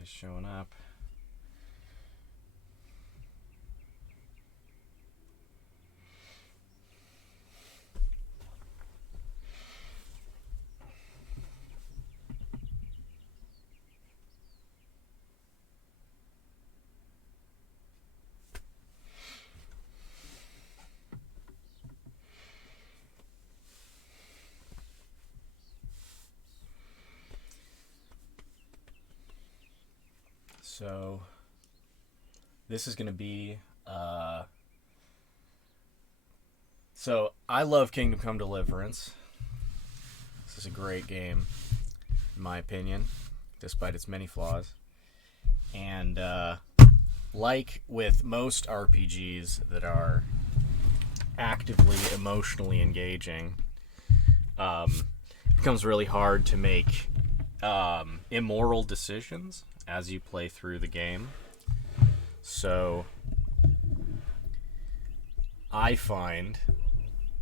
Nobody's showing up. So, this is going to be, so I love Kingdom Come Deliverance. This is a great game, in my opinion, despite its many flaws. And, like with most RPGs that are actively emotionally engaging, it becomes really hard to make immoral decisions as you play through the game. So I find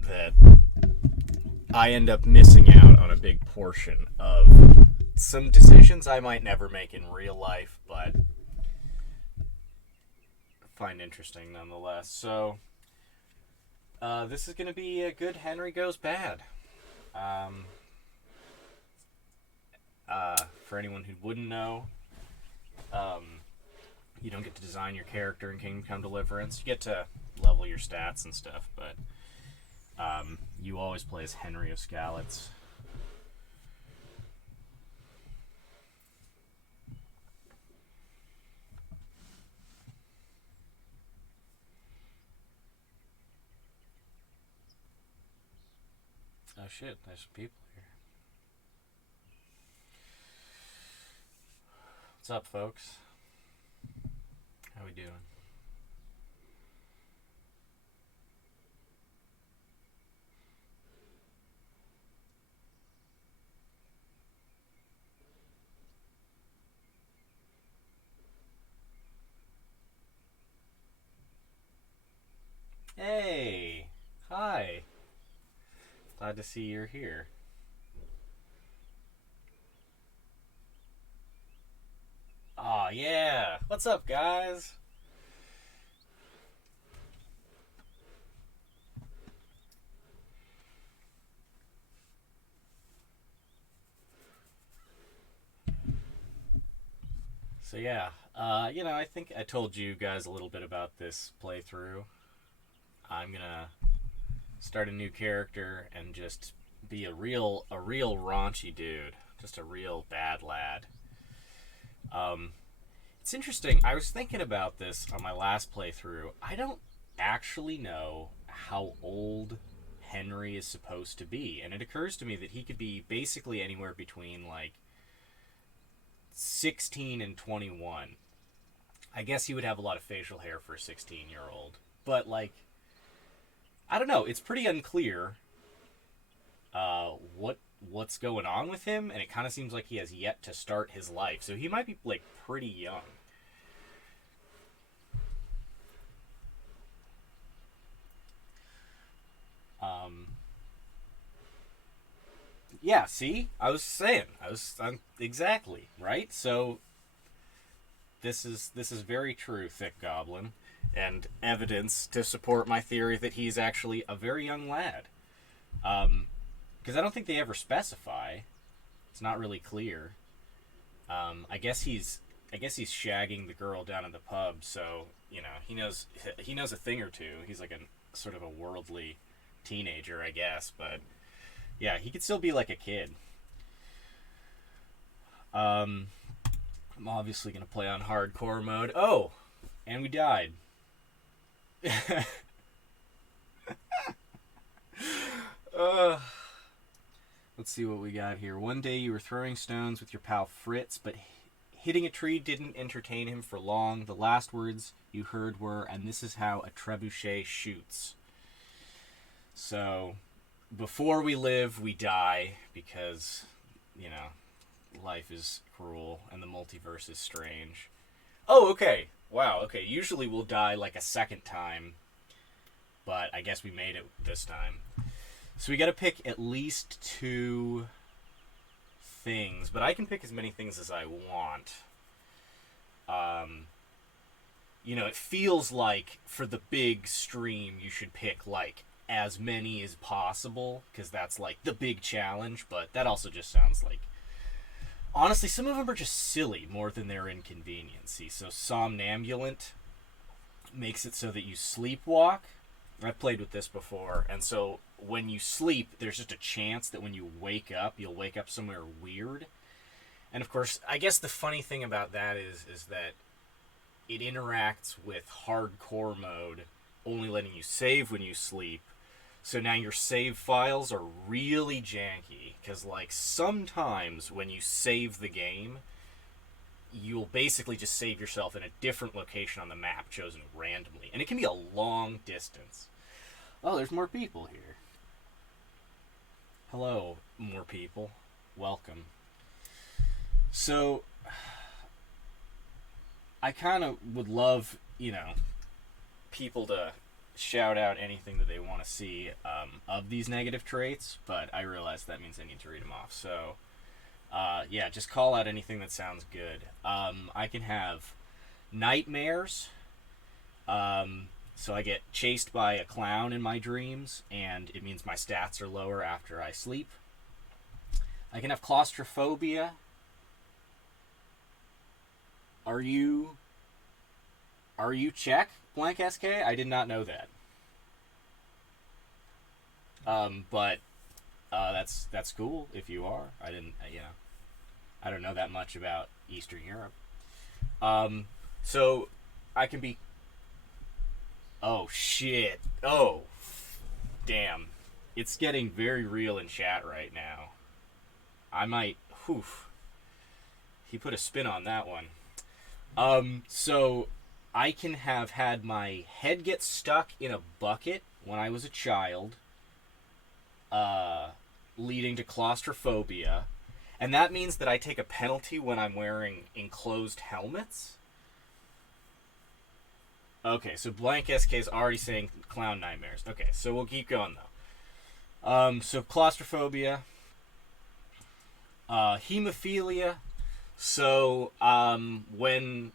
that I end up missing out on a big portion of some decisions I might never make in real life, but find interesting nonetheless. So this is going to be a good Henry Goes Bad. For anyone who wouldn't know, you don't get to design your character in Kingdom Come Deliverance. You get to level your stats and stuff, but you always play as Henry of Skalitz. Oh shit, there's some people here. What's up, folks? How we doing? Hey! Hi! Glad to see you're here. Aw, yeah! What's up, guys? So yeah, I think I told you guys a little bit about this playthrough. I'm gonna start a new character and just be a real raunchy dude, just a real bad lad. It's interesting. I was thinking about this on my last playthrough. I don't actually know how old Henry is supposed to be, and it occurs to me that he could be basically anywhere between like 16 and 21. I guess he would have a lot of facial hair for a 16-year-old, but like, I don't know. It's pretty unclear what's going on with him, and it kind of seems like he has yet to start his life. So he might be like pretty young. Yeah. See, I'm exactly right. So this is very true, Thick Goblin, and evidence to support my theory that he's actually a very young lad. Because I don't think they ever specify. It's not really clear. I guess he's shagging the girl down in the pub, so he knows a thing or two. He's like a sort of a worldly teenager, I guess, but yeah, he could still be like a kid. I'm obviously gonna play on hardcore mode. Oh, and we died. Let's see what we got here. One day you were throwing stones with your pal Fritz, but hitting a tree didn't entertain him for long. The last words you heard were, "And this is how a trebuchet shoots." So, before we live, we die, because, life is cruel and the multiverse is strange. Oh, okay. Wow, okay. Usually we'll die like a second time, but I guess we made it this time. So we gotta pick at least 2 things, but I can pick as many things as I want. it feels like for the big stream you should pick like as many as possible because that's like the big challenge, but that also just sounds like, honestly, some of them are just silly more than they're inconveniency. So somnambulant makes it so that you sleepwalk. I've played with this before, and so when you sleep, there's just a chance that when you wake up, you'll wake up somewhere weird. And of course, I guess the funny thing about that is that it interacts with hardcore mode, only letting you save when you sleep. So now your save files are really janky, because like sometimes when you save the game, you'll basically just save yourself in a different location on the map chosen randomly. And it can be a long distance. Oh, there's more people here. Hello, more people. Welcome. So, I kind of would love, people to shout out anything that they want to see of these negative traits, but I realize that means I need to read them off. So, yeah, just call out anything that sounds good. I can have nightmares. So I get chased by a clown in my dreams, and it means my stats are lower after I sleep. I can have claustrophobia. Are you Czech, blank SK? I did not know that. But that's cool if you are. I didn't, I don't know that much about Eastern Europe. So I can be. Oh shit! Oh, damn! It's getting very real in chat right now. I might. Whew. He put a spin on that one. So I can have had my head get stuck in a bucket when I was a child, leading to claustrophobia, and that means that I take a penalty when I'm wearing enclosed helmets. Okay, so blank SK is already saying clown nightmares. Okay, so we'll keep going though. So claustrophobia, hemophilia. So when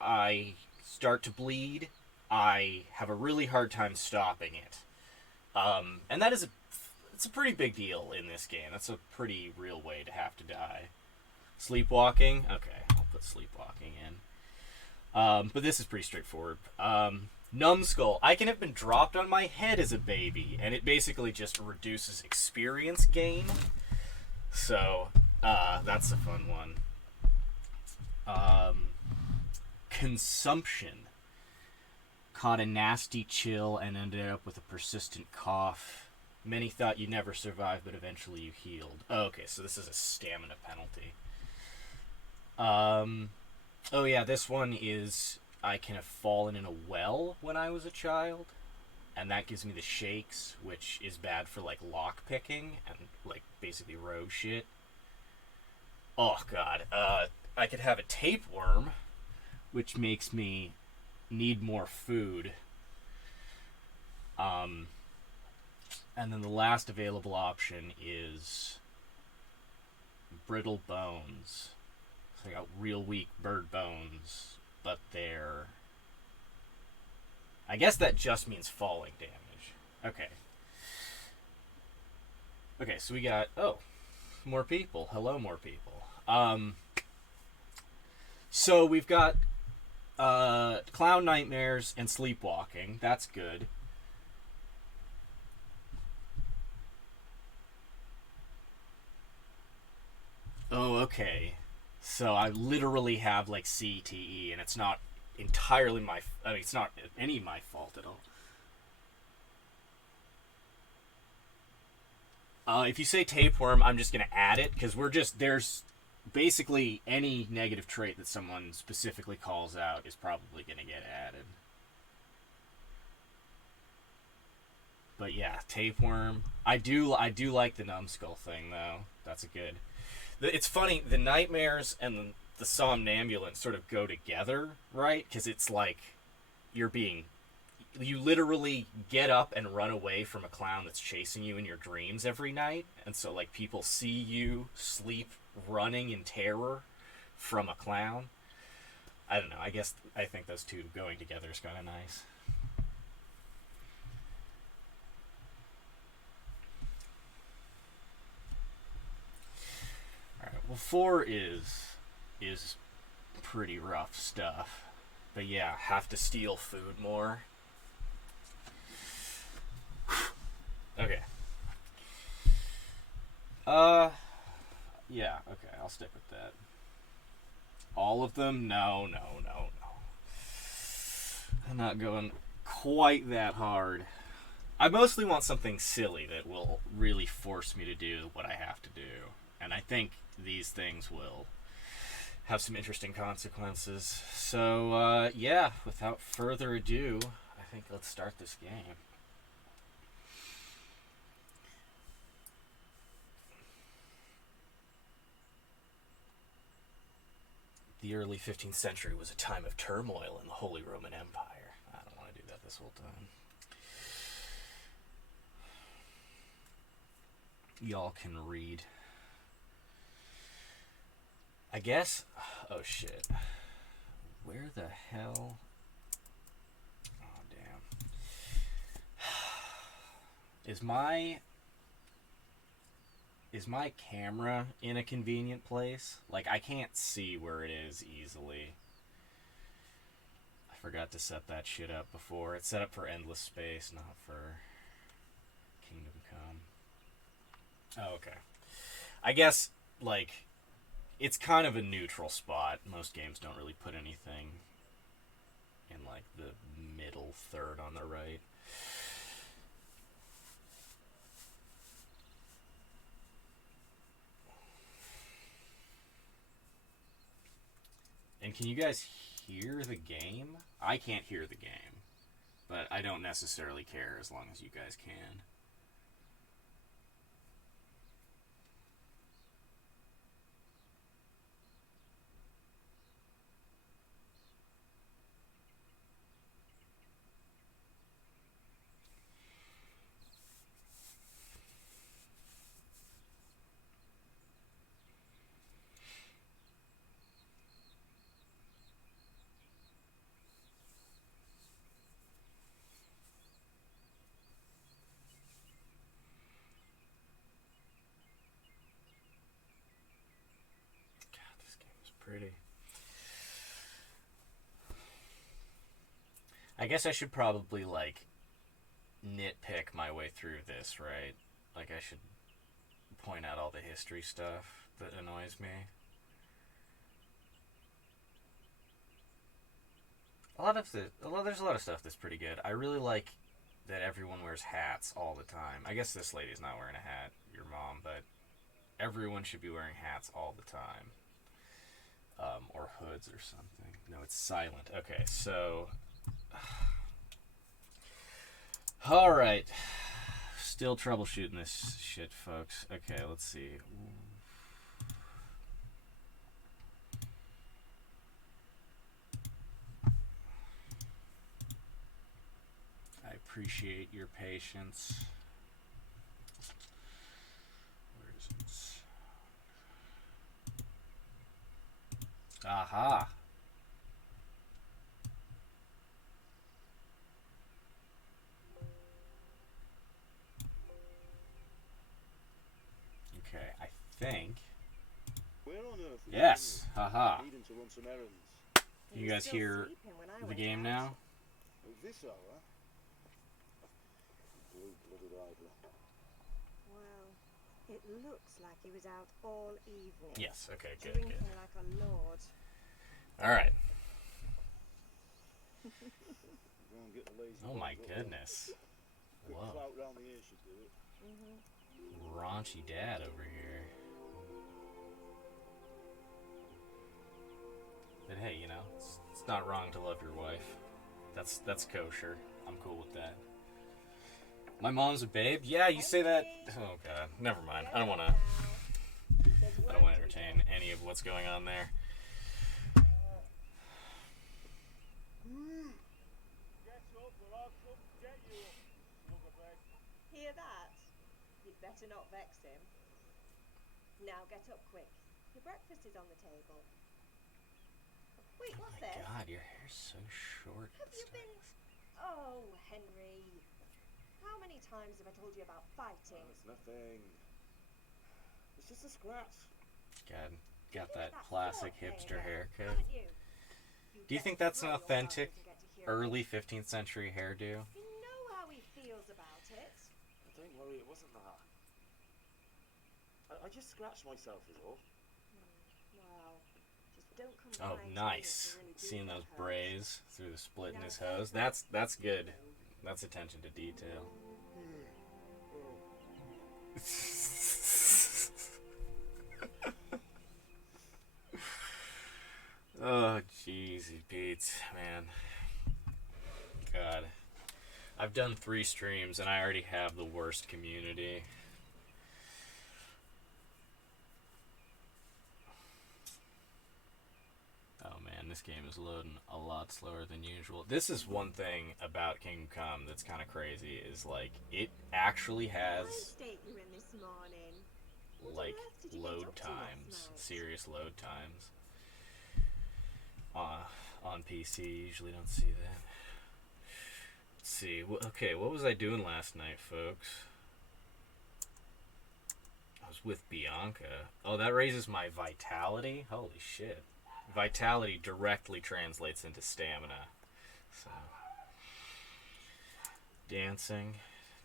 I start to bleed, I have a really hard time stopping it, and that is it's a pretty big deal in this game. That's a pretty real way to have to die. Sleepwalking. Okay, I'll put sleepwalking in. But this is pretty straightforward. Numbskull. I can have been dropped on my head as a baby, and it basically just reduces experience gain. So, that's a fun one. Consumption. Caught a nasty chill and ended up with a persistent cough. Many thought you'd never survive, but eventually you healed. Oh, okay, so this is a stamina penalty. Oh yeah, this one is I can have fallen in a well when I was a child, and that gives me the shakes, which is bad for like lock picking and like basically rogue shit. Oh god, I could have a tapeworm, which makes me need more food. And then the last available option is brittle bones. So I got real weak bird bones, but they're... I guess that just means falling damage. Okay. Okay, so we got... Oh, more people. Hello, more people. So we've got clown nightmares and sleepwalking. That's good. Oh, okay. So I literally have like CTE, and it's not entirely my... I mean, it's not any of my fault at all. If you say tapeworm, I'm just going to add it, because there's basically any negative trait that someone specifically calls out is probably going to get added. But yeah, tapeworm. I do like the numbskull thing, though. That's a good... It's funny, the nightmares and the somnambulant sort of go together, right? Because it's like you literally get up and run away from a clown that's chasing you in your dreams every night. And so like people see you sleep running in terror from a clown. I don't know. I think those two going together is kind of nice. All right. Well, 4 is pretty rough stuff. But yeah, have to steal food more. Okay. Yeah, okay, I'll stick with that. All of them? No. I'm not going quite that hard. I mostly want something silly that will really force me to do what I have to do. And I think these things will have some interesting consequences. So, yeah, without further ado, I think let's start this game. The early 15th century was a time of turmoil in the Holy Roman Empire. I don't want to do that this whole time. Y'all can read. I guess. Oh shit. Where the hell? Oh damn. Is my camera in a convenient place? Like, I can't see where it is easily. I forgot to set that shit up before. It's set up for endless space, not for Kingdom Come. Oh, okay. I guess, like, it's kind of a neutral spot. Most games don't really put anything in, like, the middle third on the right. And can you guys hear the game? I can't hear the game, but I don't necessarily care as long as you guys can. God, this game is pretty. I guess I should probably, like, nitpick my way through this, right? Like, I should point out all the history stuff that annoys me. There's a lot of stuff that's pretty good. I really like that everyone wears hats all the time. I guess this lady's not wearing a hat, your mom, but everyone should be wearing hats all the time. Or hoods or something. No, it's silent. Okay, so. Alright. Still troubleshooting this shit, folks. Okay, let's see. I appreciate your patience. Where is it? Aha! Okay, I think. Where on earth? Yes! Haha! Needing to run some errands. You guys hear the game now? At this hour? Blue-blooded idler. Well, it looks like he was out all evening. Yes, okay, good, drinking good. like a lord. Alright. Go and get the lazy Oh my ones up goodness. there. Quick Whoa. clout round the ears should do it. Raunchy dad over here. But hey, you know, it's not wrong to love your wife. That's kosher. I'm cool with that. My mom's a babe? Yeah, you say that. Oh god, never mind. I don't want to entertain any of what's going on there. Hear that? You'd better not vex him. Now get up quick. Your breakfast is on the table. Wait, Oh what's my this? God, your hair's so short. Have you been... Oh, Henry. How many times have I told you about fighting? It's nothing. It's just a scratch. God, got You did that that classic sword thing hipster again, haircut. haven't you? Do you think that's an authentic, early 15th century hairdo? You know how he feels about it. Don't worry, it wasn't that. I just scratched myself is all. Well, just don't come Oh, crying to me if nice. you really do Seeing get those hurt. braids through the split in Now, his don't hose. try That's to good. go. That's attention to detail. Oh, jeezy Pete, man. God. I've done 3 streams and I already have the worst community. Oh man, this game is loading a lot slower than usual. This is one thing about Kingdom Come that's kind of crazy, is like, it actually has state you in this morning. What on like earth did you get load up to last times, night? serious load times. On PC, usually don't see that. Let's see. Okay, what was I doing last night, folks? I was with Bianca. Oh, that raises my vitality? Holy shit. Vitality directly translates into stamina. So, dancing,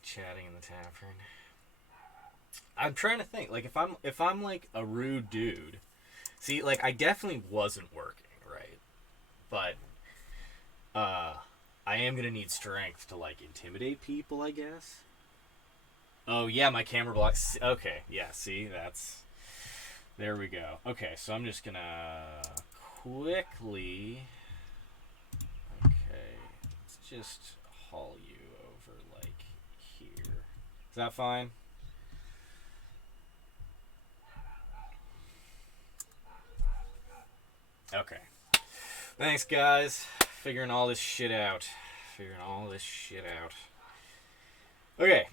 chatting in the tavern. I'm trying to think, like, if I'm like a rude dude. See, like, I definitely wasn't working, right? But I am gonna need strength to like intimidate people, I guess. Oh yeah, my camera blocks. Okay, yeah. See, that's. There we go. Okay, so I'm just gonna quickly. Okay, let's just haul you over like here. Is that fine? Okay. Thanks, guys. Figuring all this shit out. Okay.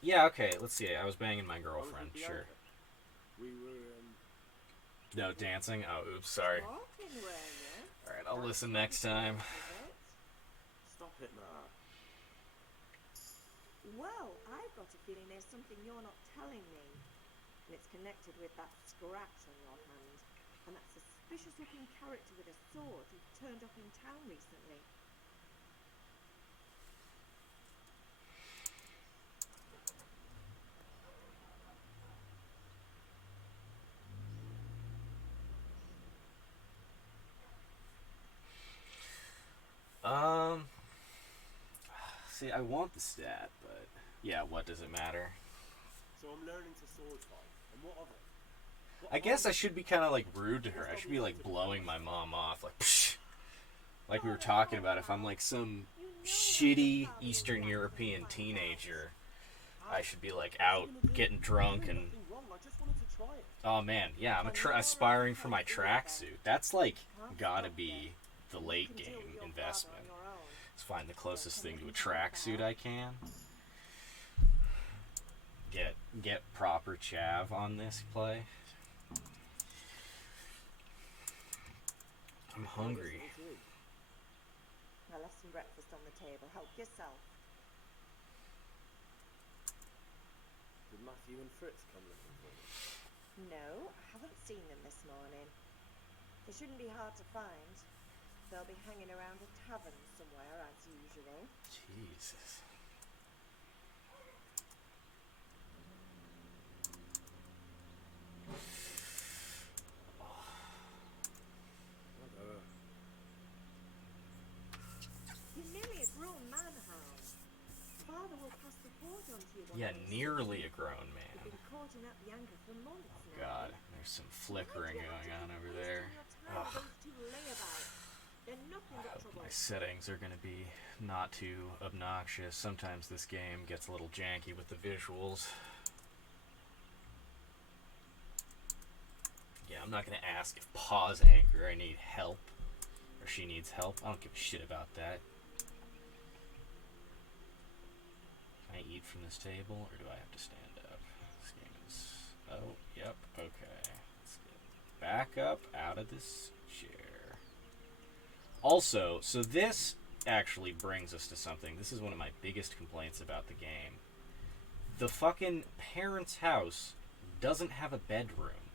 Yeah, okay. Let's see. I was banging my girlfriend. Sure. We were, No, dancing? Oh, oops. Sorry. Walking, were you? Alright, I'll listen next time. Stop it now. Well, I've got a feeling there's something you're not telling me. And it's connected with that scratch on your hand. And that suspicious looking character with a sword who turned up in town recently. See, I want the stat, but yeah, what does it matter? So I'm learning to sword fight. And what of it? What I guess I harm- should be kind of like rude to her. I should be like blowing my mom off, like, psh, like we were talking about. If I'm like some shitty Eastern European teenager, I should be like out getting drunk and. Nothing wrong, I just wanted to try it. Oh man, yeah, I'm aspiring for my tracksuit. That's like gotta be the late game investment. Let's find the closest thing to a tracksuit I can. Get proper chav on this play. I'm hungry. I left some breakfast on the table. Help yourself. Did Matthew and Fritz come looking for me? No, I haven't seen them this morning. They shouldn't be hard to find. They'll be hanging around a tavern somewhere, as usual. Jesus. You're nearly a grown man, Hal. Father will pass the report on to you. Yeah, nearly a grown man. You've been courting up Bianca for months now. God, there's some flickering going on over there. Ugh. I hope my settings are going to be not too obnoxious. Sometimes this game gets a little janky with the visuals. Yeah, I'm not going to ask if Pa's angry, I need help. Or she needs help. I don't give a shit about that. Can I eat from this table, or do I have to stand up? This game is... Oh, yep, okay. Let's get back up out of this chair. Also, so this actually brings us to something. This is one of my biggest complaints about the game. The fucking parents' house doesn't have a bedroom.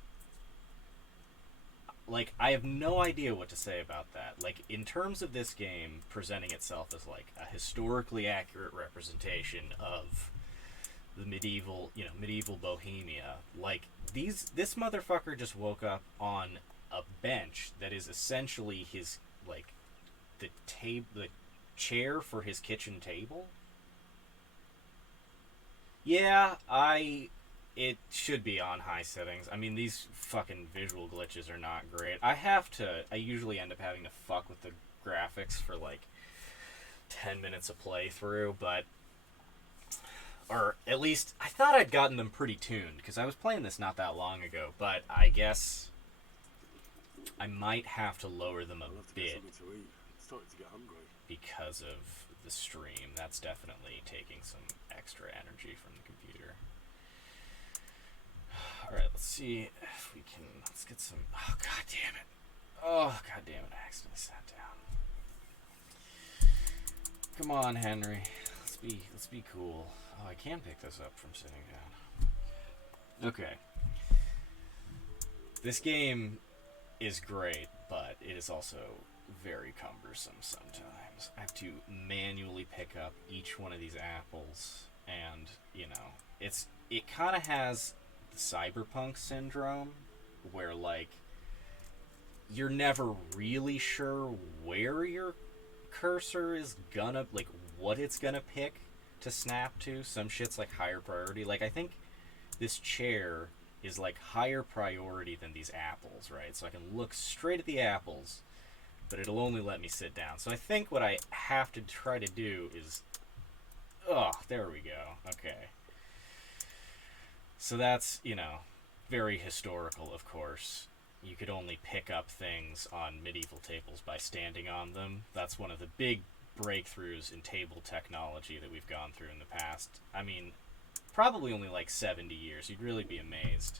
Like, I have no idea what to say about that. Like, in terms of this game presenting itself as, like, a historically accurate representation of the medieval Bohemia, like, this motherfucker just woke up on a bench that is essentially his, like, the chair for his kitchen table. Yeah, it should be on high settings. I mean, these fucking visual glitches are not great. I usually end up having to fuck with the graphics for like 10 minutes of playthrough, or at least I thought I'd gotten them pretty tuned, because I was playing this not that long ago, but I guess I might have to lower them a bit Starting to get hungry. because of the stream. That's definitely taking some extra energy from the computer. Alright, let's see if we can... Let's get some... Oh, god damn it. Oh, god damn it. I accidentally sat down. Come on, Henry. Let's be cool. Oh, I can pick this up from sitting down. Okay. This game is great, but it is also very cumbersome sometimes. I have to manually pick up each one of these apples, and, it kind of has the cyberpunk syndrome, where, like, you're never really sure where your cursor is gonna, like, what it's gonna pick to snap to. Some shit's, like, higher priority. Like, I think this chair is, like, higher priority than these apples, right? So I can look straight at the apples, but it'll only let me sit down. So I think what I have to try to do is... Oh, there we go. Okay. So that's, very historical, of course. You could only pick up things on medieval tables by standing on them. That's one of the big breakthroughs in table technology that we've gone through in the past. I mean, probably only like 70 years. You'd really be amazed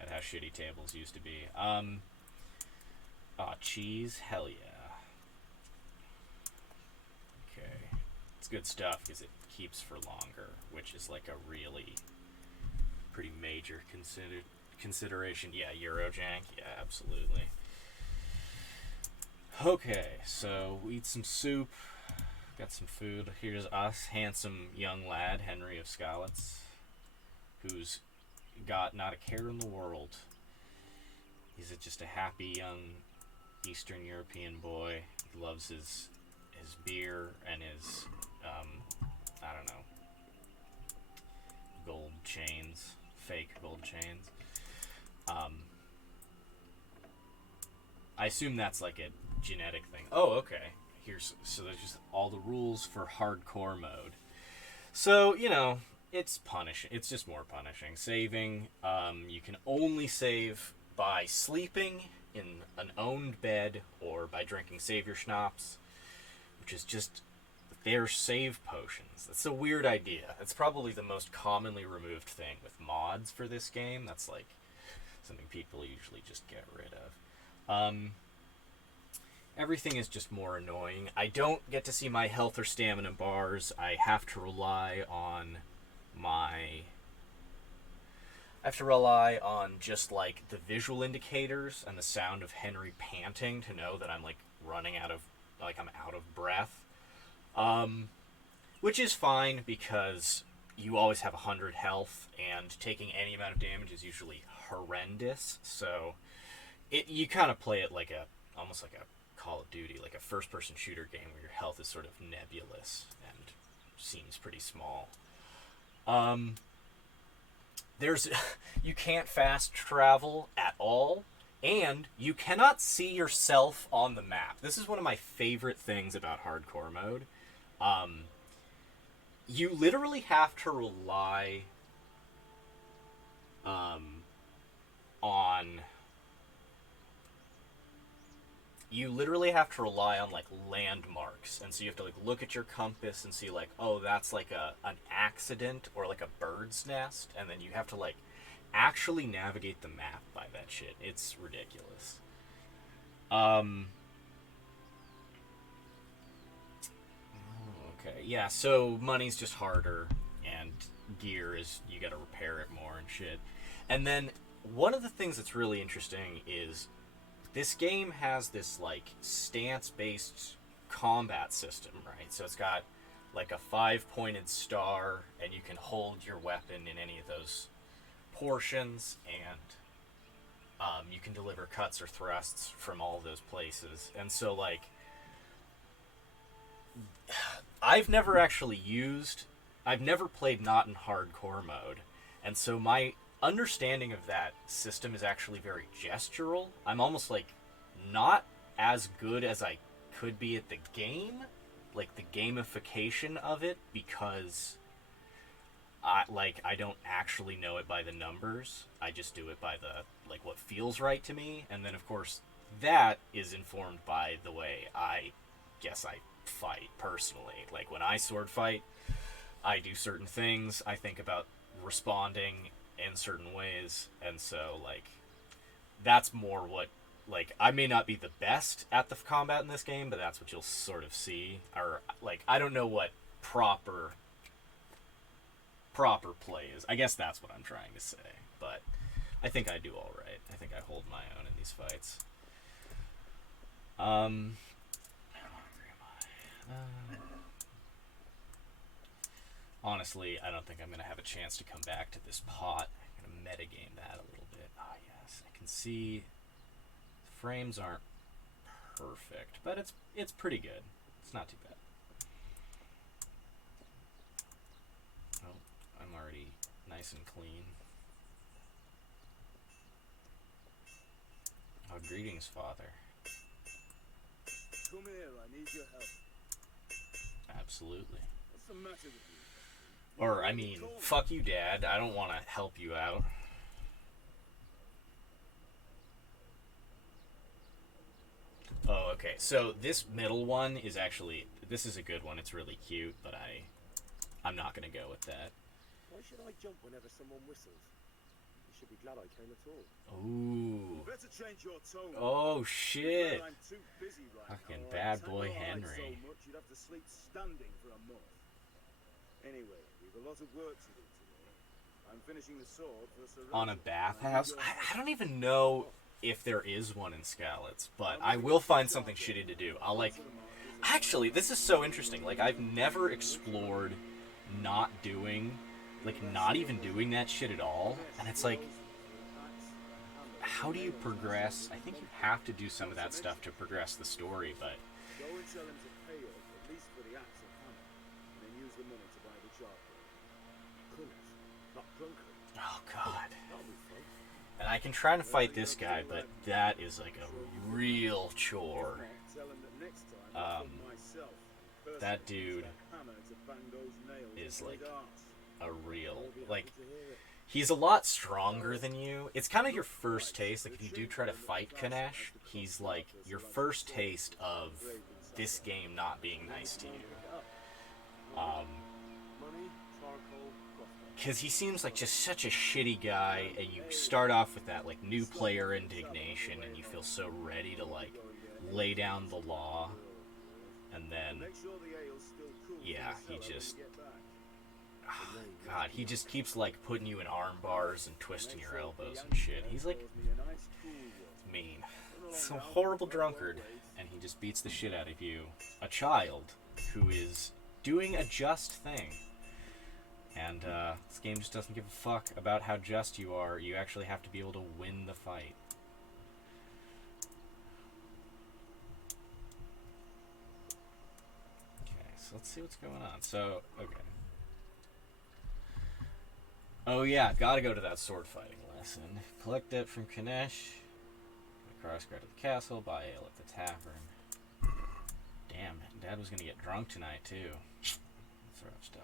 at how shitty tables used to be. Cheese? Hell yeah. Okay. It's good stuff because it keeps for longer, which is like a really pretty major consideration. Yeah, Eurojank. Yeah, absolutely. Okay, so we eat some soup. Got some food. Here's us, handsome young lad, Henry of Skalitz, who's got not a care in the world. He's just a happy young Eastern European boy. He loves his beer and his, I don't know, gold chains, fake gold chains. I assume that's like a genetic thing. Oh, okay. So there's just all the rules for hardcore mode. So, it's punishing. It's just more punishing. Saving, you can only save by sleeping in an owned bed or by drinking savior schnapps, which is just their save potions. That's a weird idea. It's probably the most commonly removed thing with mods for this game. That's like something people usually just get rid of. Everything is just more annoying. I don't get to see my health or stamina bars. I have to rely on just like the visual indicators and the sound of Henry panting to know that I'm like I'm out of breath. Which is fine because you always have 100 health and taking any amount of damage is usually horrendous. So you kind of play it like almost like a Call of Duty, like a first-person shooter game where your health is sort of nebulous and seems pretty small. You can't fast travel at all, and you cannot see yourself on the map. This is one of my favorite things about hardcore mode. You literally have to rely on like landmarks, and so you have to like look at your compass and see like, oh, that's like an accident or like a bird's nest, and then you have to like actually navigate the map by that shit. It's ridiculous. Okay, yeah, so money's just harder, and gear is, you gotta repair it more and shit. And then, one of the things that's really interesting is this game has this, like, stance-based combat system, right? So it's got, like, a 5-pointed star, and you can hold your weapon in any of those portions, and you can deliver cuts or thrusts from all those places. And so, like, I've never played not in hardcore mode, and so my understanding of that system is actually very gestural. I'm almost, like, not as good as I could be at the game, like the gamification of it, because I don't actually know it by the numbers. I just do it by the, like, what feels right to me. And then, of course, that is informed by the way I guess I fight personally. Like, when I sword fight, I do certain things. I think about responding in certain ways. And so, like, that's more what, like, I may not be the best at the combat in this game, but that's what you'll sort of see. Or, like, I don't know what proper play is. I guess that's what I'm trying to say. But I think I do all right. I think I hold my own in these fights. Where am I? Honestly, I don't think I'm going to have a chance to come back to this pot. I'm going to metagame that a little bit. Ah, yes. I can see the frames aren't perfect, but it's pretty good. It's not too bad. Oh, I'm already nice and clean. Oh, greetings, Father. Come here, I need your help. Absolutely. What's the matter with you? Or, I mean, fuck you, Dad. I don't want to help you out. Oh, okay. So this middle one is actually, this is a good one. It's really cute, but I'm not going to go with that. Why should I jump whenever someone whistles? You should be glad I came at all. Ooh. Better change your tone. Oh, shit. I'm too busy right Fucking now, bad I'd boy tangle hide Henry. So much you'd have to sleep standing for a month. Anyway, we've a lot of work to do today. I'm finishing the sword for Sir On a Roger. bathhouse? I don't even know if there is one in Skalitz, but I will find something shitty to do. I'll, like... Actually, this is so interesting. Like, I've never explored not doing... Like, not even doing that shit at all. And it's like... How do you progress? I think you have to do some of that stuff to progress the story, but... Go and tell him to pay up, at least for the axe and hammer, and then use the money to buy the charcoal. Goodness, not drunkard. Oh, God. That'll be fun. And I can try to fight this guy, but that is, like, a real chore. Tell him that next time I'll come myself and That personally use dude that hammer to bang those nails is, into like, his arse. a real... He'll be Like, happy to hear it. he's a lot stronger than you. It's kind of your first taste. Like, if you do try to fight Kanesh, he's, like, your first taste of this game not being nice to you. Money, charcoal, crossbow. Because he seems like just such a shitty guy, and you start off with that, like, new player indignation, and you feel so ready to, like, lay down the law. And then, Make sure the ale's still cool yeah, in he the cellar just... when you get back. God, he just keeps, like, putting you in arm bars and twisting your elbows and shit. He's, like, mean. He's a horrible drunkard, and he just beats the shit out of you. A child who is doing a just thing. And, this game just doesn't give a fuck about how just you are. You actually have to be able to win the fight. Okay, so let's see what's going on. So, okay. Oh yeah, gotta go to that sword fighting lesson. Collect it from Kanesh. Crossguard to the castle, buy ale at the tavern. Damn, Dad was gonna get drunk tonight too. Throw stuff.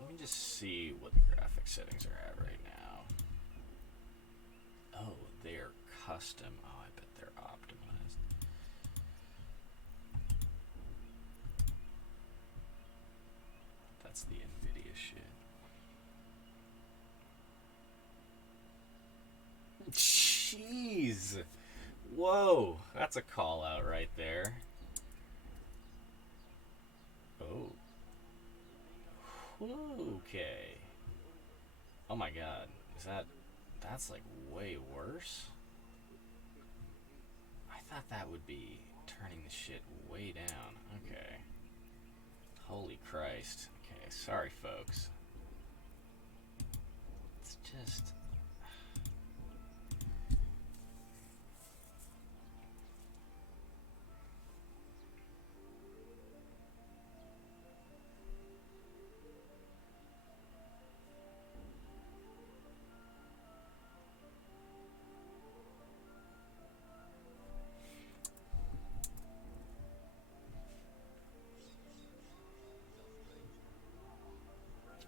Let me just see what the graphic settings are at right now. Oh, they're custom. Oh, I bet they're optimized. that's the NVIDIA shit. Jeez. Whoa, that's a call out right there. Oh. Okay. Oh my god. That's like way worse? I thought that would be turning the shit way down. Okay. Holy Christ. Okay, sorry folks. It's just...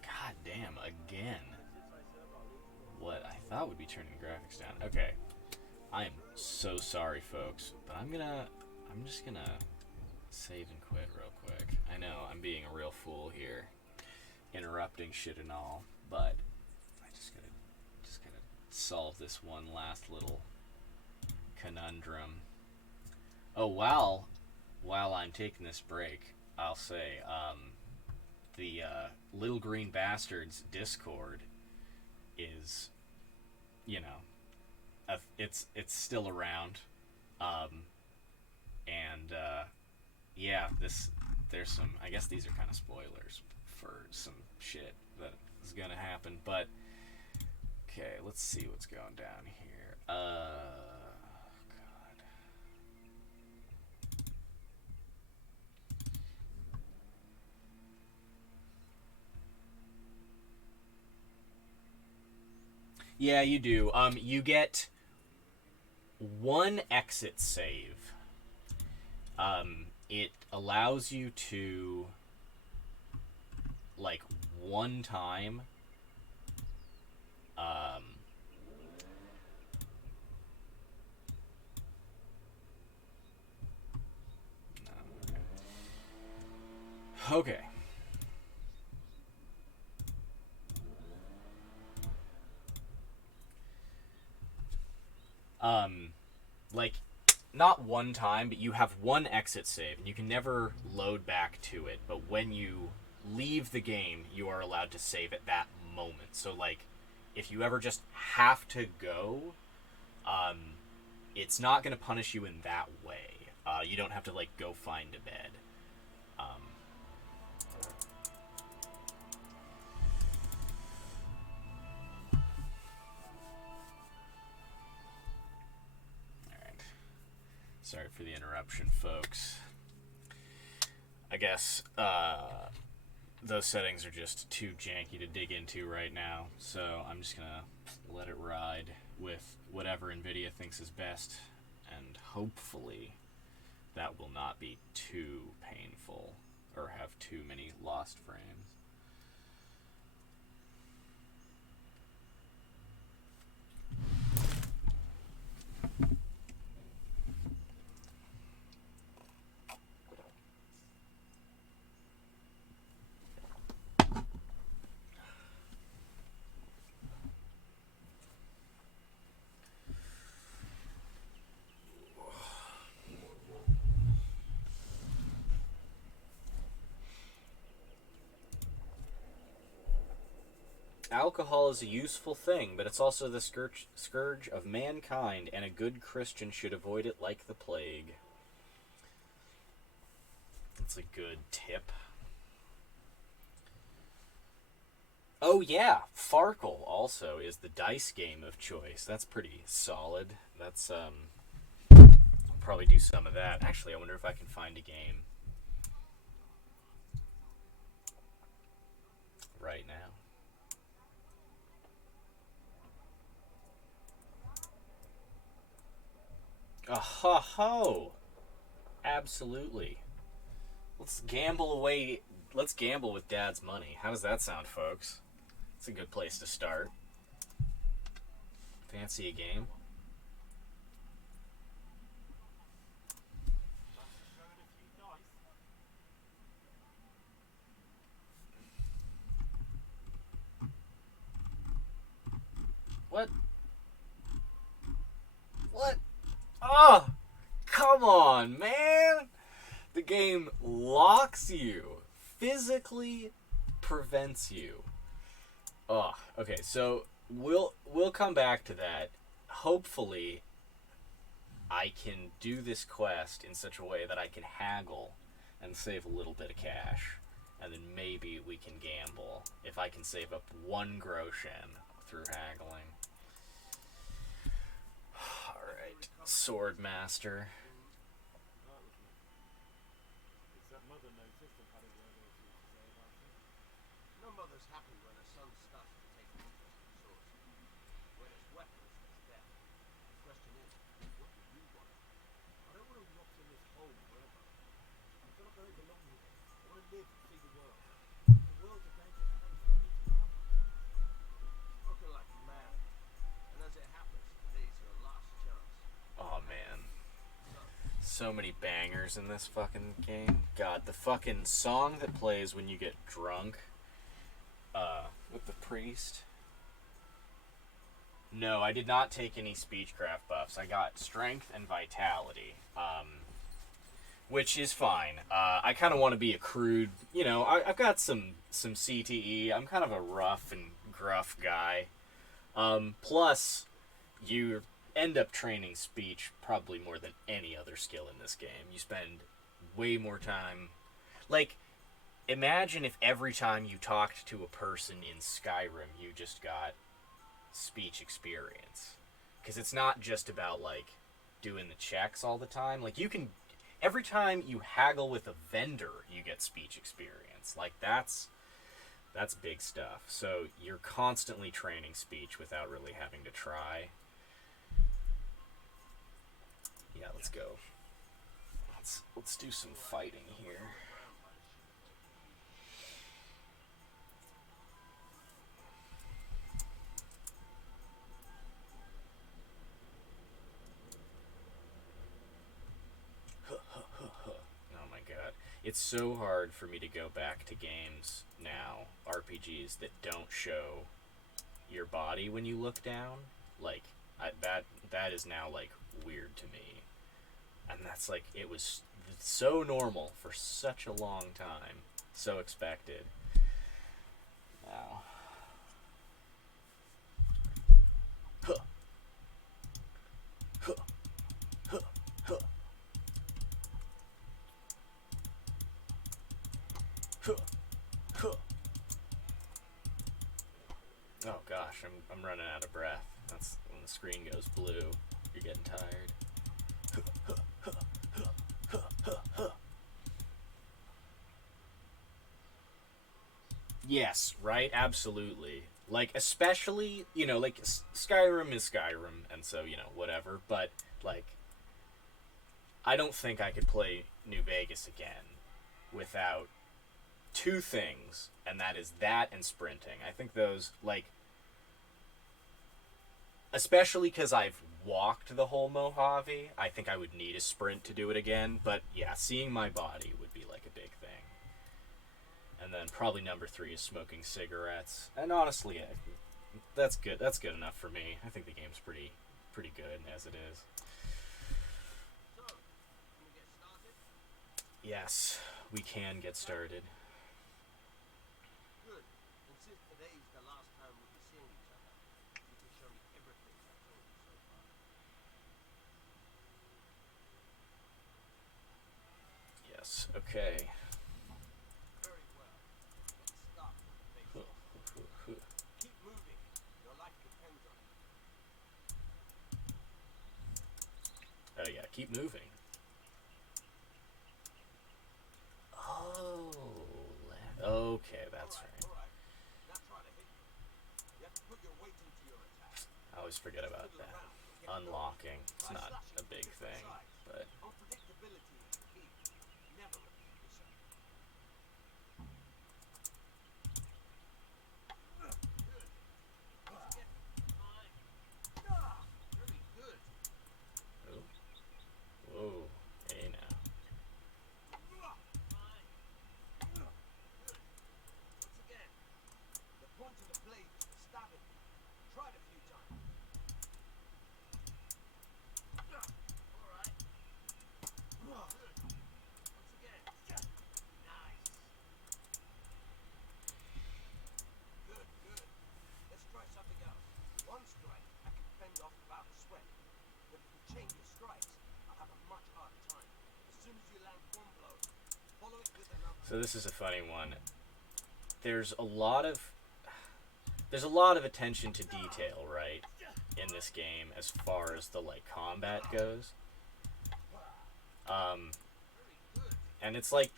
God damn, again. What I thought would be turning the graphics down. Okay. I am so sorry, folks, but I'm just gonna save and quit real quick. I know, I'm being a real fool here, interrupting shit and all, but I just gotta solve this one last little conundrum. Oh, while I'm taking this break, I'll say, the Little Green Bastards Discord is, you know, it's still around, and yeah, there's some, I guess these are kind of spoilers for some shit that is gonna happen, but okay, let's see what's going down here. God. Yeah, you do. You get one exit save. It allows you to, like, one time, no, okay. Like, not one time, but you have one exit save, and you can never load back to it, but when you leave the game, you are allowed to save at that moment. So, like, if you ever just have to go, it's not going to punish you in that way. You don't have to, like, go find a bed. Alright. Sorry for the interruption, folks. I guess, those settings are just too janky to dig into right now, so I'm just gonna let it ride with whatever NVIDIA thinks is best, and hopefully that will not be too painful or have too many lost frames. Alcohol is a useful thing, but it's also the scourge of mankind, and a good Christian should avoid it like the plague. That's a good tip. Oh yeah, Farkle also is the dice game of choice. That's pretty solid. That's, I'll probably do some of that. Actually, I wonder if I can find a game right now. Oh, absolutely. Let's gamble away. Let's gamble with Dad's money. How does that sound, folks? It's a good place to start. Fancy a game? What? What? Oh! Come on, man! The game locks you. Physically prevents you. Oh, okay, so we'll come back to that. Hopefully, I can do this quest in such a way that I can haggle and save a little bit of cash. And then maybe we can gamble if I can save up 1 groschen through haggling. Alright, Swordmaster. Is that mother noticed and had a word or two to say about it? No mother's happy when her son starts to take an interest in swords. When it's weapons, it's death. The question is, what do you want? I don't want to rot in this hole forever. I feel like I don't belong here. I want to live and see the world. The world's a dangerous place. I need to know how to Spoken like a man. And as it happens, today's your last chance. Oh man. So many bangers in this fucking game. God, the fucking song that plays when you get drunk, with the priest. No, I did not take any speechcraft buffs. I got strength and vitality, which is fine. I kind of want to be a crude, you know, I've got some CTE. I'm kind of a rough and gruff guy. Plus, you end up training speech probably more than any other skill in this game. You spend way more time. Like, imagine if every time you talked to a person in Skyrim, you just got speech experience. Because it's not just about, like, doing the checks all the time. Like, you can... Every time you haggle with a vendor, you get speech experience. Like, that's big stuff. So you're constantly training speech without really having to try. Yeah, let's go. Let's do some fighting here. Oh my god. It's so hard for me to go back to games now, RPGs, that don't show your body when you look down. Like, that is now, like, weird to me. And that's, like, it was so normal for such a long time. So expected. Now. Huh. Huh. Huh. Huh. Huh. Huh. Oh gosh, I'm running out of breath. That's when the screen goes blue. You're getting tired. Yes, right? Absolutely. Like, especially, you know, like, Skyrim is Skyrim, and so, you know, whatever. But, like, I don't think I could play New Vegas again without 2 things, and that is that and sprinting. I think those, like, especially because I've walked the whole Mojave, I think I would need a sprint to do it again. But, yeah, seeing my body would be, like, a big thing. And then probably number 3 is smoking cigarettes. And honestly, yeah, that's good. That's good enough for me. I think the game's pretty good as it is. So, can we get started? Yes, we can get started. Good. And since today's the last time we'll be seeing each other, you can show me everything I've told you so far. Yes, okay. Very well. Let's start with the basics. Keep moving. Your life depends on it. Oh yeah, keep moving. Oh, okay, that's right. All right. Now try to hit me. You have to put your weight into your attack. I always forget about that. Unlocking, it's not a big thing, but Unpredictability is the key. Never repeat yourself. Good. Once again. Fine. Very good. oh, whoa, hey now. Fine. Good. Once again. The point of the blade is for stabbing. Try it a few times. this is a funny one. There's a lot of attention to detail, right, in this game as far as the like combat goes. And it's like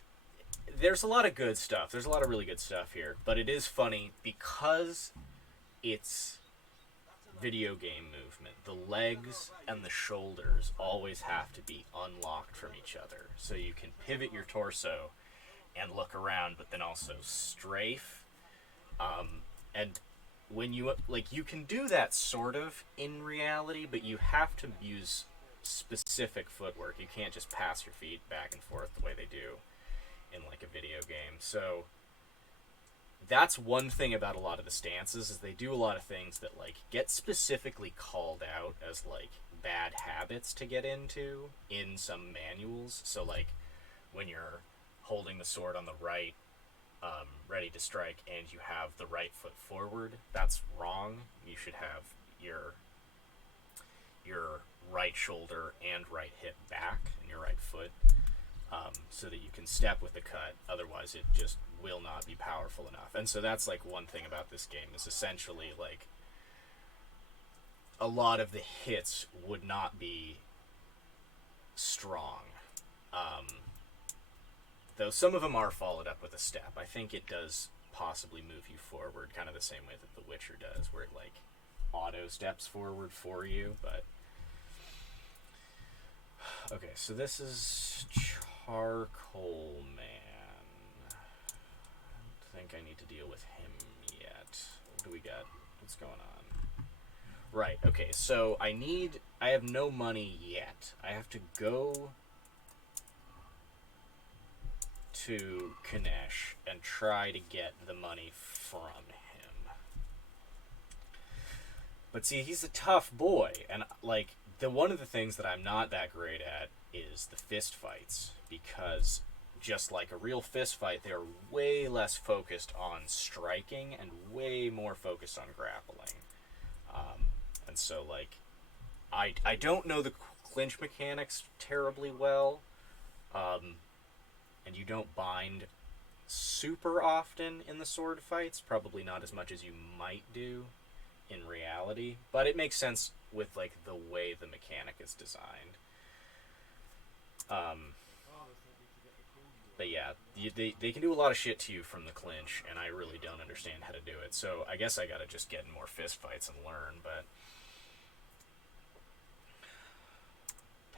there's a lot of good stuff. There's a lot of really good stuff here, but it is funny because it's video game movement. The legs and the shoulders always have to be unlocked from each other, so you can pivot your torso and look around, but then also strafe. And when you you can do that sort of in reality, but you have to use specific footwork. You can't just pass your feet back and forth the way they do in like a video game. So that's one thing about a lot of the stances, is they do a lot of things that like get specifically called out as like bad habits to get into in some manuals. So like when you're holding the sword on the right, ready to strike, and you have the right foot forward, that's wrong. You should have your right shoulder and right hip back and your right foot, so that you can step with the cut. Otherwise, it just will not be powerful enough. And so that's like one thing about this game, is essentially like a lot of the hits would not be strong. Though some of them are followed up with a step. I think it does possibly move you forward, kind of the same way that The Witcher does, where it like auto steps forward for you. But okay, so this is Charcoal Man. I don't think I need to deal with him yet. What do we got? What's going on? Right, okay, so I have no money yet. I have to go to Kanesh and try to get the money from him. But see, he's a tough boy, and like one of the things that I'm not that great at is the fist fights, because just like a real fist fight, they're way less focused on striking and way more focused on grappling. And so like I don't know the clinch mechanics terribly well. And you don't bind super often in the sword fights, probably not as much as you might do in reality, but it makes sense with like the way the mechanic is designed. But yeah, they can do a lot of shit to you from the clinch, and I really don't understand how to do it, so I guess I gotta just get in more fist fights and learn. But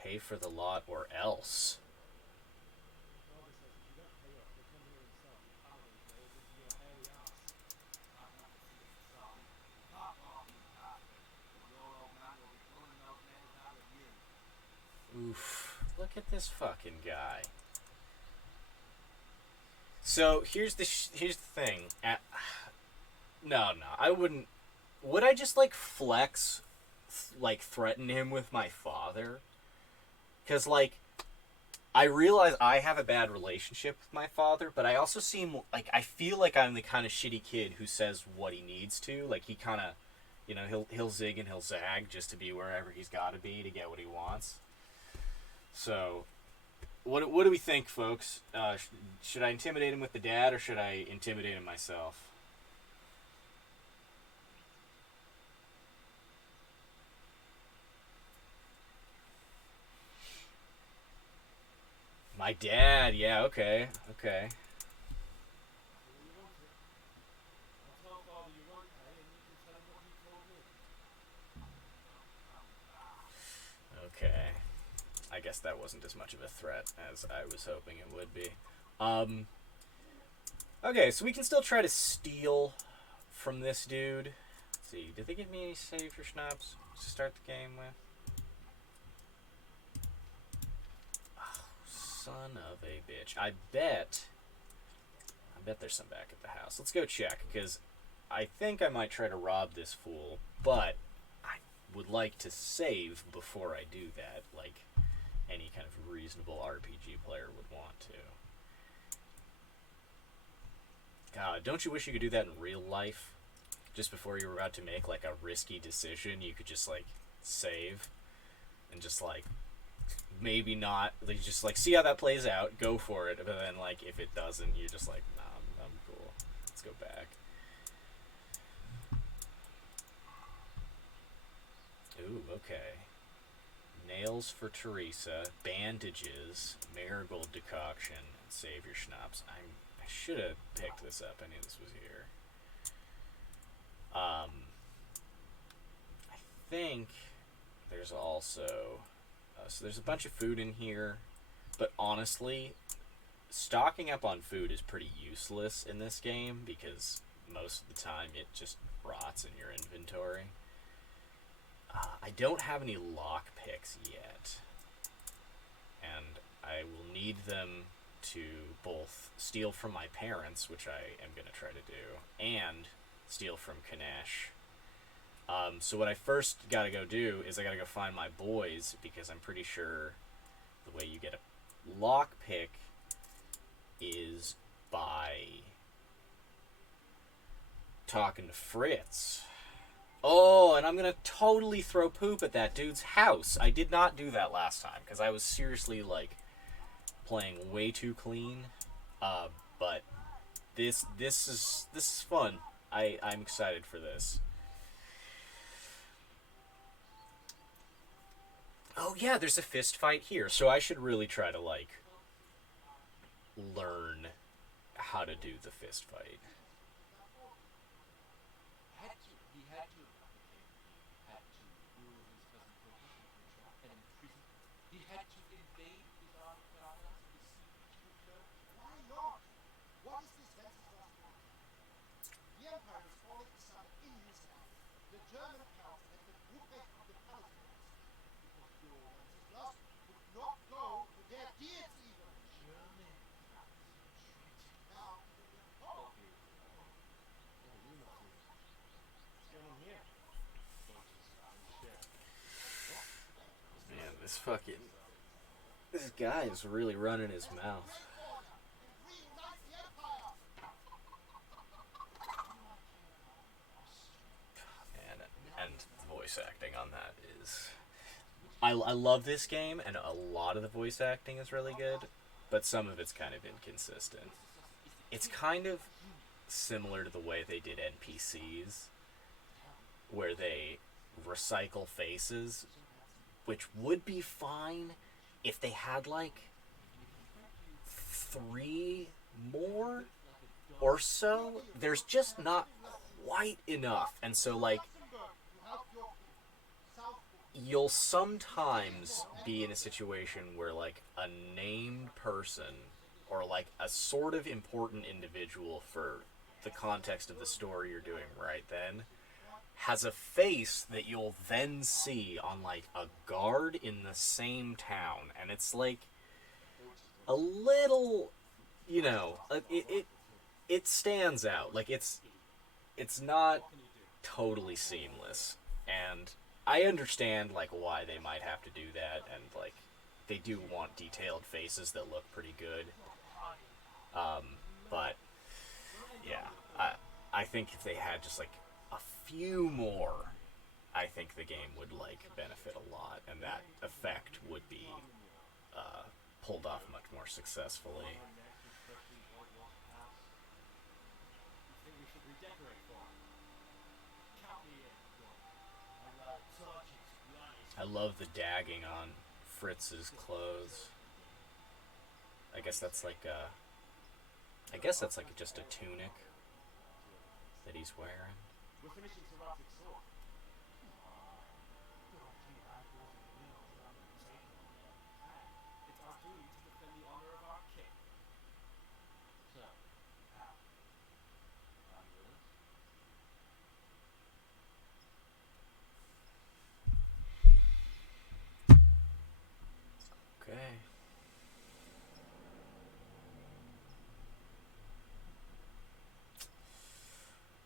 pay for the lot or else. Oof, look at this fucking guy. So here's the thing. No, I wouldn't. Would I just like flex, like threaten him with my father? Because like, I realize I have a bad relationship with my father, but I also seem like, I feel like I'm the kind of shitty kid who says what he needs to. Like he kind of, you know, he'll zig and he'll zag just to be wherever he's got to be to get what he wants. So, what do we think, folks? Should I intimidate him with the dad, or should I intimidate him myself? My dad, yeah, okay. Okay. I guess that wasn't as much of a threat as I was hoping it would be. Okay, so we can still try to steal from this dude. Let's see, did they give me any save for schnapps to start the game with? Oh, son of a bitch. I bet there's some back at the house. Let's go check, because I think I might try to rob this fool, but I would like to save before I do that, like any kind of reasonable RPG player would want to. God, don't you wish you could do that in real life? Just before you were about to make like a risky decision, you could just like save and just like maybe not. Like, just like see how that plays out, go for it. But then like if it doesn't, you're just like, nah, I'm cool. Let's go back. Ooh, okay. Nails for Teresa, bandages, marigold decoction, and savior schnapps. I should have picked this up. I knew this was here. I think there's also so there's a bunch of food in here, but honestly, stocking up on food is pretty useless in this game because most of the time it just rots in your inventory. I don't have any lock picks yet, and I will need them to both steal from my parents, which I am going to try to do, and steal from Kanesh. So what I first got to go do is I got to go find my boys, because I'm pretty sure the way you get a lock pick is by talking to Fritz. Oh, and I'm going to totally throw poop at that dude's house. I did not do that last time, because I was seriously, like, playing way too clean. But this is fun. I'm excited for this. Oh yeah, there's a fist fight here, so I should really try to, like, learn how to do the fist fight. He had to had to rule his cousin Protoss and imprison. He had to invade his own province to see which would go. Why not? What is this Wenceslas doing? The Empire is falling asunder in his hands. The German Count has the grouping of the Palatines. Because your Wenceslas would not go to their deeds even. German Count. Now, oh, Man, this guy is really running his mouth. and reunite the Empire. And voice acting on that is... I love this game, and a lot of the voice acting is really good, but some of it's kind of inconsistent. It's kind of similar to the way they did NPCs, where they recycle faces, which would be fine if they had, like, 3 more or so. There's just not quite enough, and so, like, you'll sometimes be in a situation where, like, a named person or, like, a sort of important individual for the context of the story you're doing right then has a face that you'll then see on, like, a guard in the same town, and it's, like, a little, you know, it stands out. Like, it's not totally seamless, and I understand, like, why they might have to do that, and, like, they do want detailed faces that look pretty good. But, yeah, I think if they had just, like, a few more, I think the game would, like, benefit a lot, and that effect would be pulled off much more successfully. I love the dagging on Fritz's clothes. I guess that's like just a tunic that he's wearing. We're finishing Seraphic Sword. It's our duty to defend the honor of our king. So, Okay.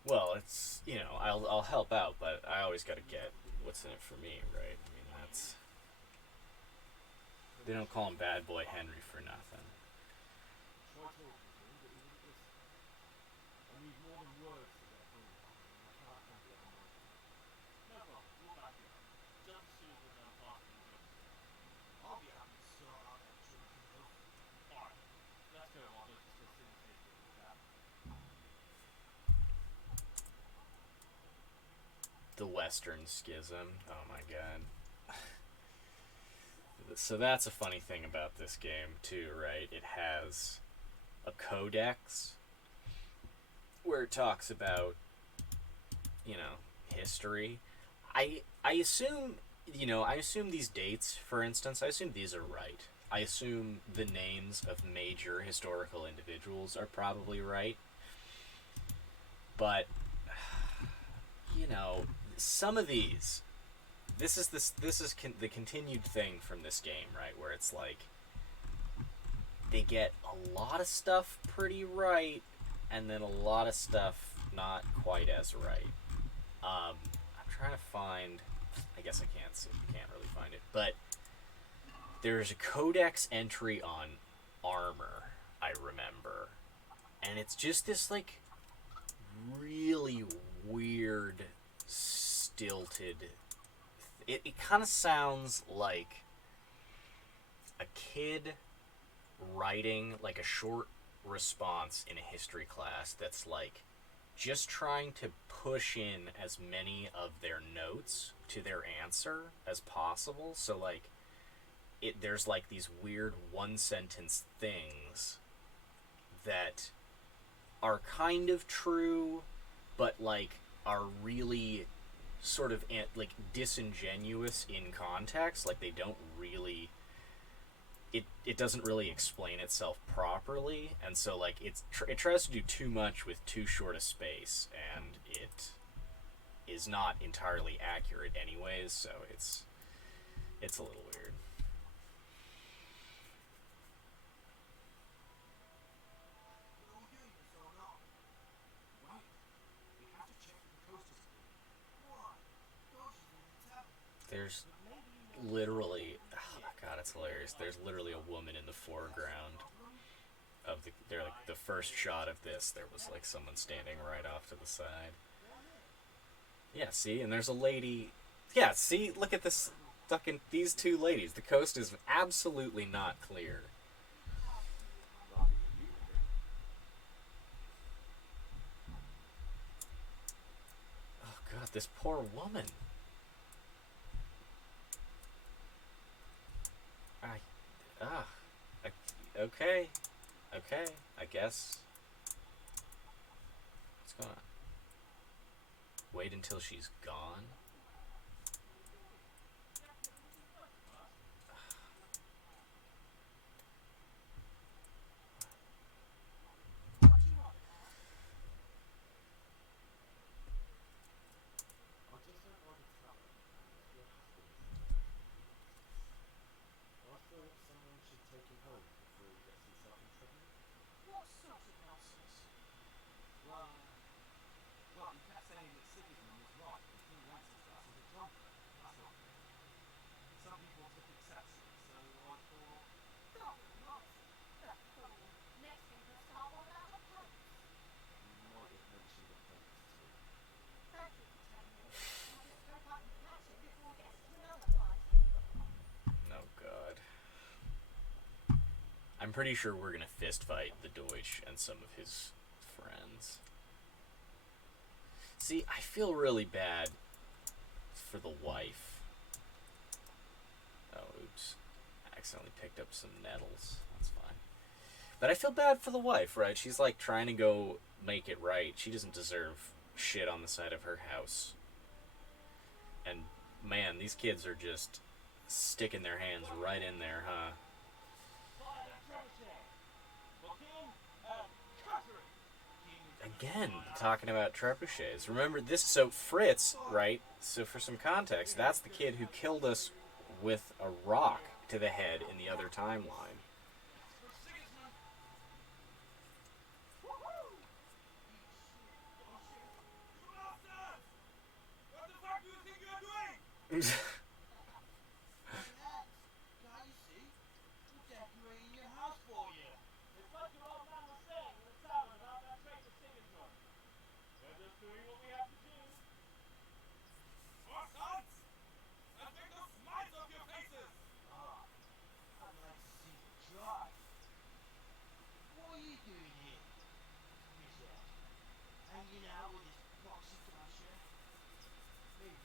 Well, it's, you know, I'll help out, but I always got to get what's in it for me, right? I mean, that's... They don't call him Bad Boy Henry for nothing. Troy told me, but he wouldn't listen. I need more than words to get through. I cannot come to that moment. No problem. We'll back you up. Just as soon as we're done passing the business. I'll be the Western Schism. Oh my god. So that's a funny thing about this game too, right? It has a codex where it talks about, history. I assume, I assume these dates, for instance, I assume these are right. I assume the names of major historical individuals are probably right. But some of these, the continued thing from this game, right, where it's like they get a lot of stuff pretty right, and then a lot of stuff not quite as right. I'm trying to find. I guess I can't really find it, but there's a codex entry on armor, I remember, and it's just this like really weird, stilted. It kind of sounds like a kid writing like a short response in a history class that's like just trying to push in as many of their notes to their answer as possible. So like there's like these weird one sentence things that are kind of true but like are really sort of like disingenuous in context. Like they don't really it doesn't really explain itself properly, and so like it tries to do too much with too short a space, and it is not entirely accurate anyways, so it's a little weird. Are we doing this or not? Wait. We have to check the coasters. Why? Ghost is in the tavern. There's literally, oh god, it's hilarious. There's literally a woman in the foreground of they're like the first shot of this. There was like someone standing right off to the side. Yeah, see, and there's a lady. Yeah, see, look at this fucking these two ladies. The coast is absolutely not clear. Oh god, this poor woman. Okay, I guess. What's going on? Wait until she's gone? I just don't like a tavern. Your husband is I thought someone should take him home before he gets himself in trouble. What sort of nonsense? Well, he kept saying that Sigismund was right and King Wenceslas is a drunkard. That's not fair. Some people took exception, so I thought... Stop it, nonsense. That fool. Next thing he'll start on about the pumps. You might have mentioned the pumps too. Thank you for telling me. I'll just go up and catch him before he gets into another fight. Oh god. I'm pretty sure we're gonna fist fight the Deutsch and some of his friends. See, I feel really bad for the wife. Oh, oops. I accidentally picked up some nettles. That's fine. But I feel bad for the wife, right? She's like trying to go make it right. She doesn't deserve shit on the side of her house. And man, these kids are just sticking their hands right in there, huh? Again, talking about trebuchets. Remember this, so Fritz, right? So for some context, that's the kid who killed us with a rock to the head in the other timeline. What the fuck do you think you're doing? Can't you see? We're decorating your house for you. It's like your old man was saying in the tavern about that traitor Sigismund. We're just doing what we have to do. What, sons? Let's take those smiles off your faces! Ah, I'd like to see you try. What are you doing here? Michelle, hanging out with this boxy crusher? Maybe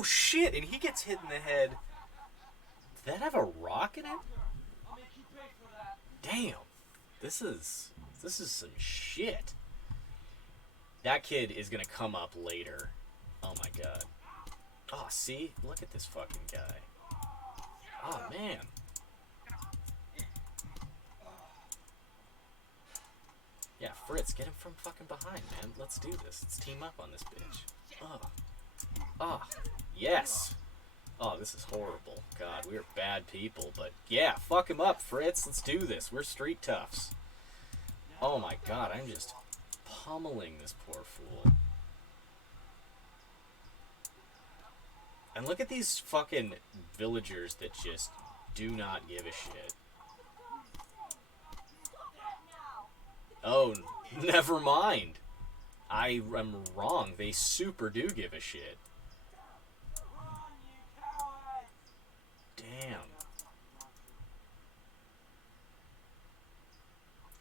Oh shit! And he gets hit in the head. Did that have a rock in it? I'll make you pay for that. Damn. This is some shit. That kid is gonna come up later. Oh my god. Oh, see? Look at this fucking guy. Oh man. Yeah, Fritz, get him from fucking behind, man. Let's do this. Let's team up on this bitch. Oh. Oh. Yes. Oh, this is horrible. God, we are bad people, but yeah, fuck him up, Fritz. Let's do this. We're street toughs. Oh my god, I'm just pummeling this poor fool. And look at these fucking villagers that just do not give a shit. Oh, never mind. I am wrong. They super do give a shit. Damn.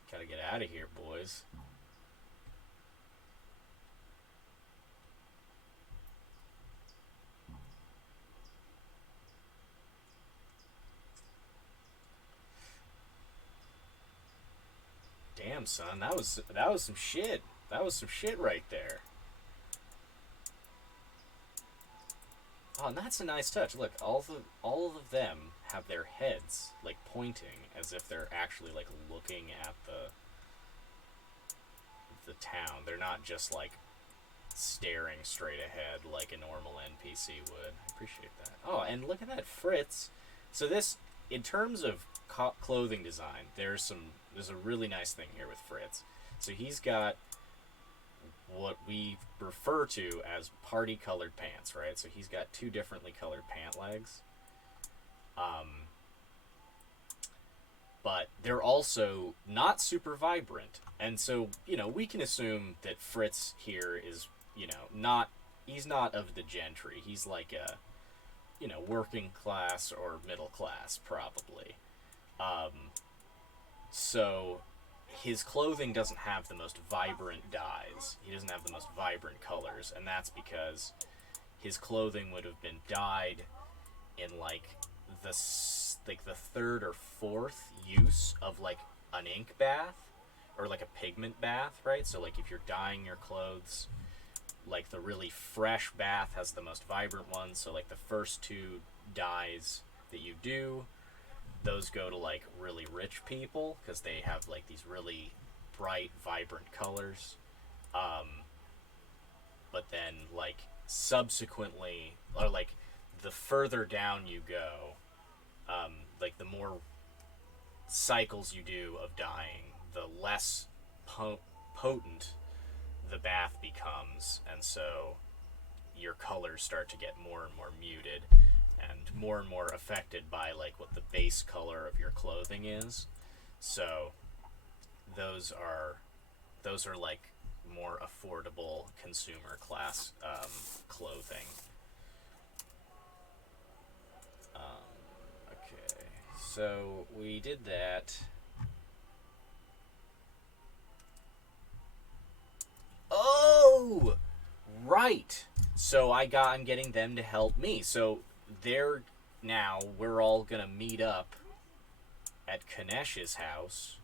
Gotta get out of here, boys. Damn, son, that was some shit. That was some shit right there. Oh, and that's a nice touch. Look, all of them have their heads like pointing as if they're actually like looking at the town. They're not just like staring straight ahead like a normal NPC would. I appreciate that. Oh, and look at that, Fritz. So this, in terms of clothing design, there's a really nice thing here with Fritz. So he's got what we refer to as party colored pants, right? So he's got two differently colored pant legs. But they're also not super vibrant. And so, you know, we can assume that Fritz here is, you know, he's not of the gentry. He's like a, you know, working class or middle class, probably. So his clothing doesn't have the most vibrant dyes. He doesn't have the most vibrant colors, and that's because his clothing would have been dyed in like the third or fourth use of like an ink bath or like a pigment bath, right? So like if you're dyeing your clothes, like the really fresh bath has the most vibrant ones. So like the first two dyes that you do, those go to like really rich people because they have like these really bright, vibrant colors. But then like subsequently, or like the further down you go, like the more cycles you do of dyeing, the less potent the bath becomes, and so your colors start to get more and more muted and more affected by like what the base color of your clothing is. So those are like more affordable consumer class clothing. Okay, so we did that. Oh, right. So I'm getting them to help me. So we're all gonna meet up at Kanesh's house,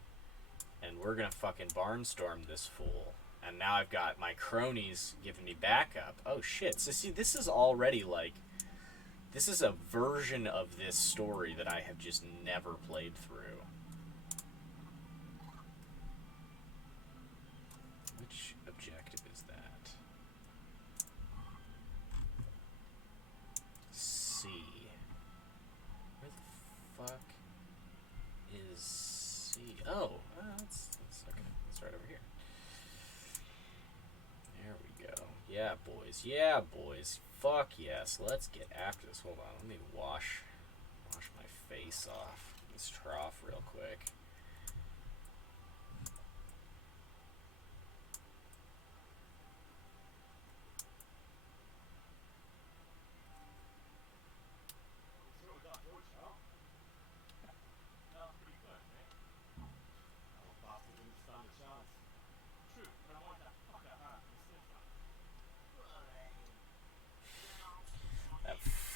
and we're gonna fucking barnstorm this fool. And now I've got my cronies giving me backup. Oh shit. So see, this is already like, this is a version of this story that I have just never played through. Which objective is that? C. Where the fuck is C? Oh, that's okay. That's right over here. There we go. Yeah, boys. Yeah, boys. Fuck yes. Let's get after this. Hold on. Let me wash my face off this trough real quick.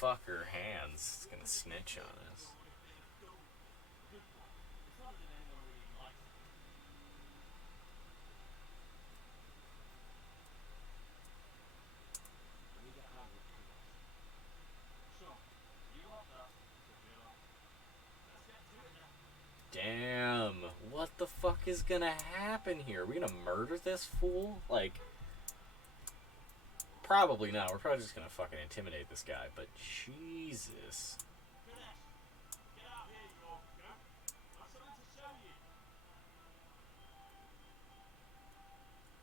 fuck her hands. It's gonna snitch on us. Good point. It's not as if anyone really likes it. When we get home, we'll do this. Sure. You want that? So get on. Let's get to it then. Damn. What the fuck is gonna happen here? Are we gonna murder this fool? Like, probably not. We're probably just gonna fucking intimidate this guy, but Jesus. Finish. Get out here, you old goat. I've something to show you.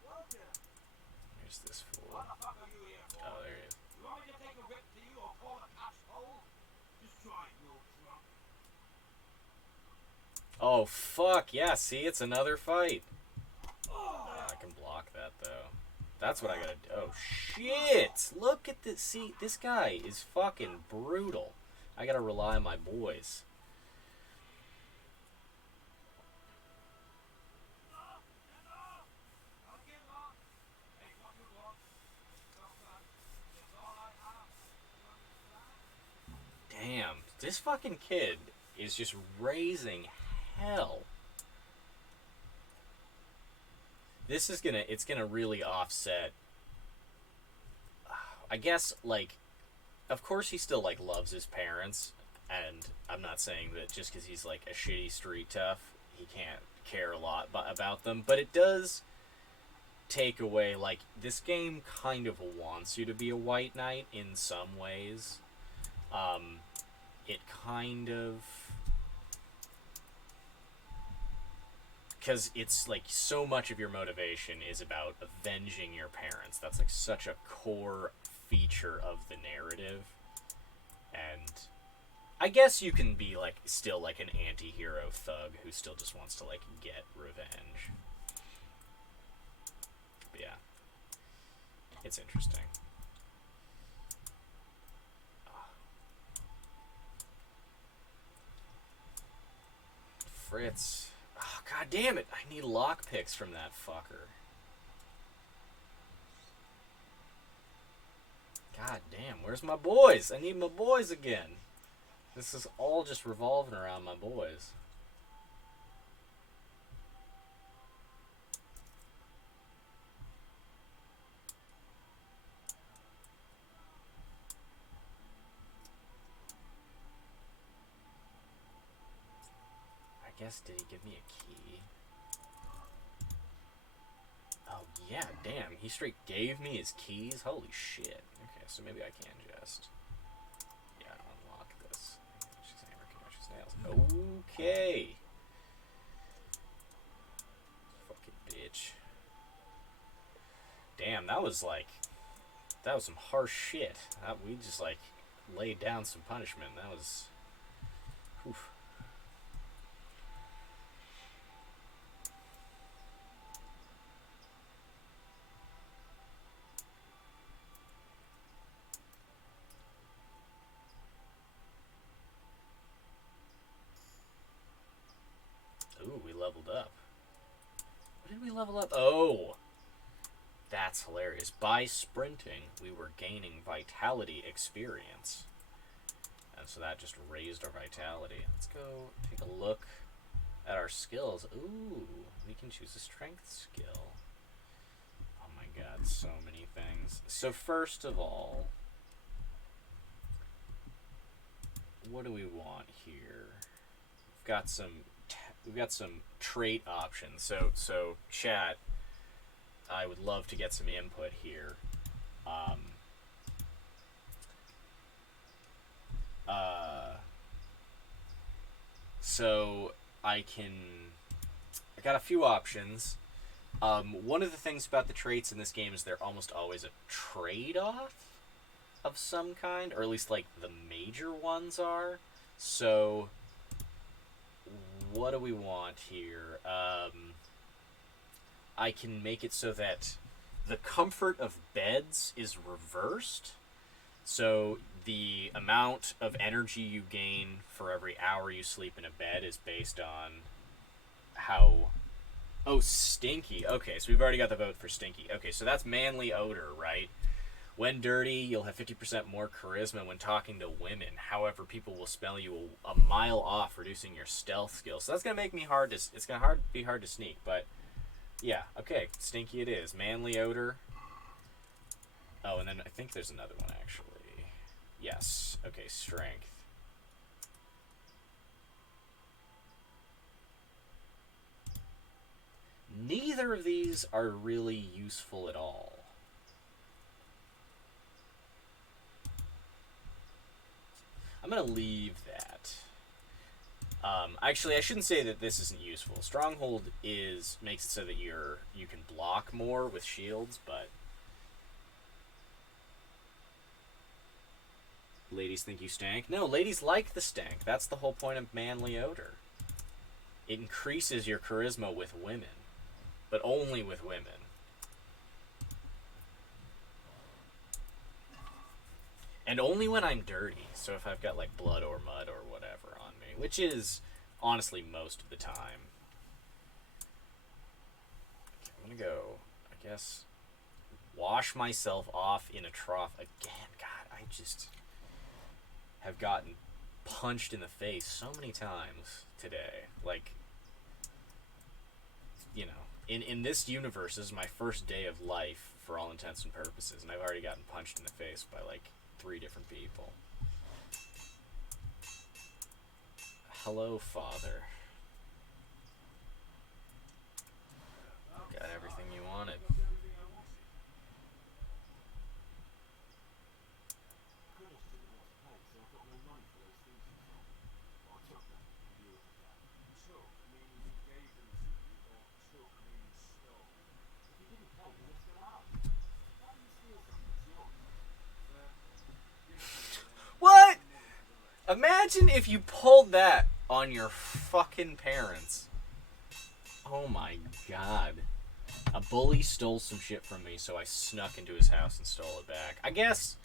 Welcome. Here's this fool. What the fuck are you here for? Oh, there he is. You want me to take a whip to you or call a cat's hole? Just try it, you old drunk. Oh, fuck. Yeah, see? It's another fight. I can block that, though. That's what I gotta do. Oh, shit! Look at this. See, this guy is fucking brutal. I gotta rely on my boys. Don't give up. Take what you want. It's all I have. You understand? Damn. This fucking kid is just raising hell. This is gonna, it's gonna really offset. I guess, like, of course he still, like, loves his parents, and I'm not saying that just because he's, like, a shitty street tough, he can't care a lot about them, but it does take away, like, this game kind of wants you to be a white knight in some ways. It kind of... Because it's, like, so much of your motivation is about avenging your parents. That's, like, such a core feature of the narrative. And I guess you can be, like, still, like, an anti-hero thug who still just wants to, like, get revenge. But yeah. It's interesting. Fritz. Oh, god damn it. I need lockpicks from that fucker. God damn, where's my boys? I need my boys again. This is all just revolving around my boys. I guess, did he give me a key? Oh, yeah, damn. He straight gave me his keys? Holy shit. Okay, so maybe I can just... Yeah, unlock this. She's hammer, nails. Okay. Fucking bitch. Damn, that was like... That was some harsh shit. We just, like, laid down some punishment. That was... Oof. Ooh, we leveled up. What did we level up? Oh! That's hilarious. By sprinting, we were gaining vitality experience. And so that just raised our vitality. Let's go take a look at our skills. Ooh, we can choose a strength skill. Oh my god, so many things. So first of all, what do we want here? We've got some trait options. So chat, I would love to get some input here. So I got a few options. One of the things about the traits in this game is they're almost always a trade-off of some kind, or at least like the major ones are. So what do we want here? I can make it so that the comfort of beds is reversed. So the amount of energy you gain for every hour you sleep in a bed is based on how... Oh, Stinky. Okay, so we've already got the vote for Stinky. Okay, so that's manly odor, right? When dirty, you'll have 50% more charisma when talking to women. However, people will smell you a mile off, reducing your stealth skills. So that's gonna make me hard to. It's gonna be hard to sneak. But yeah, okay, stinky it is. Manly odor. Oh, and then I think there's another one actually. Yes. Okay, strength. Neither of these are really useful at all. I'm going to leave that. Actually, I shouldn't say that this isn't useful. Stronghold makes it so that you can block more with shields, but ladies think you stank? No, ladies like the stank. That's the whole point of manly odor. It increases your charisma with women, but only with women. And only when I'm dirty. So if I've got like blood or mud or whatever on me, which is honestly most of the time. Okay, I'm gonna go, I guess, wash myself off in a trough again. God, I just have gotten punched in the face so many times today. Like, you know, in this universe, this is my first day of life for all intents and purposes, and I've already gotten punched in the face by like 3 different people. Hello, Father. Got everything you wanted. What? Imagine if you pulled that on your fucking parents. Oh my god. A bully stole some shit from me, so I snuck into his house and stole it back. I guess,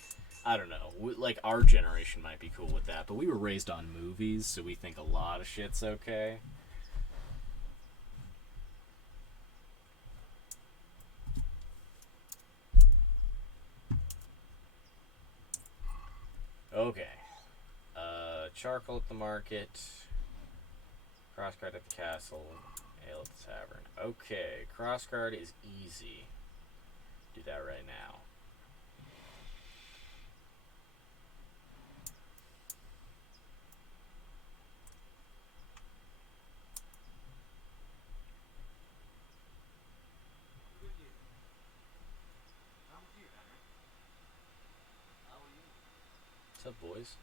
I don't know, like our generation might be cool with that, but we were raised on movies, so we think a lot of shit's okay. Okay. Charcoal at the market. Crossguard at the castle. Ale at the tavern. Okay, crossguard is easy. Do that right now. What's up, boys?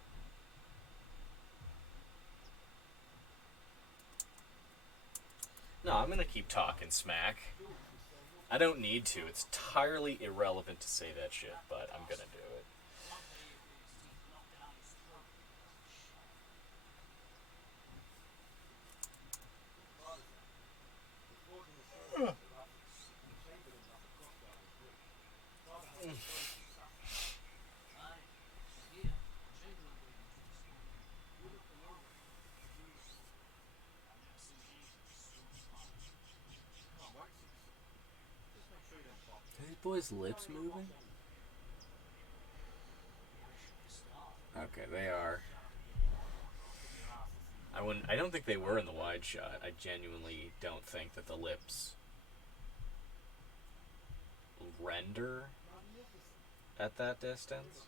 No, I'm gonna keep talking smack. I don't need to. It's entirely irrelevant to say that shit, but I'm gonna do it. Are these boys' lips moving? Okay, they are. I don't think they were in the wide shot. I genuinely don't think that the lips render at that distance.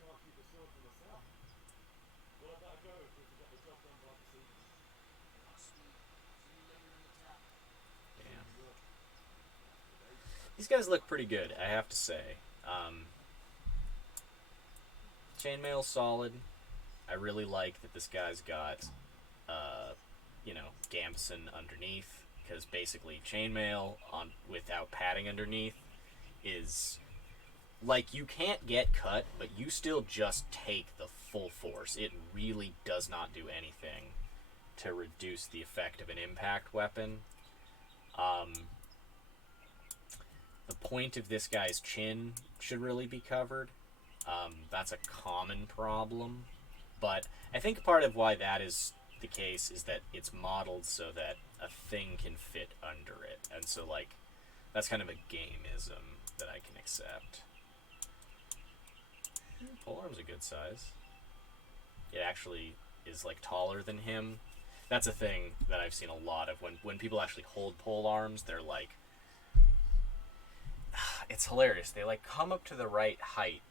Damn. These guys look pretty good, I have to say. Chainmail's solid. I really like that this guy's got, Gamson underneath, because basically chainmail without padding underneath is like you can't get cut, but you still just take the full force. It really does not do anything to reduce the effect of an impact weapon. The point of this guy's chin should really be covered. That's a common problem, but I think part of why that is the case is that it's modeled so that a thing can fit under it, and so like that's kind of a gameism that I can accept. Polearm's a good size. It actually is like taller than him. That's a thing that I've seen a lot of. When people actually hold polearms, they're like, it's hilarious. They like come up to the right height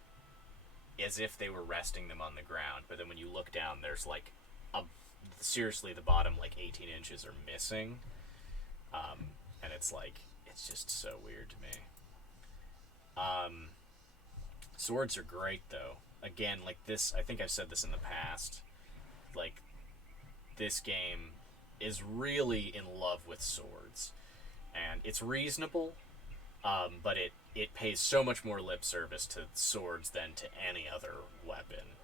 as if they were resting them on the ground, but then when you look down, there's like seriously the bottom like 18 inches are missing, and it's like it's just so weird to me. Swords are great though. Again, like this, I think I've said this in the past. Like, this game is really in love with swords, and it's reasonable, but it pays so much more lip service to swords than to any other weapon,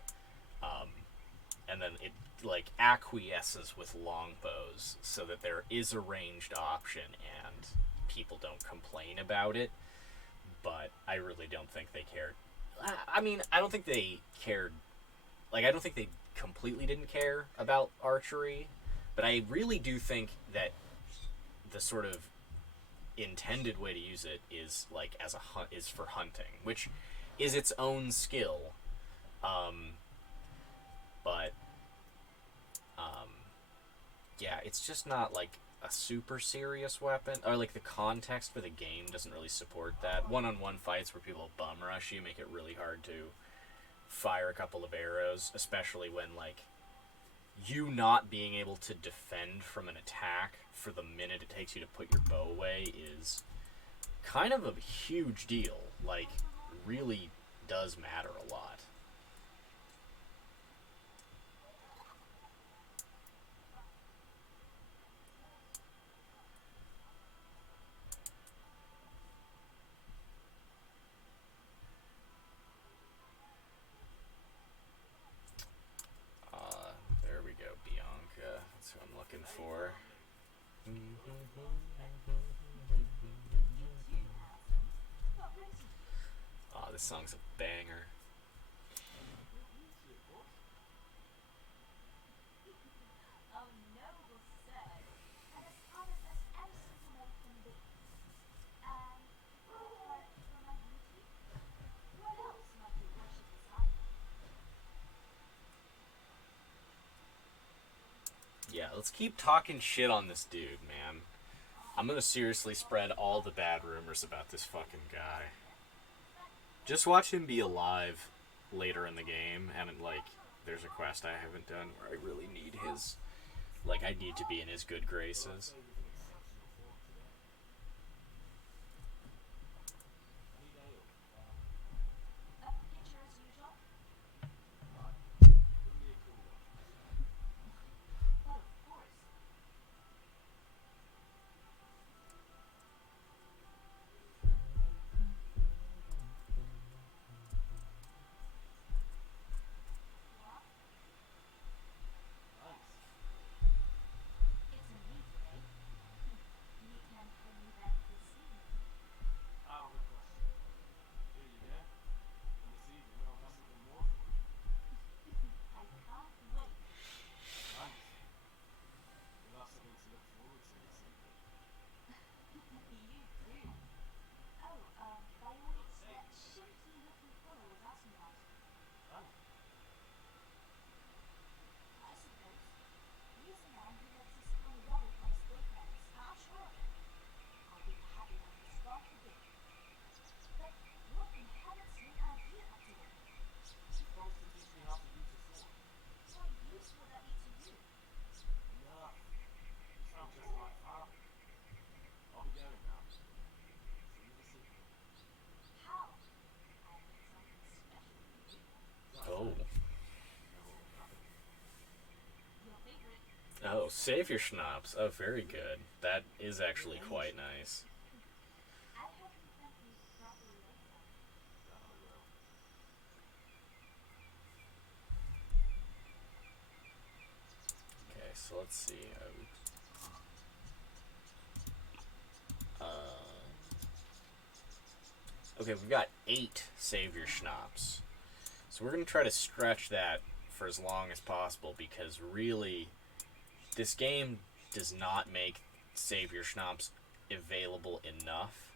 and then it like acquiesces with longbows so that there is a ranged option and people don't complain about it. But I really don't think they cared. I mean, I don't think they cared. Like, I don't think they completely didn't care about archery, but I really do think that the sort of intended way to use it is like as a is for hunting, which is its own skill. But yeah, it's just not like a super serious weapon, or like the context for the game doesn't really support that. One-on-one fights where people bum rush you make it really hard to fire a couple of arrows, especially when like you not being able to defend from an attack for the minute it takes you to put your bow away is kind of a huge deal. Like, really does matter a lot. There we go, Bianca. That's who I'm looking for. Oh, this song's a banger. Oh, noble sir, and as honest as any simple maid can be. And for my beauty, what else might your worship desire? Yeah, let's keep talking shit on this dude, man. I'm gonna seriously spread all the bad rumors about this fucking guy. Just watch him be alive later in the game, and like, there's a quest I haven't done where I really need his, like, I need to be in his good graces. A picture as usual? But of course. What? It's a neat day. You can tell me that this evening. Out of the question. Here you go. And this evening I'll have something more for you. I can't wait. Thanks. We'll have something to look forward to this evening. You do. Oh, by the way, that shifty looking fellow was asking about you. Thanks. I suppose. He's a man who lets his tongue wobble from his boyfriends. I'm sure of it. I'll be happy when he's gone for good. But what in heaven's name are you up to then? She promised to teach me how to use a sword. What use will that be to you? Enough. You sound just like father. I'll be going now. See you this evening. How? I need something special for you. Oh. Your favorite. Oh, Savior Schnapps. Oh, very good. That is actually quite nice. I hope you thank me properly later. Okay, so let's see. Okay, we've got 8 Savior Schnapps. So we're going to try to stretch that for as long as possible, because really, this game does not make Savior Schnapps available enough.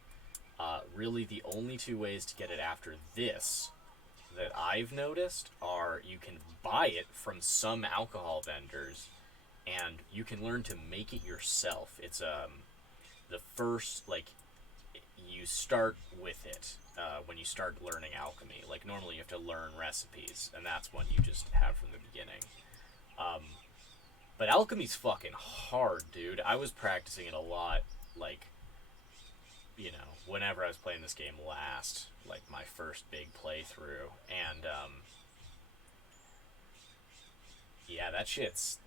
Really, the only 2 ways to get it after this that I've noticed are you can buy it from some alcohol vendors, and you can learn to make it yourself. It's the first, like, you start with it when you start learning alchemy. Like, normally you have to learn recipes, and that's one you just have from the beginning. But alchemy's fucking hard, dude. I was practicing it a lot, like, you know, whenever I was playing this game last, like my first big playthrough, and yeah, that shit's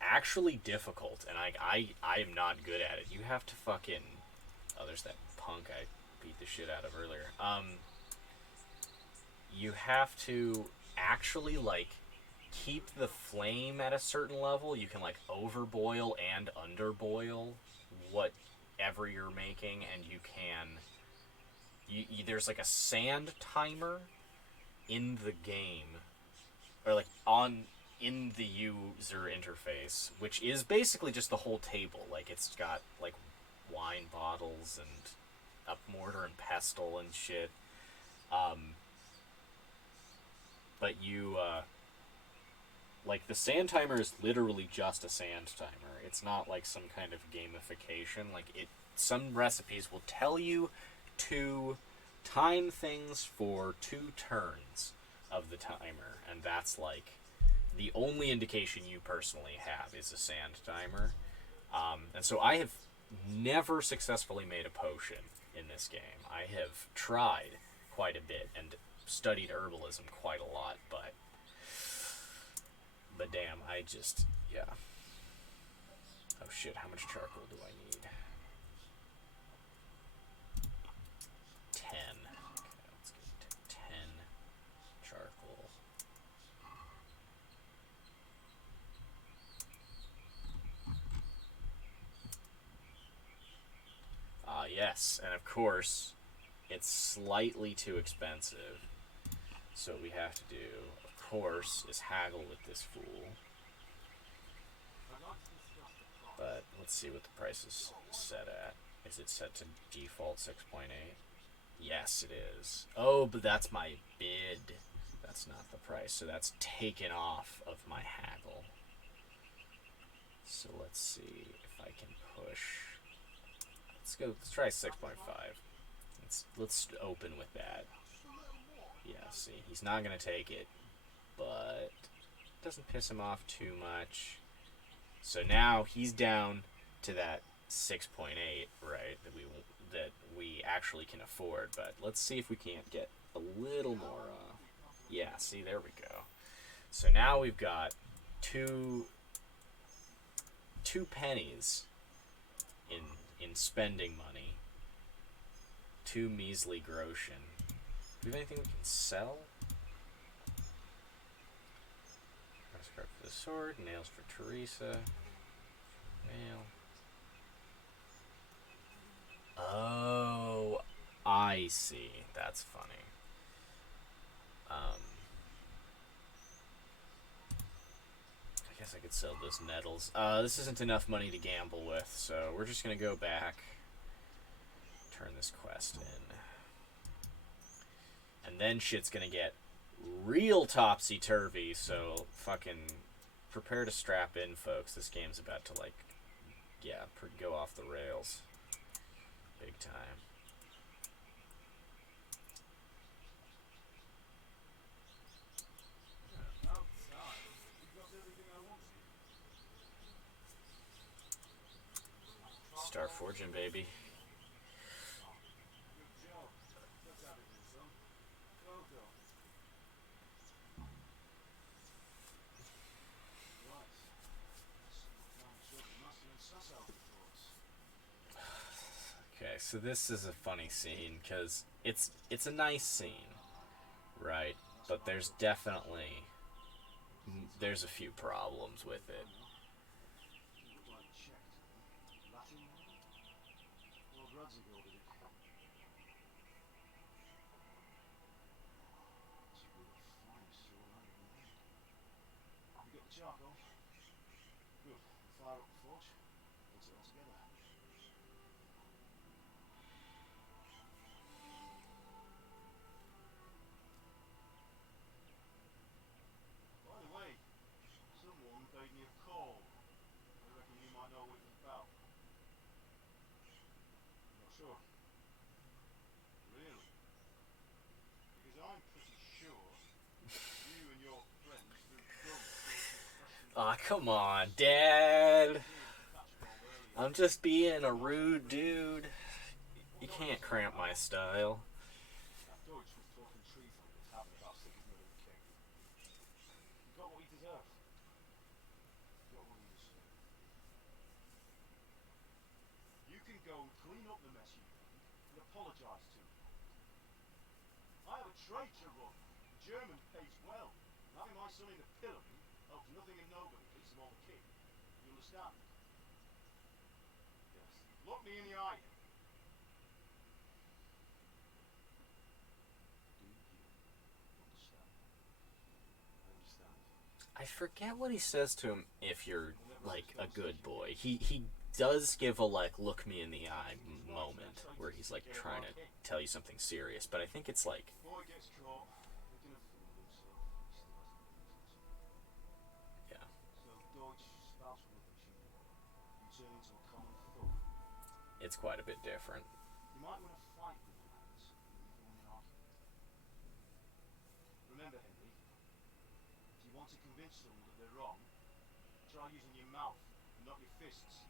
actually difficult, and I am not good at it. You have to fucking, oh, there's that punk I beat the shit out of earlier. You have to actually, like, keep the flame at a certain level. You can, like, overboil and underboil whatever you're making, and you can, there's like a sand timer in the game, or like in the user interface, which is basically just the whole table. Like, it's got like wine bottles and a mortar and pestle and shit. But you like, the sand timer is literally just a sand timer. It's not like some kind of gamification. Like, some recipes will tell you to time things for 2 turns of the timer, and that's like the only indication you personally have is a sand timer. And so I have never successfully made a potion in this game. I have tried quite a bit and studied herbalism quite a lot, but damn, I just, yeah. Oh shit, how much charcoal do I need? 10. Okay, let's get to 10 charcoal. Yes, and of course, it's slightly too expensive. So what we have to do, of course, is haggle with this fool. But let's see what the price is set at. Is it set to default 6.8? Yes, it is. Oh, but that's my bid. That's not the price. So that's taken off of my haggle. So let's see if I can push. Let's try 6.5. Let's open with that. Yeah, see, he's not gonna take it, but it doesn't piss him off too much. So now he's down to that 6.8, right? That we actually can afford. But let's see if we can't get a little more. Yeah, see, there we go. So now we've got two pennies in spending money. 2 measly groschen. Do we have anything we can sell? Press card for the sword, nails for Teresa. Nail. Oh, I see. That's funny. I guess I could sell those nettles. This isn't enough money to gamble with, so we're just gonna go back, turn this quest in. And then shit's gonna get real topsy-turvy, so fucking prepare to strap in, folks. This game's about to, like, yeah, go off the rails. Big time. Start forging, baby. Okay, so this is a funny scene, because it's a nice scene, right? But there's definitely, there's a few problems with it. Charcoal. Good. Fire up the forge. Put it all together. Aw, come on, Dad. I'm just being a rude dude. You can't cramp my style. That Deutsch was talking treason at the tavern about Sigismund and the king. He got what he deserved. He got what he deserved. You can go and clean up the mess you made and apologise to me. I have a trade to run. The German pays well. And having my son in the pillory helps nothing and nobody, least of all the king. You understand? Yes. Look me in the eye. Do you understand? I understand. I forget what he says to him if you're, like, a good boy. He does give a, like, look me in the eye moment where he's, like, trying to tell you something serious, but I think it's, like, Boy gets caught making a fool of himself. He still has yeah, reasons. So Deutsch spouts rubbish and you turn into a common thug. it's quite a bit different. You might win a fight with the lads, even if you win an argument. Remember, Henry, if you want to convince someone that they're wrong, try using your mouth and not your fists.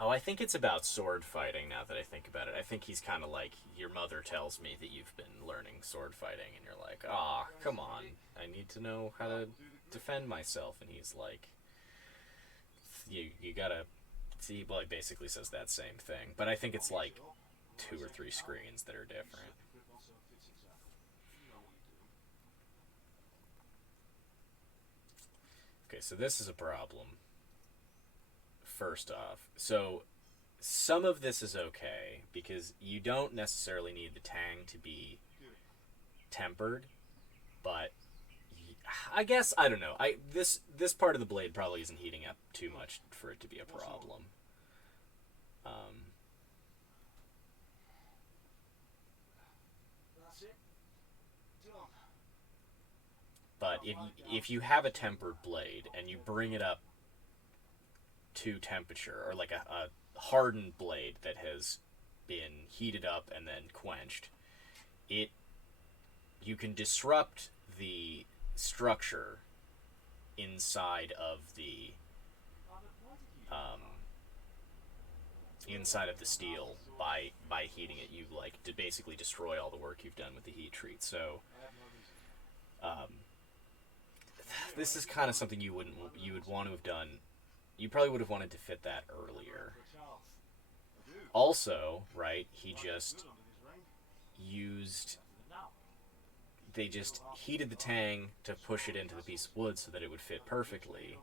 Oh, I think it's about sword fighting now that I think about it. I think he's kind of like, your mother tells me that you've been learning sword fighting, and you're like, ah, come on. I need to know how to defend myself. And he's like, you gotta... See, well, he basically says that same thing. But I think it's like 2 or 3 screens that are different. Okay, so this is a problem. First off, so some of this is okay because you don't necessarily need the tang to be tempered, but I guess I don't know. This part of the blade probably isn't heating up too much for it to be a problem. That's it. Done. But if you have a tempered blade and you bring it up to temperature, or like a hardened blade that has been heated up and then quenched, you can disrupt the structure inside of the steel by heating it. You like to basically destroy all the work you've done with the heat treat. So this is kind of something you would want to have done. You probably would have wanted to fit that earlier. Also, right, he just used... They just heated the tang to push it into the piece of wood so that it would fit perfectly.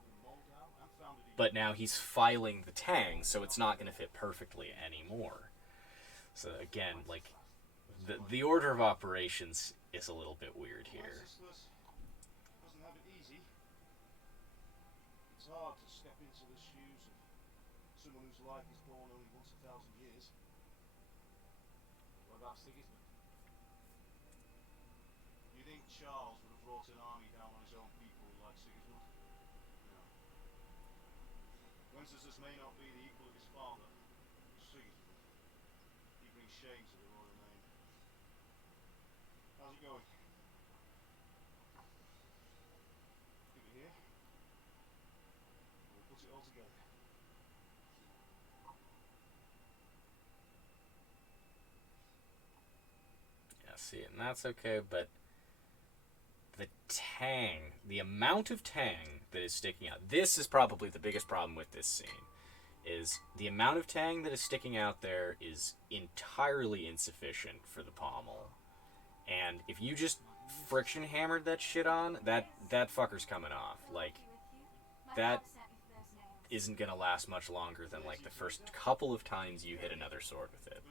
But now he's filing the tang, so it's not going to fit perfectly anymore. So again, like, the order of operations is a little bit weird here. Doesn't have it easy. It's hard to step into the shoes of someone whose life is born only once 1,000 years. What about Sigismund? You think Charles would have brought an army down on his own people like Sigismund? No. Wenceslas may not be the equal of his father, Sigismund. He brings shame to the royal name. How's it going? Give it here. We'll put it all together. Yeah, see, and that's okay, but the tang, the amount of tang that is sticking out, this is probably the biggest problem with this scene, is the amount of tang that is sticking out there is entirely insufficient for the pommel. And if you just friction hammered that shit on, that fucker's coming off. Like, that isn't gonna last much longer than like the first couple of times you hit another sword with it.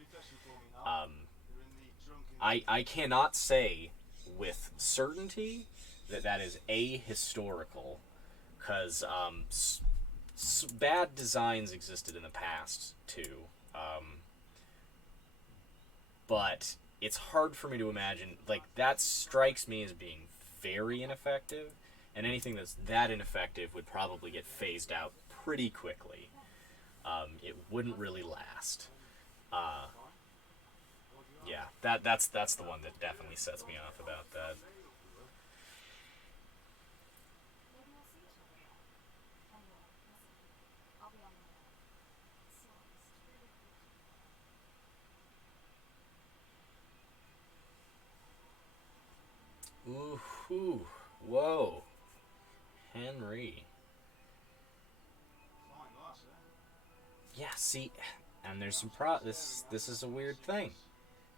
I cannot say with certainty that is ahistorical, because bad designs existed in the past too, but it's hard for me to imagine, like, that strikes me as being very ineffective, and anything that's that ineffective would probably get phased out pretty quickly. It wouldn't really last. Yeah, that's the one that definitely sets me off about that. Ooh, whoa, Henry. Fine glass, eh? Yeah, see, and there's some this is a weird thing.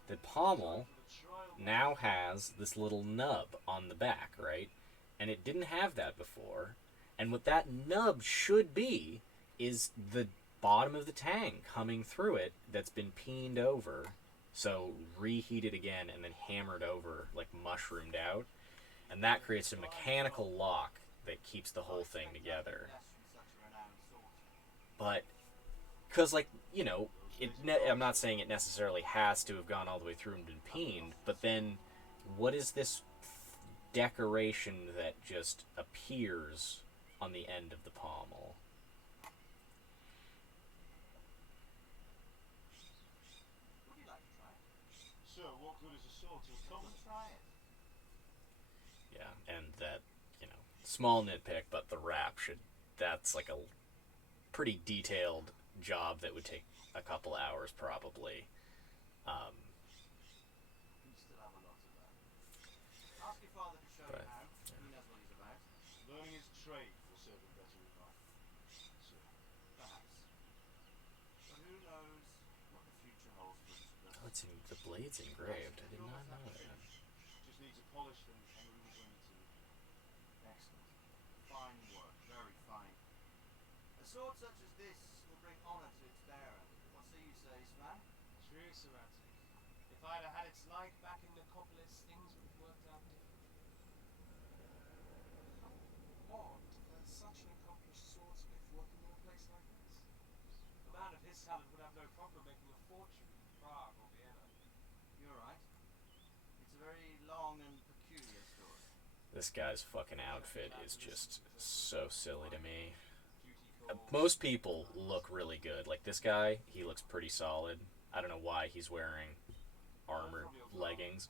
The pommel now has this little nub on the back, right? And it didn't have that before. And what that nub should be is the bottom of the tang coming through it that's been peened over. So reheated again and then hammered over, like mushroomed out. And that creates a mechanical lock that keeps the whole thing together. Less from such a renowned source. But, because, like, you know, I'm not saying it necessarily has to have gone all the way through and been peened, but then what is this decoration that just appears on the end of the pommel? Would you like to try it? Sir, what good is a sword to a common? Try it. Yeah, and that, you know, small nitpick, but the wrap that's like a pretty detailed job that would take a couple hours probably. You still have a lot to learn. Ask your father to show But, you how. He knows what he's about. Learning his trade will serve him better in life. Sir. Perhaps. But who knows what the future holds for each of us. Oh, the blade's engraved. I did not know that. Just needs a polished and removed when it's Excellent. Fine work. Very fine. A sword such as this will bring honour to its bearer. What say you, say, Svan? True, Sir Anthony. If I'd have had its like back in Nicopolis, things would have worked out differently. How odd that such an accomplished swordsmith working in a place like this. A man of his talent would have no problem making a fortune in Prague or Vienna. You're right. It's a very long and peculiar story. This guy's fucking outfit is just so silly to me. Duty calls. Most people look really good. Like this guy, he looks pretty solid. I don't know why he's wearing armor leggings.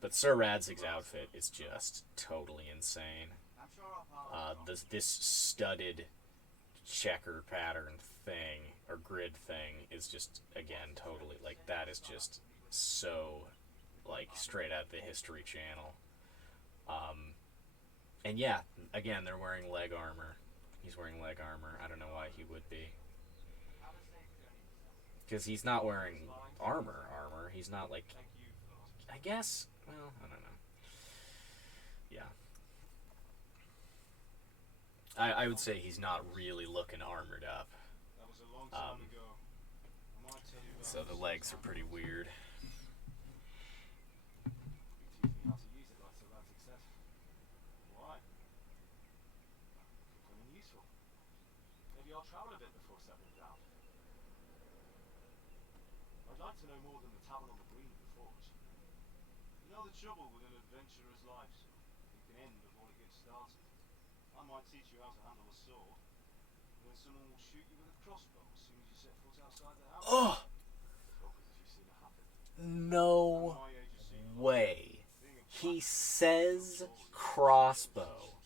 But Sir Radzig's outfit is just totally insane. I'm sure our pal This studded checker pattern thing, or grid thing, is just, again, totally, like, that is just so, like, straight out the History Channel. And yeah, again, they're wearing leg armor. He's wearing leg armor. I don't know why he would be. Because he's not wearing armor. He's not, like, Thank you for the hospitality. I guess, well, I don't know. Yeah. I would say he's not really looking armored up. That was a long time ago. I might tell you about So the legs are pretty weird. You teach me how to use it like Sir Rantic said. Why? Could come in useful. Maybe I'll travel a bit before settling down. I'd like to know more than the tavern on the green and the forge. You know the trouble with an adventurer's life, sir? It can end before it gets started. I might teach you how to handle a sword, and then someone will shoot you with a crossbow as soon as you set foot outside the house. Oh! Talk as if you've seen it happen. No At my age, you see, way. being a He says crossbow.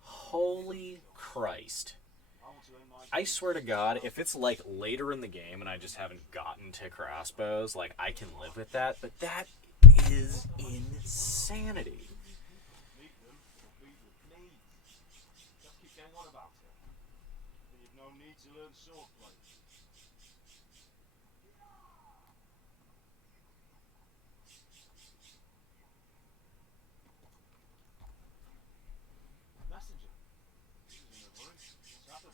Holy Christ. I want to end my I swear to God, if it's like later in the game and I just haven't gotten to crossbows, like I can live with that, but that is insanity. meet them or beat them. Me. Just keep going on about it. Then you've no need to learn swordplay. Messenger. He was in a hurry. What's happened?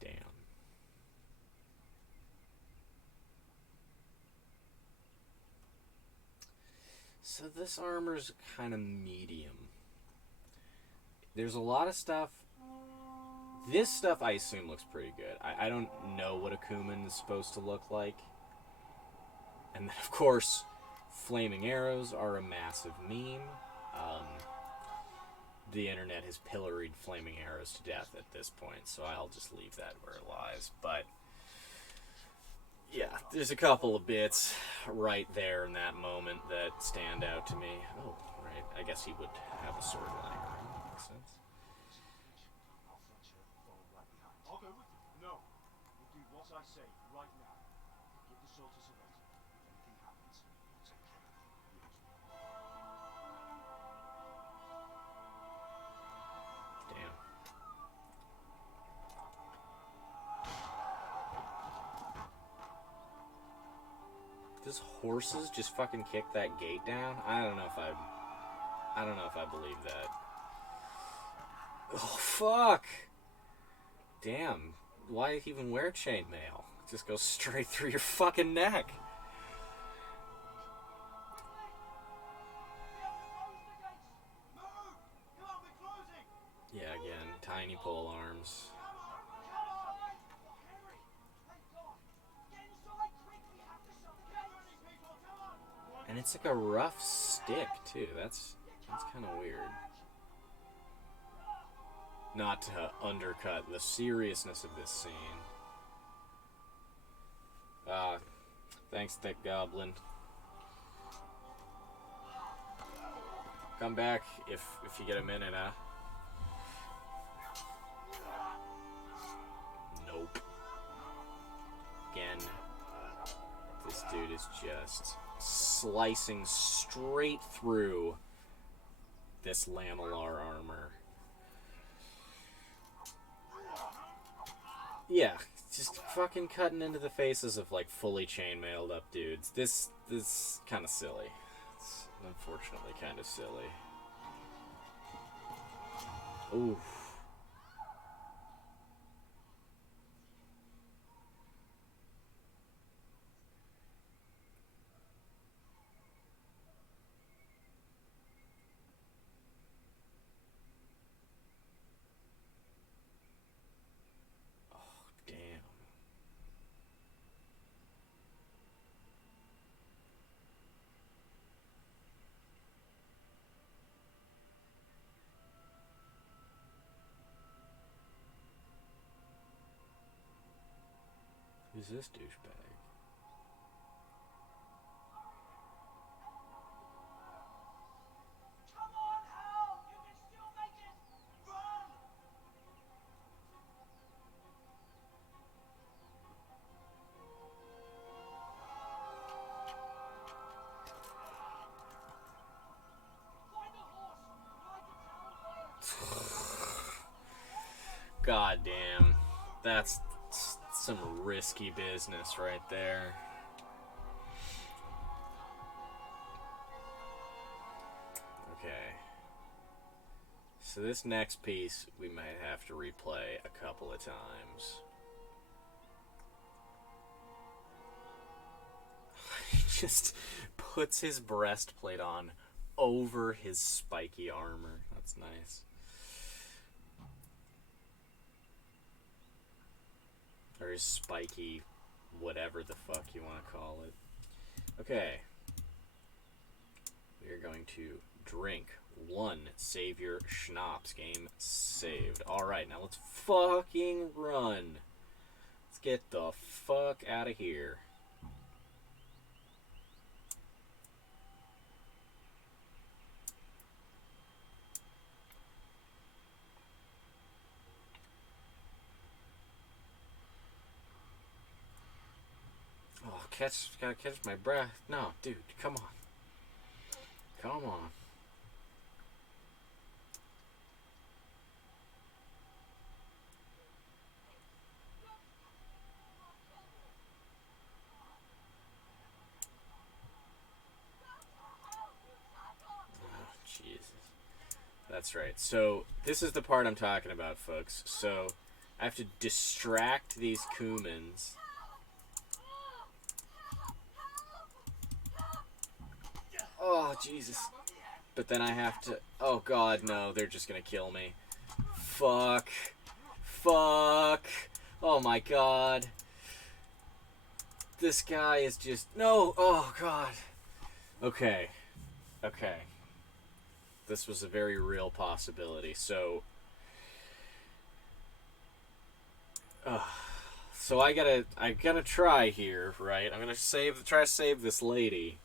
Damn. So this armor's kind of medium. There's a lot of stuff. This stuff I assume looks pretty good. I don't know what a Kuman is supposed to look like. And then, of course, flaming arrows are a massive meme. The internet has pilloried flaming arrows to death at this point, so I'll just leave that where it lies. But Yeah, there's a couple of bits right there in that moment that stand out to me. Oh, right. I guess he would have a sword lying around. Makes sense. I'll front you and follow right behind. I'll go with you. No. You do what I say right now. Give the sword to Serrato. If anything happens, I'll take care of you. Leave it to me. Damn. Does horses just fucking kick that gate down? I don't know if I believe that. Oh fuck! Damn. Why even wear chainmail? It just goes straight through your fucking neck. Yeah, again, tiny pole arms. And it's like a rough stick too. That's kind of weird. Not to undercut the seriousness of this scene. Thanks, Thick Goblin. Come back if you get a minute, huh? Nope. Again, this dude is just slicing straight through this lamellar armor. Yeah, just fucking cutting into the faces of like fully chainmailed up dudes. This kind of silly. It's unfortunately kind of silly. Oof. Damn. Who's this douchebag? Come on, Hal! You can still make it! Run! Find the horse! Ride to town first! God damn. That's some risky business right there. Okay. So this next piece we might have to replay a couple of times. He just puts his breastplate on over his spiky armor. That's nice. Or his spiky whatever the fuck you want to call it. Okay. We are going to drink one Savior Schnapps. Game saved. Alright, now let's fucking run. Let's get the fuck out of here. Oh, gotta catch my breath. No, dude, come on. Come on. Oh, Jesus. That's right. So, this is the part I'm talking about, folks. So, I have to distract these Kumans. Oh, Jesus. But then I have to... Oh, God, no. They're just gonna kill me. Fuck. Fuck. Oh, my God. This guy is just... No. Oh, God. Okay. Okay. This was a very real possibility. So... So I gotta try here, right? I'm gonna try to save this lady,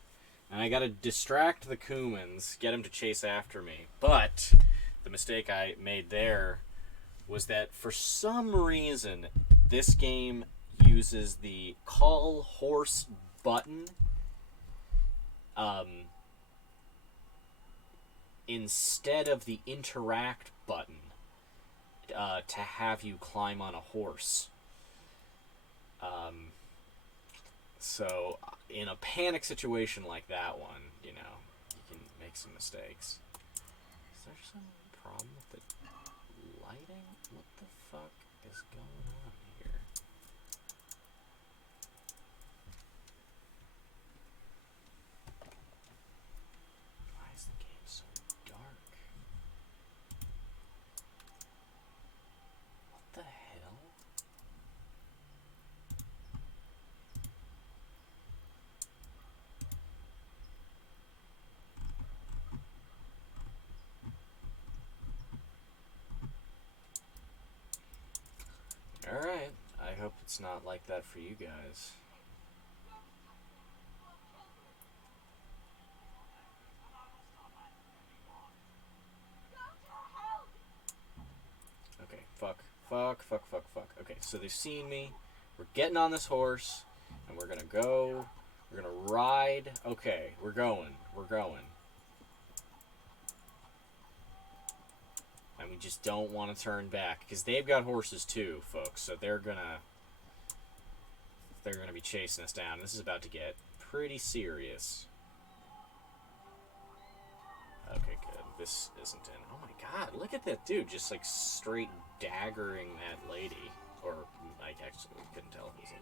and I gotta distract the Kumans, get him to chase after me. But the mistake I made there was that for some reason this game uses the call horse button instead of the interact button to have you climb on a horse. So in a panic situation like that one, you know, you can make some mistakes. Is there some problem with the lighting? What the fuck is going on here? Why is the game so dark? What the hell? Alright, I hope it's not like that for you guys. Okay, fuck. Okay, so they've seen me. We're getting on this horse, and we're gonna go. We're gonna ride. Okay, we're going. And we just don't want to turn back, because they've got horses too, folks, so they're gonna be chasing us down. This is about to get pretty serious. Okay, good. This isn't in. Oh my god, look at that dude just like straight daggering that lady. Or I actually couldn't tell if it was a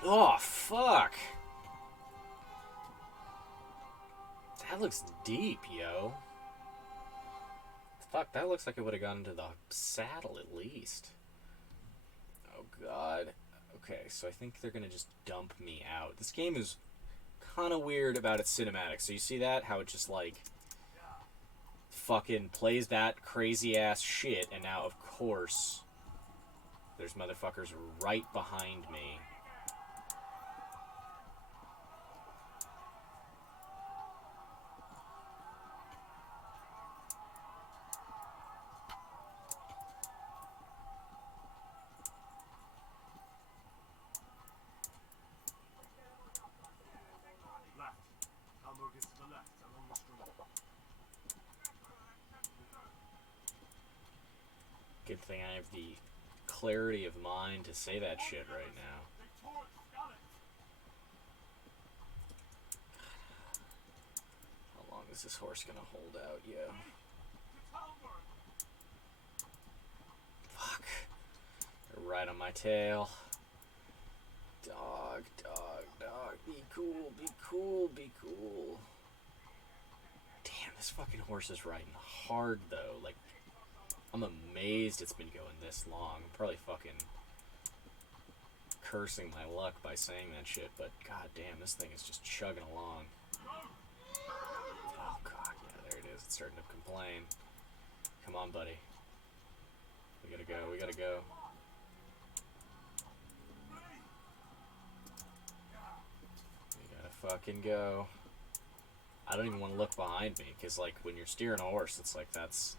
lady. Oh, fuck! That looks deep, yo. Fuck, that looks like it would have gone into the saddle at least. Oh god. Okay, so I think they're gonna just dump me out. This game is kind of weird about its cinematics. So you see that? How it just like fucking plays that crazy ass shit, and now of course there's motherfuckers right behind me. Left. Elbow gets to the left, along the street. Good thing I have the clarity of mind to say that shit right now. How long is this horse gonna hold out, yo? Fuck. They're right on my tail. Dog. Be cool. Damn, this fucking horse is riding hard, though. Like, I'm amazed it's been going this long. I'm probably fucking cursing my luck by saying that shit, but god damn, this thing is just chugging along. Oh god, yeah, there it is. It's starting to complain. Come on, buddy. We gotta go. We gotta fucking go. I don't even want to look behind me, because, like, when you're steering a horse, it's like that's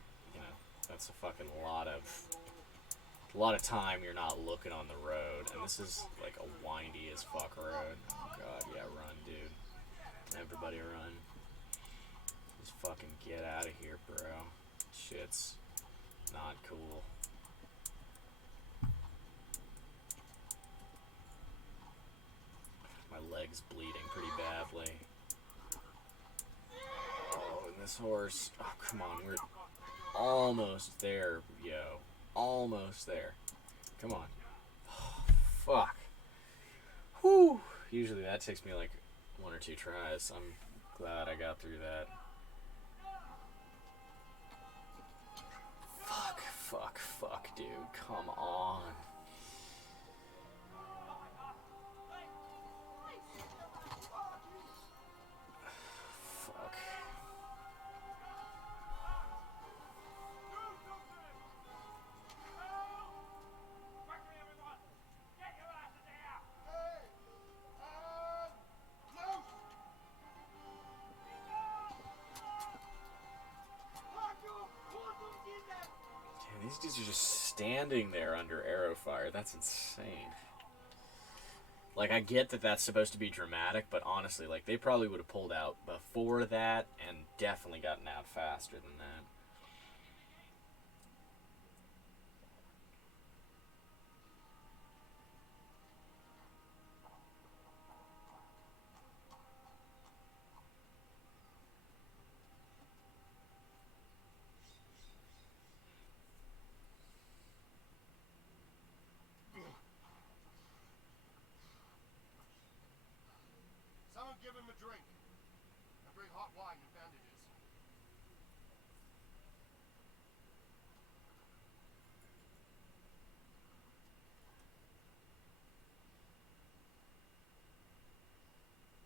a fucking lot of time you're not looking on the road, and this is like a windy as fuck road. Oh god, yeah, run, dude. Everybody run. Just fucking get out of here, bro. Shit's not cool. My leg's bleeding pretty badly. Oh, and this horse. Oh, come on, we're almost there, yo. Almost there. Come on. Oh, fuck. Whew. Usually that takes me like 1 or 2 tries. I'm glad I got through that. Fuck, dude. Come on. Fuck. These dudes are just standing there under arrow fire. That's insane. Like, I get that that's supposed to be dramatic, but honestly, like, they probably would have pulled out before that and definitely gotten out faster than that. Someone give him a drink. And bring hot wine and bandages.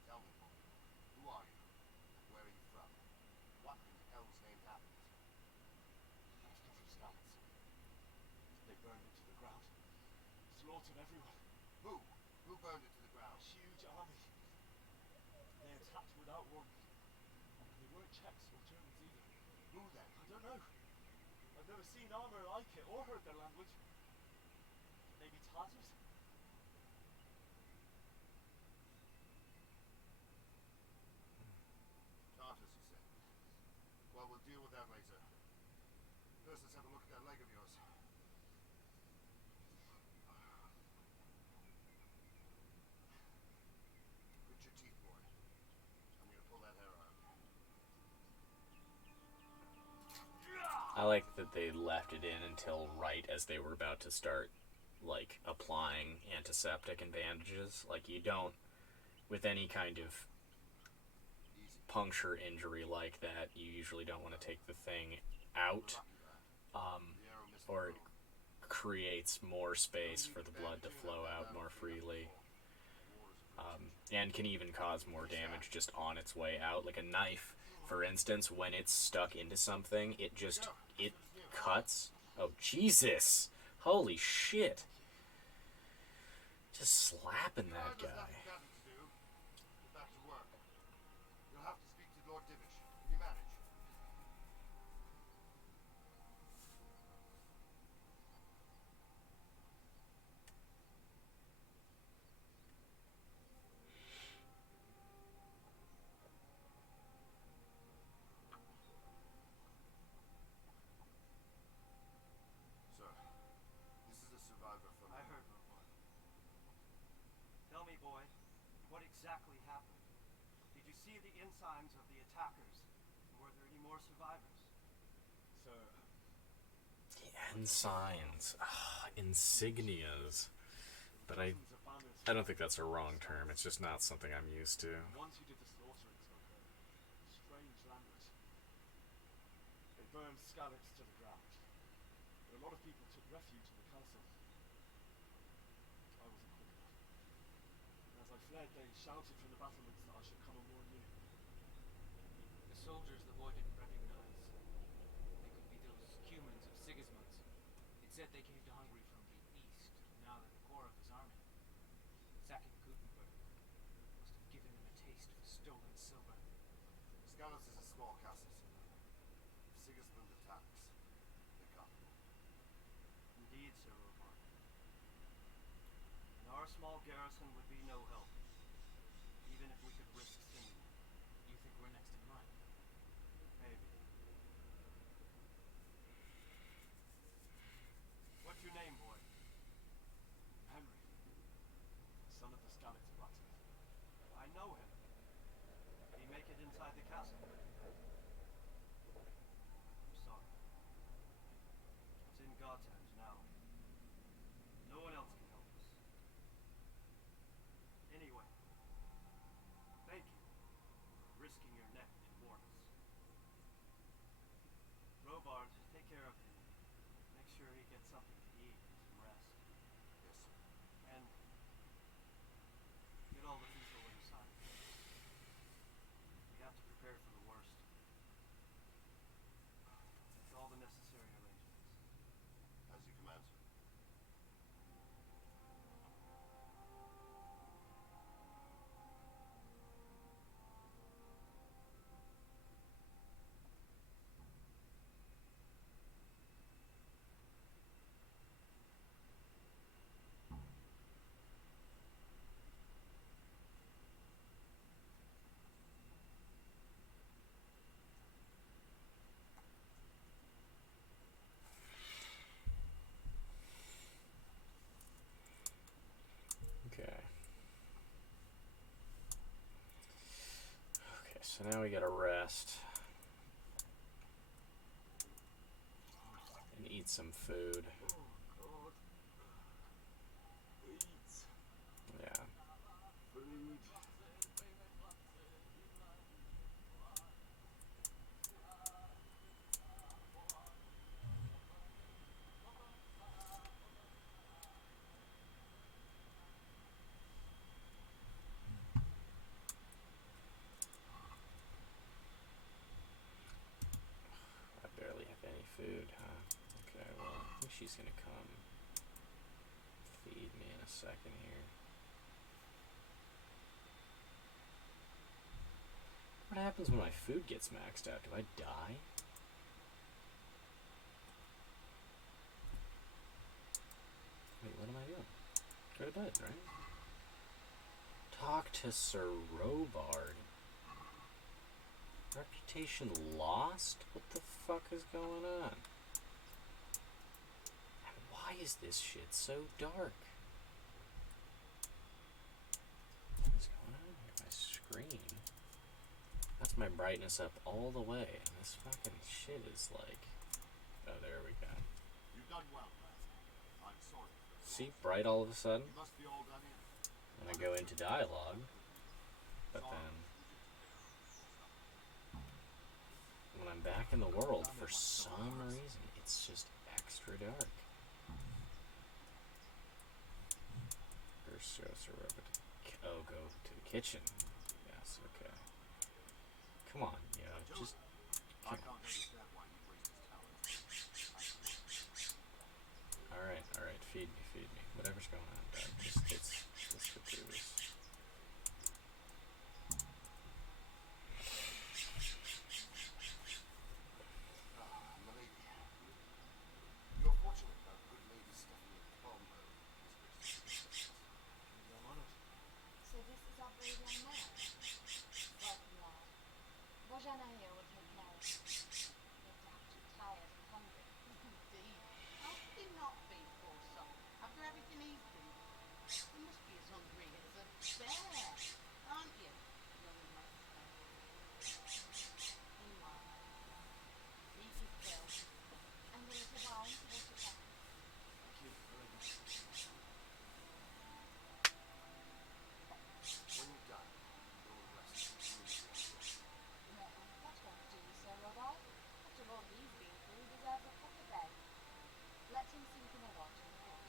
Tell me, who are you? Where are you from? What in hell's name happened? I'm from Scouts. They burned it to the ground. Slaughtered everyone. Who? Who burned it to the ground? A huge army. They attacked without warning. And they weren't Czechs or Germans either. Who then? I don't know. I've never seen armor like it or heard their language. Maybe Tatars? Tartars, you say? Well, we'll deal with that later. First, let's have a look at that leg of yours. Grit your teeth, boy. I'm gonna pull that hair out. I like that they left it in until right as they were about to start, like, applying antiseptic and bandages. Like, you don't, with any kind of Easy. puncture injury like that, you usually don't want to take the thing out, The arrow missed or the it bone. creates more space for the blood to flow out more freely, and can even cause more damage just on its way out. Like a knife, for instance, when it's stuck into something, it cuts. Oh, Jesus! Holy shit! Just slapping that There's guy. nothing better to do. Get back to work. You'll have to speak to Lord Divish. Can you manage? Sir, this is a survivor from... I heard report. Tell me, boy, what exactly happened? Did you see the ensigns of the attackers? Were there any more survivors? So, The ensigns. Insignias. But dozens of banners. I don't think that's a wrong term. It's just not something I'm used to. The ones who did the slaughtering spoke a strange language. They burned Skalitz to the ground. But a lot of people took refuge in the castle. I wasn't quick enough. And as I fled, they shouted from the battlements that I should come and warn you. The soldiers the boy didn't recognize. They could be those Cumans of Sigismund's. It said they came to Hungary from the east, and now they're the core of his army. Sacking Gutenberg must have given them a taste of stolen silver. Skalitz is a small castle, sir. If Sigismund attacks, they come. Indeed, Sir Robart. And our small garrison would be no help, even if we could risk sending them. You think we're next in line? Maybe. What's your name, boy? Henry, son of the Skalitz blacksmith. I know him. Did he make it inside the castle? I'm sorry. It's in God's hands now. No one else can help us. Anyway, thank you for risking your neck to warn us. Robard, take care of him. Make sure he gets something to eat and some rest. Yes, sir. And get all the people inside. We have to prepare for the worst. so now we gotta rest. And eat some food. Oh, God. Eat. Yeah. Food. I barely have any food, huh? Okay, well, I think she's gonna come feed me in a second here. What happens when my food gets maxed out? Do I die? Wait, what am I doing? Go to bed, right? Talk to Sir Robard. Reputation lost? What the fuck is going on? And why is this shit so dark? What's going on here? My screen. That's my brightness up all the way. And this fucking shit is like... Oh, there we go. You've done well, lad. I'm sorry. See? Bright all of a sudden. You must be all done in. And I go into dialogue. But then... when I'm back in the world, for some reason, it's just extra dark. First, oh, go to the kitchen. Yes, okay. Come on, just... I can't understand why you waste his talent. Alright, feed me. Whatever's going on, Dad. Let's get through this. Milady, you're fortunate about good Lady Stephanie Palmer. You're on it. So this is our brave young man. Welcome, lad. Bojana here will take care of you. You're damn too tired and hungry. Indeed. How could he not be, poor soul, after everything he's been through? He must be as hungry as a bear, aren't you, young master? Meanwhile, eat your fill, and a little wine to wash it down. Thank you very much. When you're done, you'll rest completely. No, that won't do, Sir Robard. After all he's been through, he deserves a proper bed. Let him sink in a lodge in the water.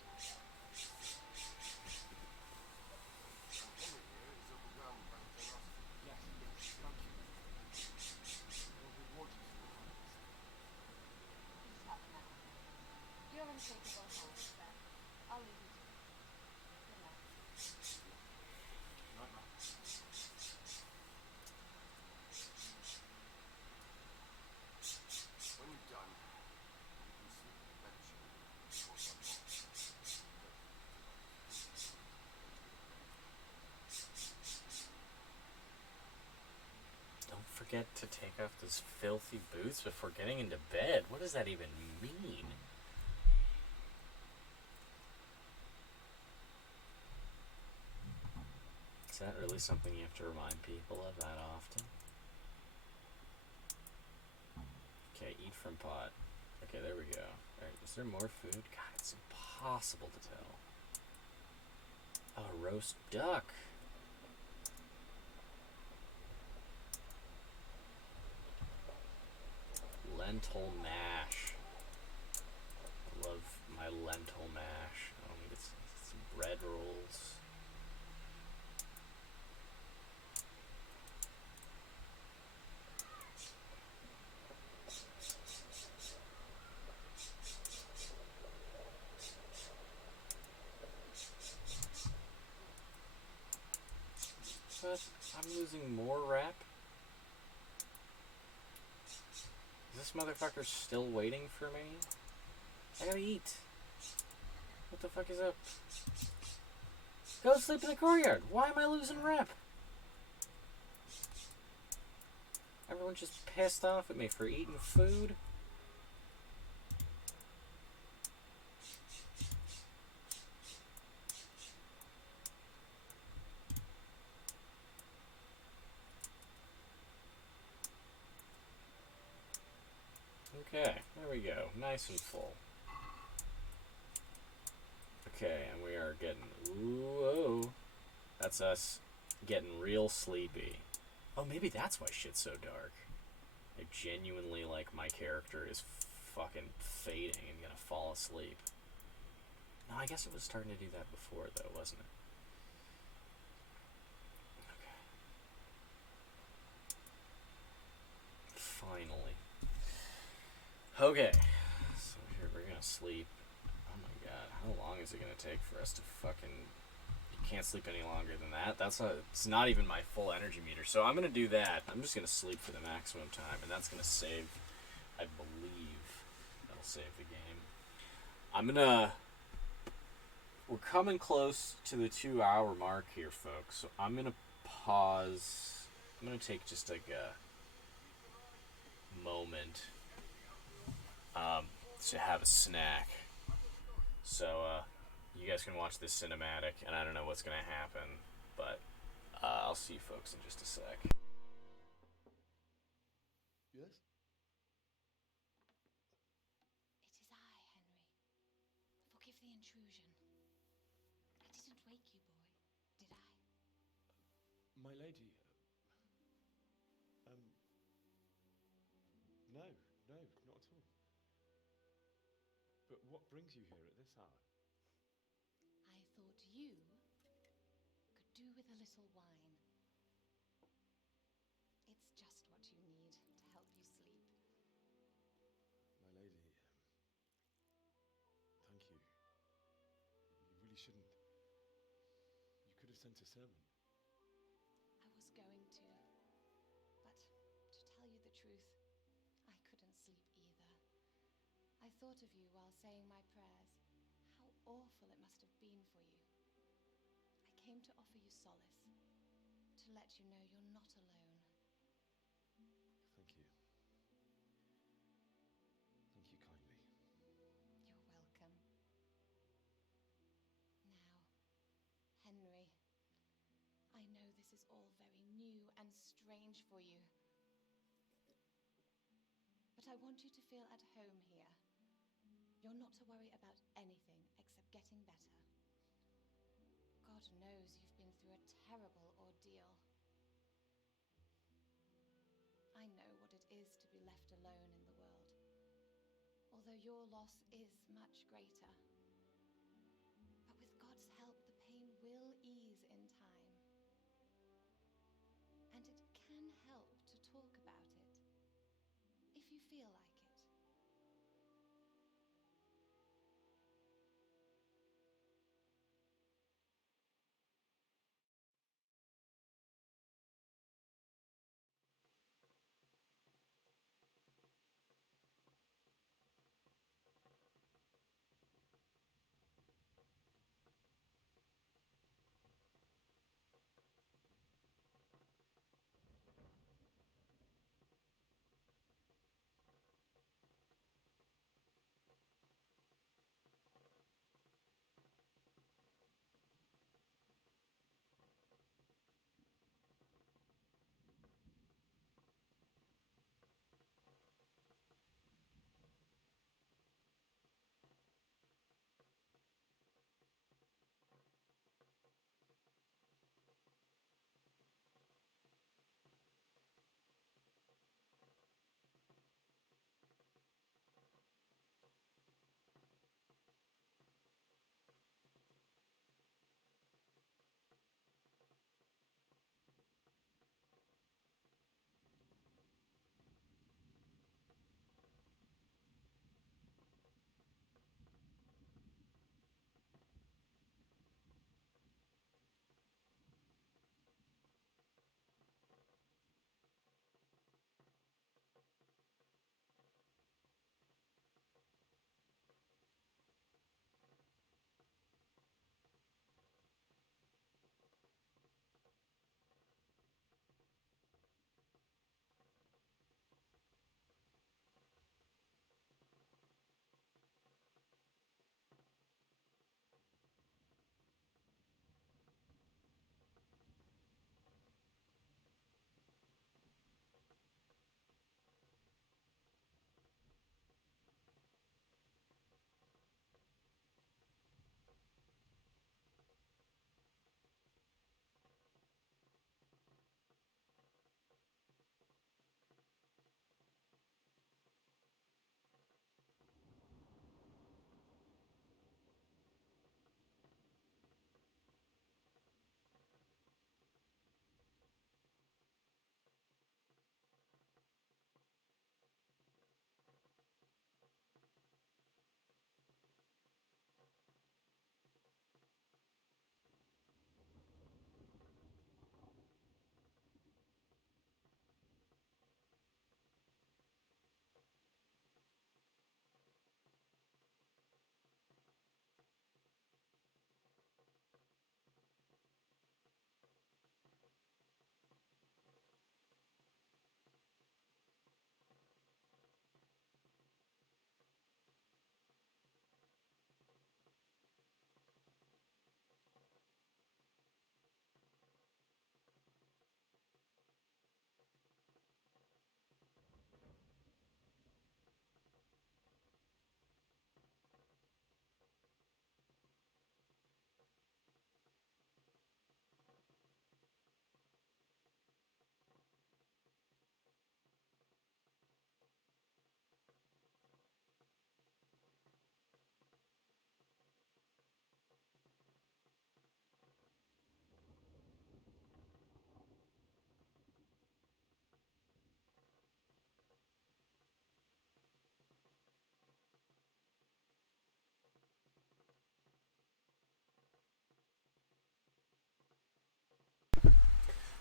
Henry here is overwhelmed by the generosity. Yes, thank you. I'll reward you for your kindness. He's up now. You're in capable hands, then. I'll leave you to it. Good night. Night, night. When you've done, you can sleep in the bedchamber before sunrise. Don't forget to take off those filthy boots before getting into bed. What does that even mean? Is that really something you have to remind people of that often? Okay, eat from pot. Okay, there we go. Alright, is there more food? God, it's impossible to tell. Oh, roast duck. Lentil mash. I love my lentil mash. I'll get some bread rolls. But I'm losing more rep. Is this motherfucker still waiting for me? I gotta eat. What the fuck is up? Go sleep in the courtyard. Why am I losing rep? Everyone's just pissed off at me for eating food. Okay, there we go. Nice and full. Okay, and we are getting... Ooh, that's us getting real sleepy. Oh, maybe that's why shit's so dark. I genuinely, like, my character is fucking fading and gonna fall asleep. No, I guess it was starting to do that before, though, wasn't it? Okay. Finally. Okay. So here, we're gonna sleep. Oh my god, how long is it gonna take for us to fucking... You can't sleep any longer than that. It's not even my full energy meter. So I'm gonna do that. I'm just gonna sleep for the maximum time, and that's gonna save... I believe that'll save the game. I'm gonna... We're coming close to the 2-hour mark here, folks. So I'm gonna pause. I'm gonna take just like a moment to have a snack. So you guys can watch this cinematic, and I don't know what's gonna happen, but I'll see you folks in just a sec. Yes? It is I, Henry. Forgive the intrusion. I didn't wake you, boy, did I? My lady. No, not at all. But what brings you here at this hour? I thought you could do with a little wine. It's just what you need to help you sleep. My lady, thank you. You really shouldn't. You could have sent a sermon. I was going to, but to tell you the truth, I couldn't sleep either. I thought of you while saying my prayers. How awful it must have been for you. I came to offer you solace, to let you know you're not alone. Thank you. Thank you kindly. You're welcome. Now, Henry, I know this is all very new and strange for you. But I want you to feel at home here. You're not to worry about anything except getting better. God knows you've been through a terrible ordeal. I know what it is to be left alone in the world, although your loss is much greater. But with God's help, the pain will ease in time. And it can help to talk about it, if you feel like it.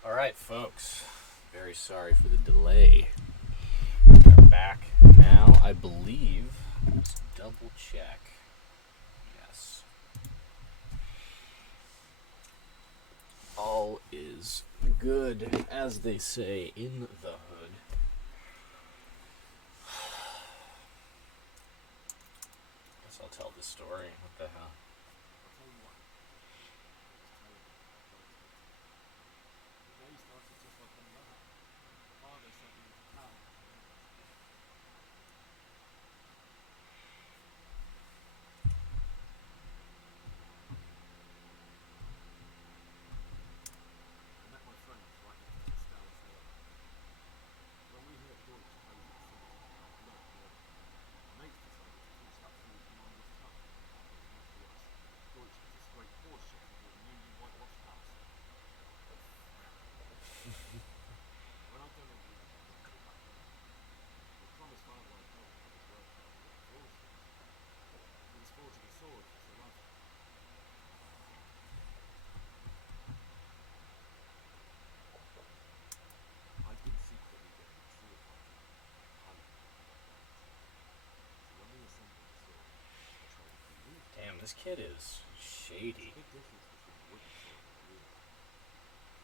Alright, folks. Very sorry for the delay. We're back now, I believe. Let's double check. Yes. All is good, as they say in the hood. Guess I'll tell the story. What the hell? I'll tell you what. It's terrible. The day started just like any other. Father sent me into town. I met my friends right next to the Scala Sail. When we heard Deutsch praising cities, our blood boiled. Mates decided to teach that fool mindless tongue. Next to us, Deutsch was a straight horse shit into a newly whitewashed house. When I'd done all the eating, I went back home. I promised Father I'd help him with his work, but I couldn't force him. He was forging a sword for Sir Arthur. I'd been secretly getting sword fighting, hunting, so when we assembled the sword, I tried a few moves. Damn, this kid is shady. Big difference between a wooden sword and a real one.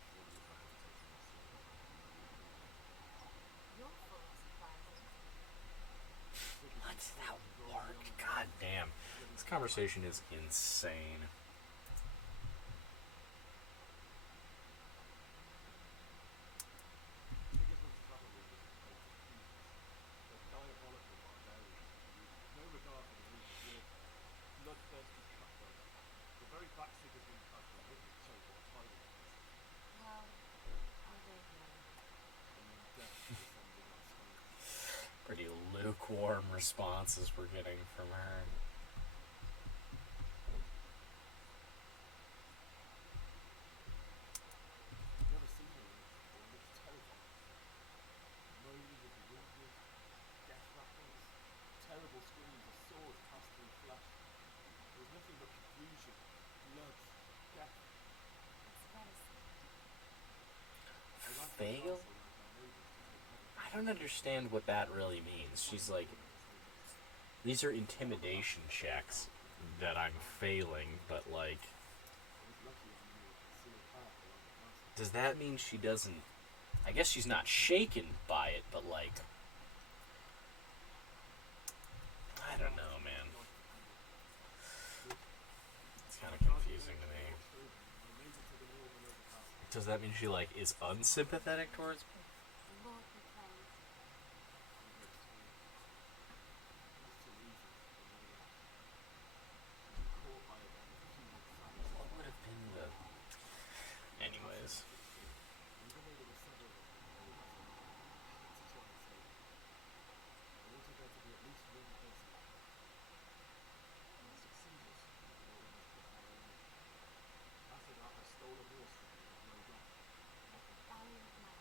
What do you if I hadn't taken my sword out? You're full of surprises. What's that word? God damn. This conversation is insane. Sigismund's cavalry was composed of heathens. They're diabolical barbarians with no regard for the rules of warfare, bloodthirsty cutthroats. The very fact Sigismund had them with him showed what a tyrant he was. Well, I don't know. And then death descended on Spain. Pretty lukewarm responses we're getting from her. I've never seen her like before, and it's terrifying. Moaning of the wounded, death rattles, terrible screams as swords pass through flesh. There was nothing but confusion, blood, death. It's very sad. I ran to the Fail? castle like our neighbours to take cover. I don't understand what that really means. She's like, these are intimidation checks that I'm failing, but like, I was lucky I knew a concealed path around the castle. does that mean she doesn't? I guess she's not shaken by it, but like, I don't know, man. It's kind of confusing to me. I made it to the mill below the castle. Does that mean she like is unsympathetic towards me? The Lord be praised. I heard screams. It was too easy for no one. She'd been caught by a gang of human savages. What would have been the? Anyways, Even though there were several of us in the whole battle, I had to try and save her. I wanted there to be at least one person left. And I succeeded, though almost put my own in. After that, I stole a horse from her and rode off. Like a valiant man.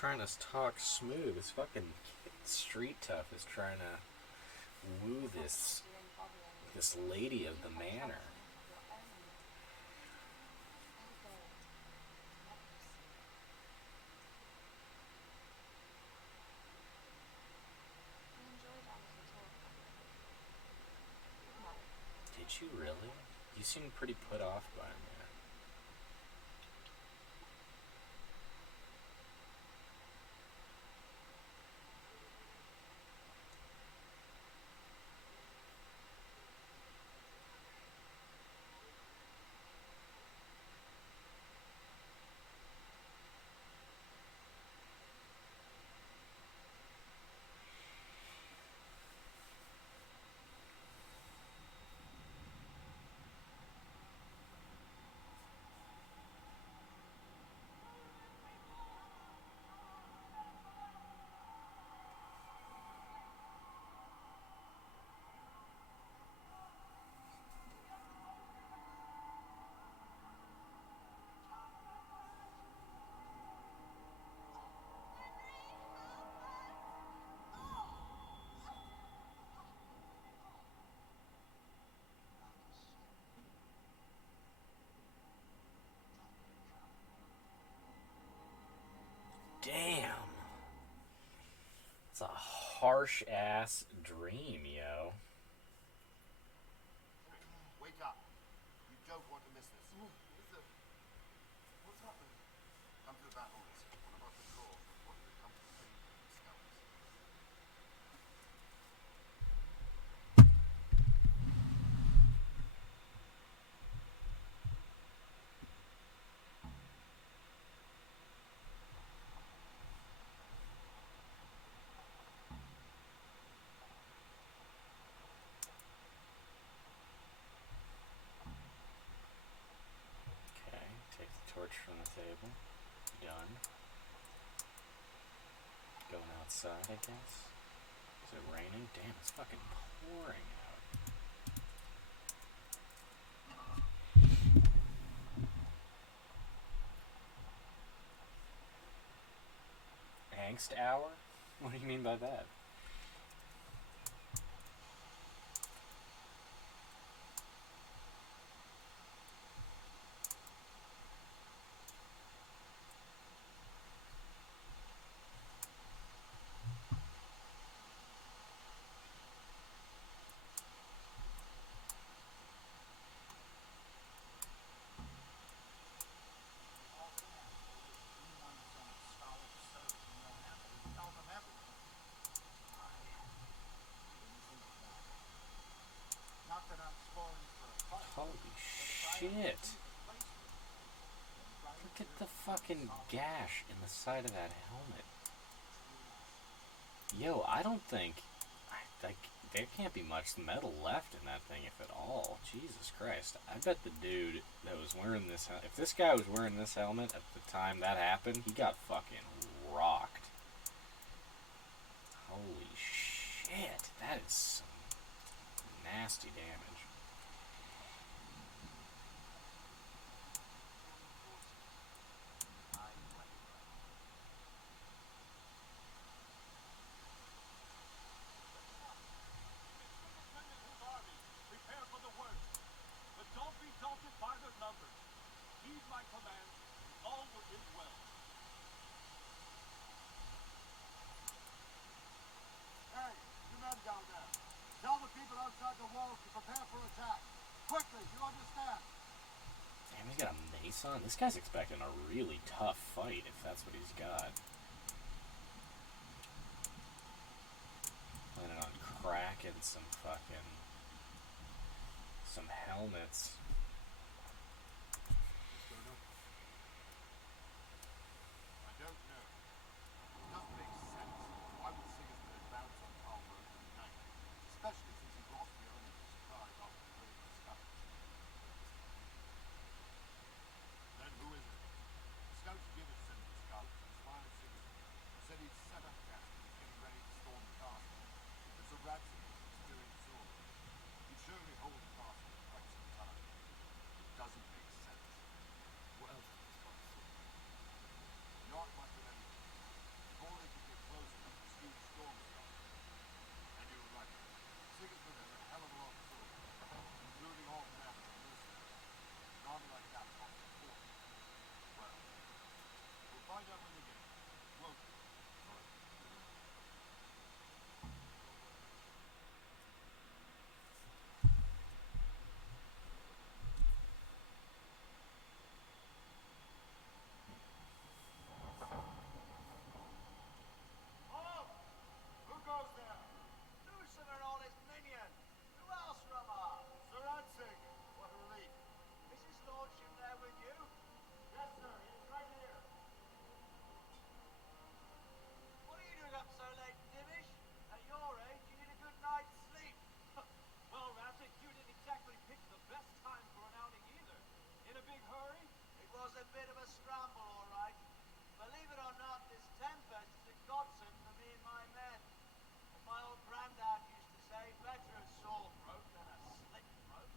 trying to talk smooth. This fucking street tough is trying to woo this lady of the manor. Did you really? You seem pretty put off by me. Damn. It's a harsh ass dream, yo. Wake up. You don't want to miss this. What's happened? Come to the battle list. One of our patrols reported a company raiding the scouts. Okay, take the torch from the table. Done. Going outside, I guess. Is it raining? Damn, it's fucking pouring out. Angst hour? What do you mean by that? Not that I'm spoiling for a fight. Holy shit. Look at the fucking gash in the side of that helmet. Yo, I don't think... there can't be much metal left in that thing, if at all. Jesus Christ. I bet the dude that was wearing this... If this guy was wearing this helmet at the time that happened, he got fucking rocked. Holy shit. That is some nasty damage. Prepare for the worst, but don't be daunted by their numbers. Heed my command, all will end well. Hey, you men down there. Tell the people outside the walls to prepare for attack. Quickly, you understand? Damn, he's got a mace on? This guy's expecting a really tough fight, if that's what he's got. Planning on cracking some fucking... some helmets. I don't know. It doesn't make sense. Why would Sigismund advance on Karl Road in the night? Especially since he lost the element of surprise after the raid of the scouts. Then who is it? The scouts did send the scouts and spy on Sigismund. Said he'd set up camp and was getting ready to storm the castle. It's a ransom for the steering sword. He'd surely hold the castle for quite some time. bit of a scramble, all right. Believe it or not, this tempest is a godsend for me and my men. As my old granddad used to say, better a sore throat than a slit throat.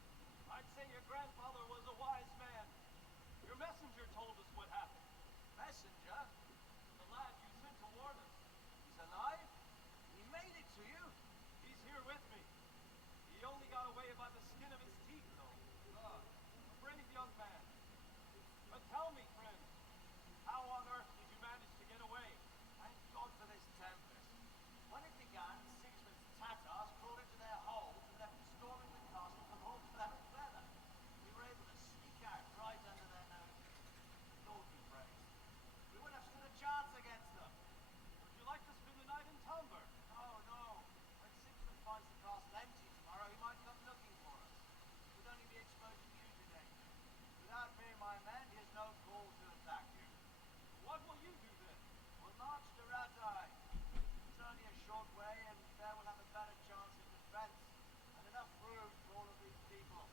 I'd say your grandfather was a wise man. Your messenger told us what happened. Messenger? The lad you sent to warn us. He's alive? He made it to you? He's here with me. He only got away by the skin of his teeth, though. A brave young man. But tell me, friend, how on earth did you manage to get away? Thank God for this tempest. When it began, Sigismund's Tatars crawled into their holes and left storming the castle from all clever weather. We were able to sneak out right under their noses. Lord be praised. We wouldn't have stood a chance against them. Would you like to spend the night in Tomber? No, no. When Sigismund finds the castle empty tomorrow, he might come looking for us. We'd only be exposing you to danger. Without me and my men, he has no call to attack you. What will you do then? We'll march to Razai. It's only a short way, and there we'll have a better chance of defense, and enough room for all of these people.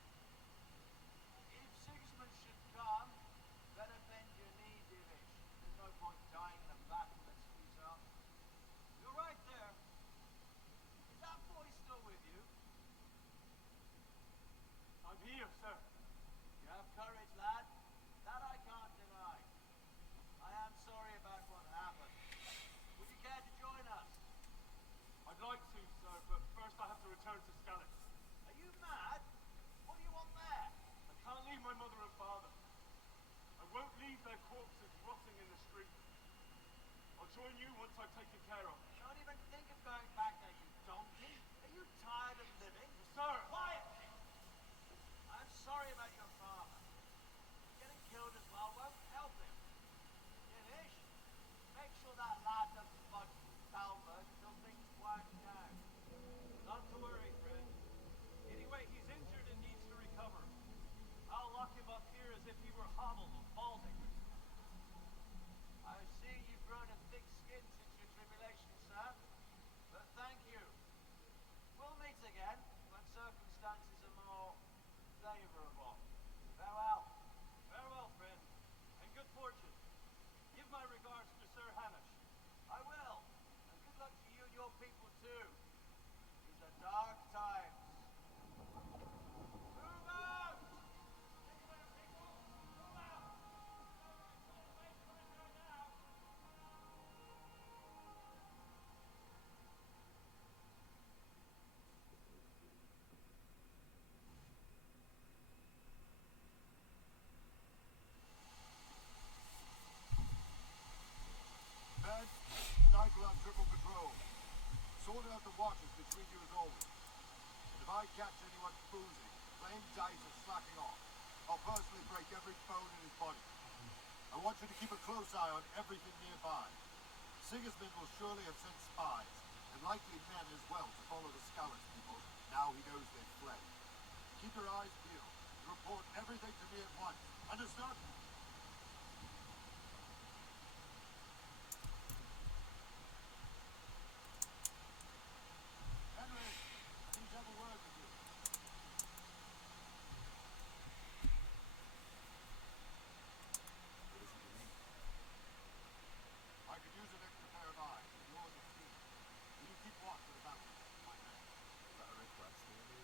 If Sigismund should come, better bend your knee, Divish. There's no point dying in a battle that's futile. You're right there. Is that boy still with you? I'm here, sir. You have courage, lad. That I can't deny. I am sorry about what happened. Would you care to join us? I'd like to, sir, but first I have to return to Skalitz. Are you mad? What do you want there? I can't leave my mother and father. I won't leave their corpses rotting in the street. I'll join you once I've taken care of them. Don't even think of going back there, you donkey. Are you tired of living? Sir! Quiet! I'm sorry about your father. Getting killed as well won't help him. Yanish, make sure that lad doesn't budge from Talbot until things quiet down. Not to worry, friend. Anyway, he's injured and needs to recover. I'll lock him up here as if he were Hommel of Balding. I see you've grown a thick skin since your tribulation, sir. But thank you. We'll meet again when circumstances are more favorable. Farewell. Farewell, friend, and good fortune. Give my regards to Sir Hamish. I will. And good luck to you and your people too. These are dark times. Move out! Men, tonight we'll have triple patrol. Sort out the watches between you as always. And if I catch anyone boozing, playing dice or slacking off, I'll personally break every bone in his body. I want you to keep a close eye on everything nearby. Sigismund will surely have sent spies, and likely men as well, to follow the Skalitz people, now he knows they've fled. Keep your eyes peeled, and report everything to me at once. Understood? Henry, I need to have a word with you. What is it you need? I could use an extra pair of eyes, and yours are keen. Will you keep watch for the balcony, my man? Is that a request, Andy?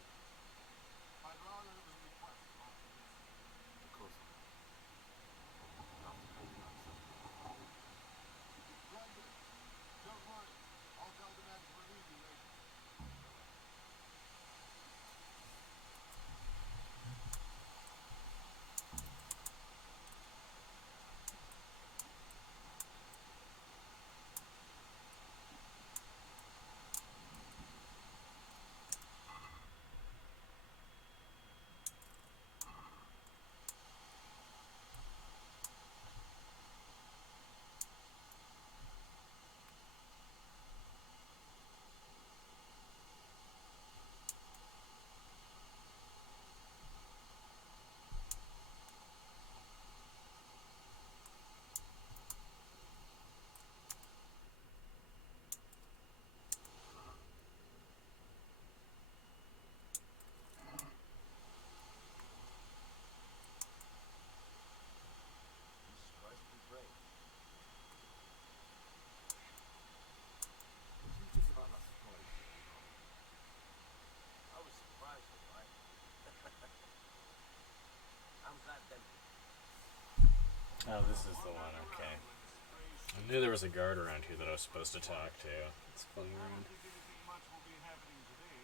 Oh, this is the one, okay. I knew there was a guard around here that I was supposed to talk to. It's fun I around. don't think anything much will be happening today.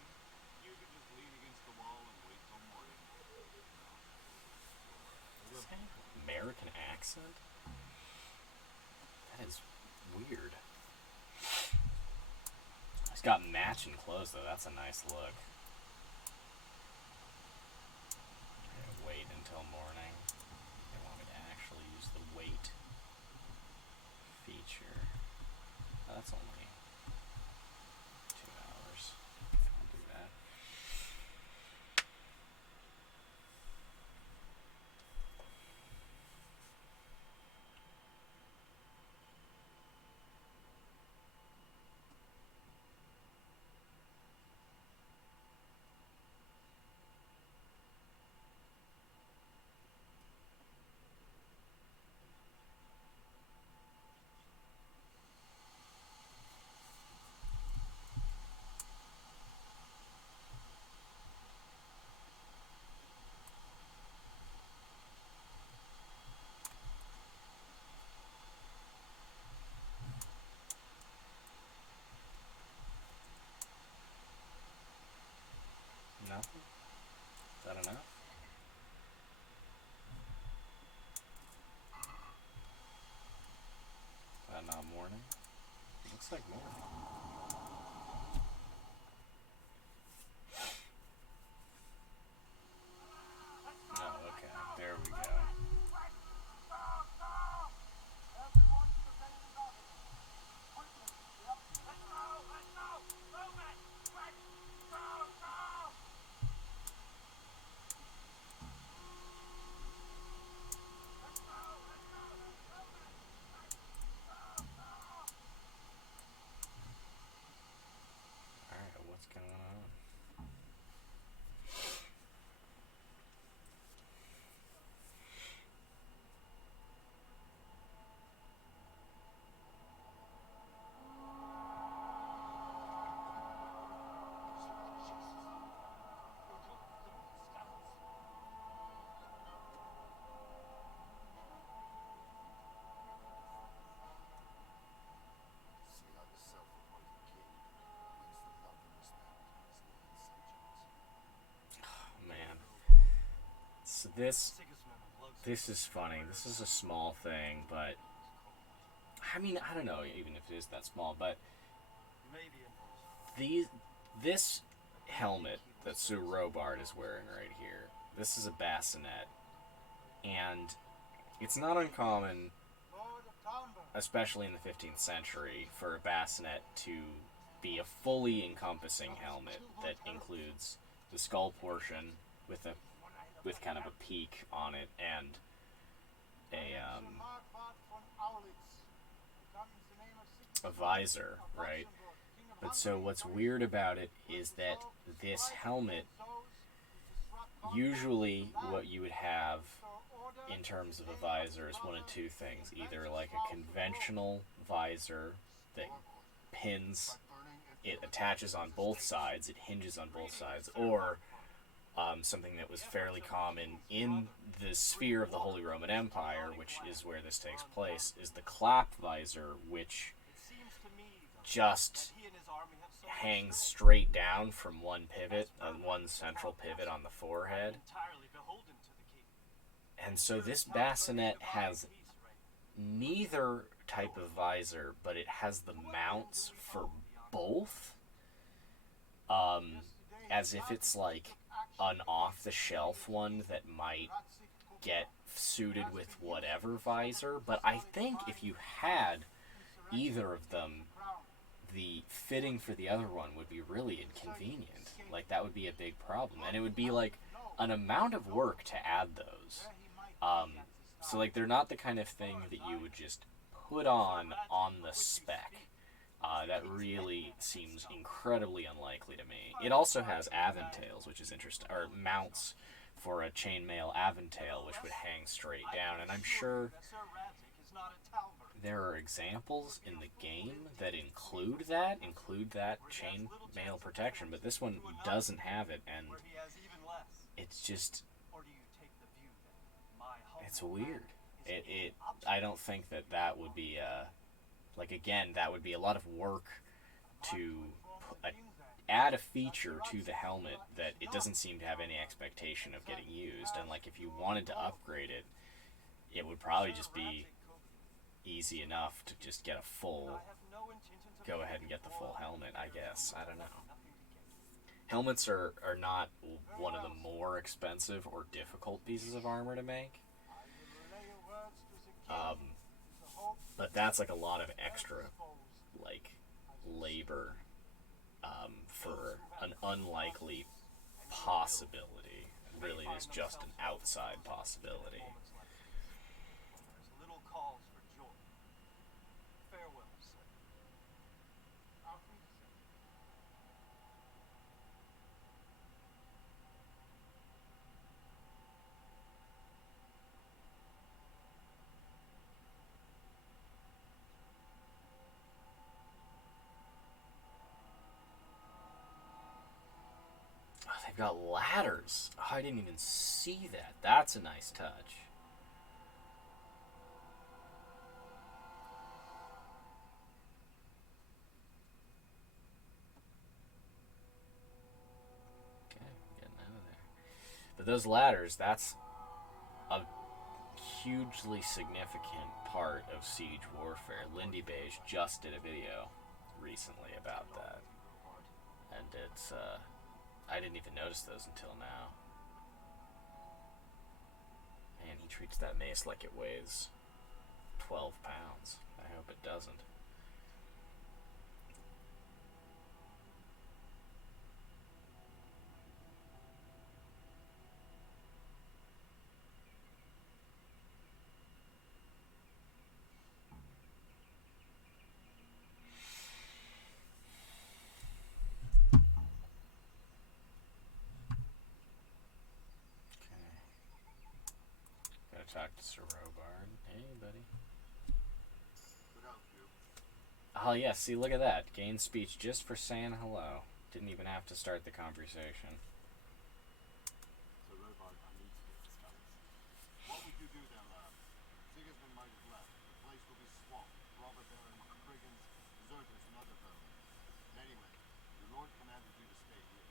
You can just lean against the wall and wait till morning. Does he have American accent? That is weird. He's got matching clothes though, that's a nice look. I'm gonna wait until morning. They want me to actually use the wait feature. Oh, that's only 2 hours. I'll do that. Nothing? Is that enough? Not morning? Looks like morning. Oh, okay. There we go. Alright, what's going on? See how the self-appointed king wins the love and respect of his loyal subjects. Oh, man. So this is funny. This is a small thing, but I mean, I don't know even if it is that small, but this helmet that Sir Robard is wearing right here, this is a bassinet, and it's not uncommon, especially in the 15th century, for a bassinet to be a fully encompassing helmet that includes the skull portion with kind of a peak on it and a visor, right? But so what's weird about it is that this helmet, usually what you would have in terms of a visor is one of two things. Either like a conventional visor that pins, it attaches on both sides, it hinges on both sides, or something that was fairly common in the sphere of the Holy Roman Empire, which is where this takes place, is the clap visor, which just hangs straight down from one pivot, one central pivot on the forehead. And so this bassinet has neither type of visor, but it has the mounts for both. As if it's like an off-the-shelf one that might get suited with whatever visor. But I think if you had either of them, the fitting for the other one would be really inconvenient. Like, that would be a big problem. And it would be like an amount of work to add those. So like, they're not the kind of thing that you would just put on the spec. That really seems incredibly unlikely to me. It also has aventails, which is interesting, or mounts for a chainmail aventail, which would hang straight down. And I'm sure there are examples in the game that include that chainmail protection, but this one doesn't have it, and it's just, it's weird. I don't think that would be like, again, that would be a lot of work to add a feature to the helmet that it doesn't seem to have any expectation of getting used. And like, if you wanted to upgrade it, it would probably just be easy enough to just get a full, go ahead and get the full helmet, I guess. I don't know. Helmets are not one of the more expensive or difficult pieces of armor to make. But that's like a lot of extra, like, labor for an unlikely possibility. It really is just an outside possibility. There's little cause for joy. Farewell, sir. Auf Wiedersehen. Oh, they've got ladders. Oh, I didn't even see that. That's a nice touch. Okay, getting out of there. But those ladders, that's a hugely significant part of siege warfare. Lindy Beige just did a video recently about that. And it's, I didn't even notice those until now. Man, he treats that mace like it weighs 12 pounds. I hope it doesn't. Gotta talk to Sir Robard. Hey, buddy. Oh, yeah, see, look at that. Gain speech just for saying hello. Didn't even have to start the conversation. So, Robard, I need to get this balance. What would you do then, lad? Sigismund might have left. The place will be swamped. Robber baron, brigands, deserters, and other vermin. Anyway, your lord commanded you to stay here.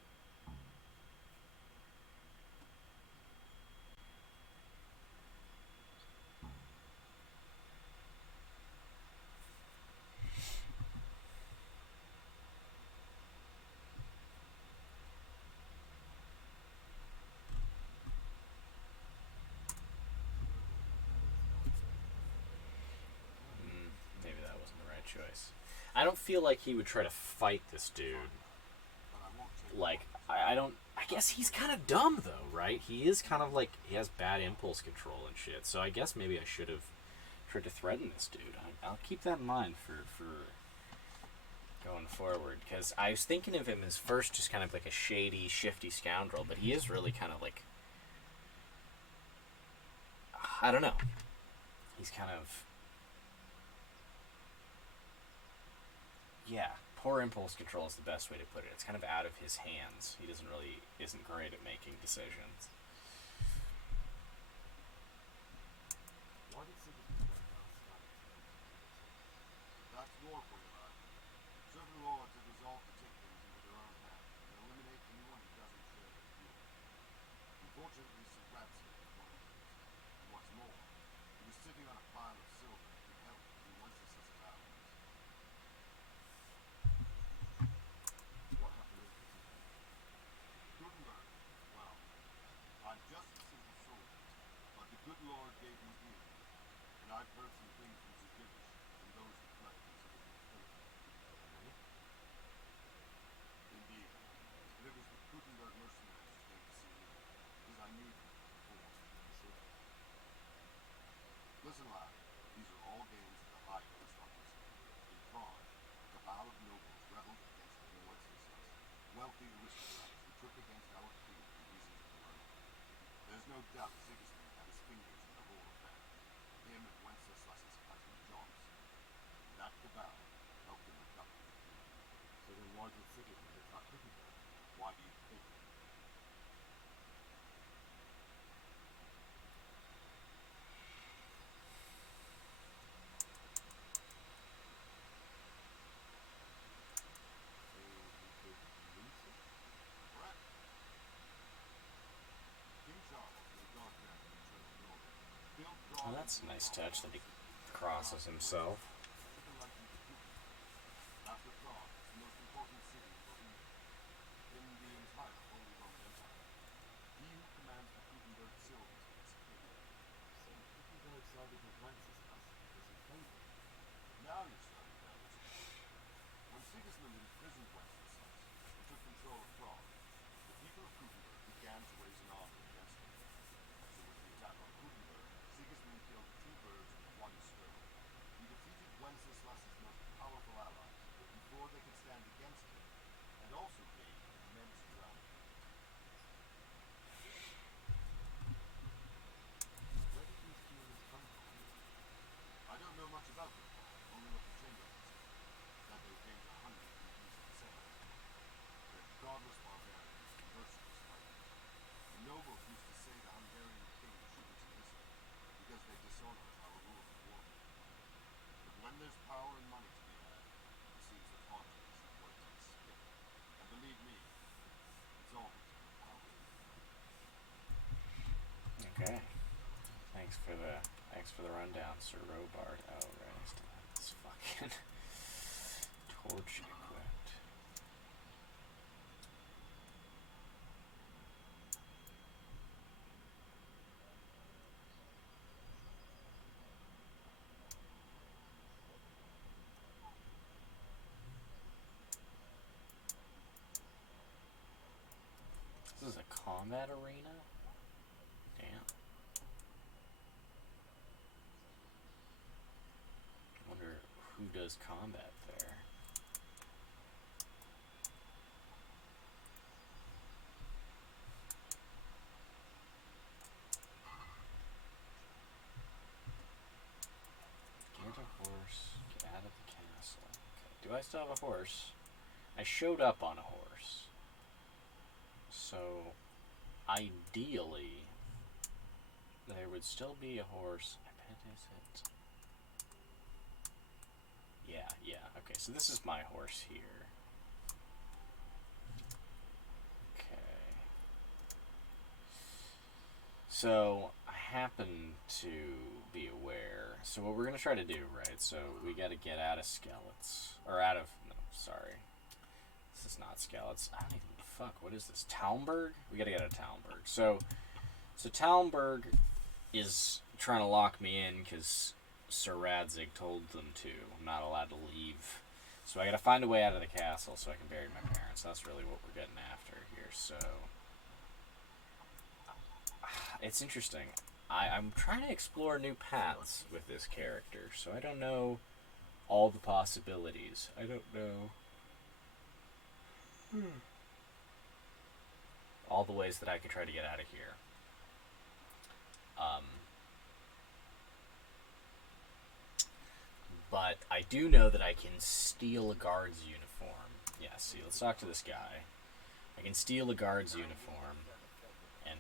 Maybe that wasn't the right choice. I don't feel like he would try to fight this dude. Like, I don't... I guess he's kind of dumb, though, right? He is kind of like... He has bad impulse control and shit. So I guess maybe I should have tried to threaten this dude. I'll keep that in mind for going forward. Because I was thinking of him as first just kind of like a shady, shifty scoundrel. But he is really kind of like... I don't know. He's kind of... Yeah, poor impulse control is the best way to put it. It's kind of out of his hands. He isn't great at making decisions. Why did Sigismund let down Scotland? That's war for you, lad. Certain lords have resolved to take things into their own hands and eliminate anyone who doesn't share their view. Unfortunately, Sir Ratzer was one of those. And what's more, he was sitting on a pile of silver that could help in Wenceslas's allies. What happened with Gutenberg? Well, I'm just a simple soldier, but the good Lord gave me ears, and I've heard some things from Sir Gillish and those who fled from Sigismund's kingdom. Indeed, and it was the Gutenberg mercenaries who came to see me, because I knew them before. Listen, lad, these are all games of the high aristocracy. In Prague, a cabal of nobles rebelled against King Wenceslas, wealthy aristocrats who took against our king for reasons of their own. There's no doubt Sigismund had his fingers in the whole affair, him and Wenceslas's cousin John's. And that cabal helped him recover the kingdom. So then why did Sigismund attack Gutenberg? Why do you think? that's a nice touch that he crosses himself. People like you to Cooper. After Prague, it's the most important city in Bohemia. In the entire Holy Roman Empire. He who commands the Gutenberg silvers is king. So Gutenberg sided with Wenceslas because he favored him. Now you're starting down this path. When Sigismund imprisoned Wenceslas and took control of Prague, the people of Gutenberg began to raise an army against him. So with the attack on Gutenberg, Sigismund killed two birds with one stone. He defeated Wenceslas's most powerful allies before they could stand against him, and also gained immense wealth. Where did these humans come from? I don't know much about them, only what the chamberlain said, that they came to Hungary from the east of Czech. They're godless barbarians and merciless fighters. The nobles used to say the Hungarian king shouldn't listen, because they dishonor our rules of war. But when there's power and money to be had, it seems that haunting is the way to spit. And believe me, it's all because of power. Okay. Thanks for the rundown, Sir Robard. Oh, right, I still have this fucking torch equipped. This is a combat arena? Damn. Wonder who does combat there. Get a horse, get out of the castle. Okay. Do I still have a horse? I showed up on a horse. So, ideally, there would still be a horse. I bet is it. Yeah. Okay, so this is my horse here. Okay. So, I happen to be aware. So, what we're going to try to do, right? So, we got to get out of Skeleton. Or out of. No, sorry. This is not Skeleton. I don't even. Fuck, what is this? Talmberg? We got to get out of Talmberg. So Talmberg is trying to lock me in because Sir Radzig told them to. I'm not allowed to leave. So I gotta find a way out of the castle so I can bury my parents. That's really what we're getting after here. So it's interesting. I'm trying to explore new paths with this character, so I don't know all the possibilities. I don't know all the ways that I could try to get out of here. But I do know that I can steal a guard's uniform. Yeah, see, let's talk to this guy. I can steal a guard's uniform, and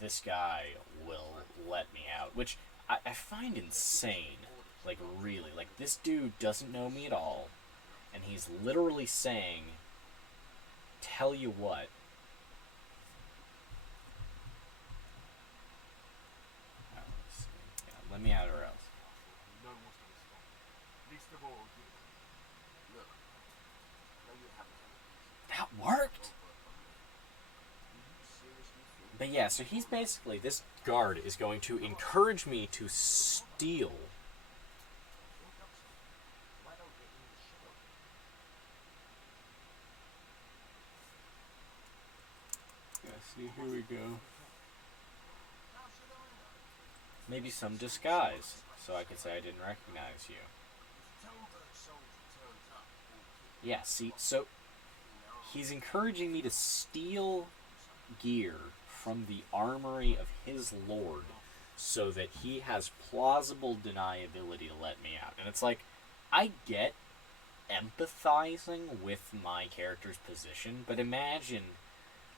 this guy will let me out, which I find insane. Like, really. Like, this dude doesn't know me at all, and he's literally saying, tell you what. Oh, let's see. Yeah, let me out or else. No one's going to stop. Least of all you. Look, now you haven't That worked? But yeah, so he's basically, this guard is going to encourage me to steal. Yeah, see, here we go. Maybe some disguise, so I can say I didn't recognize you. Yeah, see, so he's encouraging me to steal gear from the armory of his lord so that he has plausible deniability to let me out. And it's like, I get empathizing with my character's position, but imagine,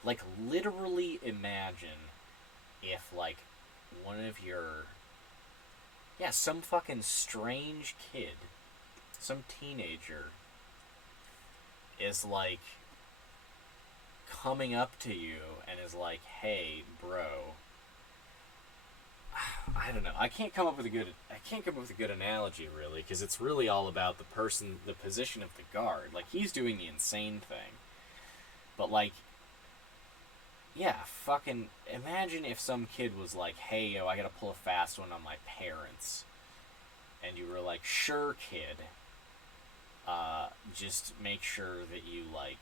like, literally imagine if, like, one of your, yeah, some fucking strange kid, some teenager is, like, coming up to you and is like, hey, bro, I don't know. I can't come up with a good analogy really, because it's really all about the position of the guard. Like, he's doing the insane thing, but like, yeah, fucking imagine if some kid was like, "Hey, yo, I gotta pull a fast one on my parents," and you were like, "Sure, kid. Just make sure that you like."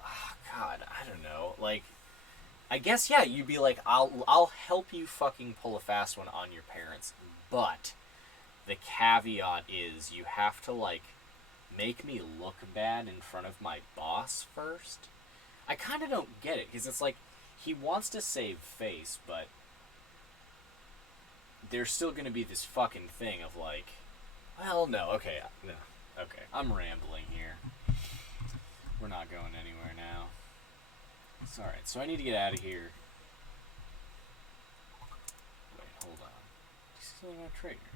Oh, God, I don't know. Like, I guess, yeah, you'd be like, I'll help you fucking pull a fast one on your parents, but the caveat is you have to, like, make me look bad in front of my boss first. I kind of don't get it, because it's like, he wants to save face, but there's still going to be this fucking thing of, like, well, no, okay, I'm rambling here. We're not going anywhere now. It's alright, so I need to get out of here. Wait, hold on. Is he still a trader?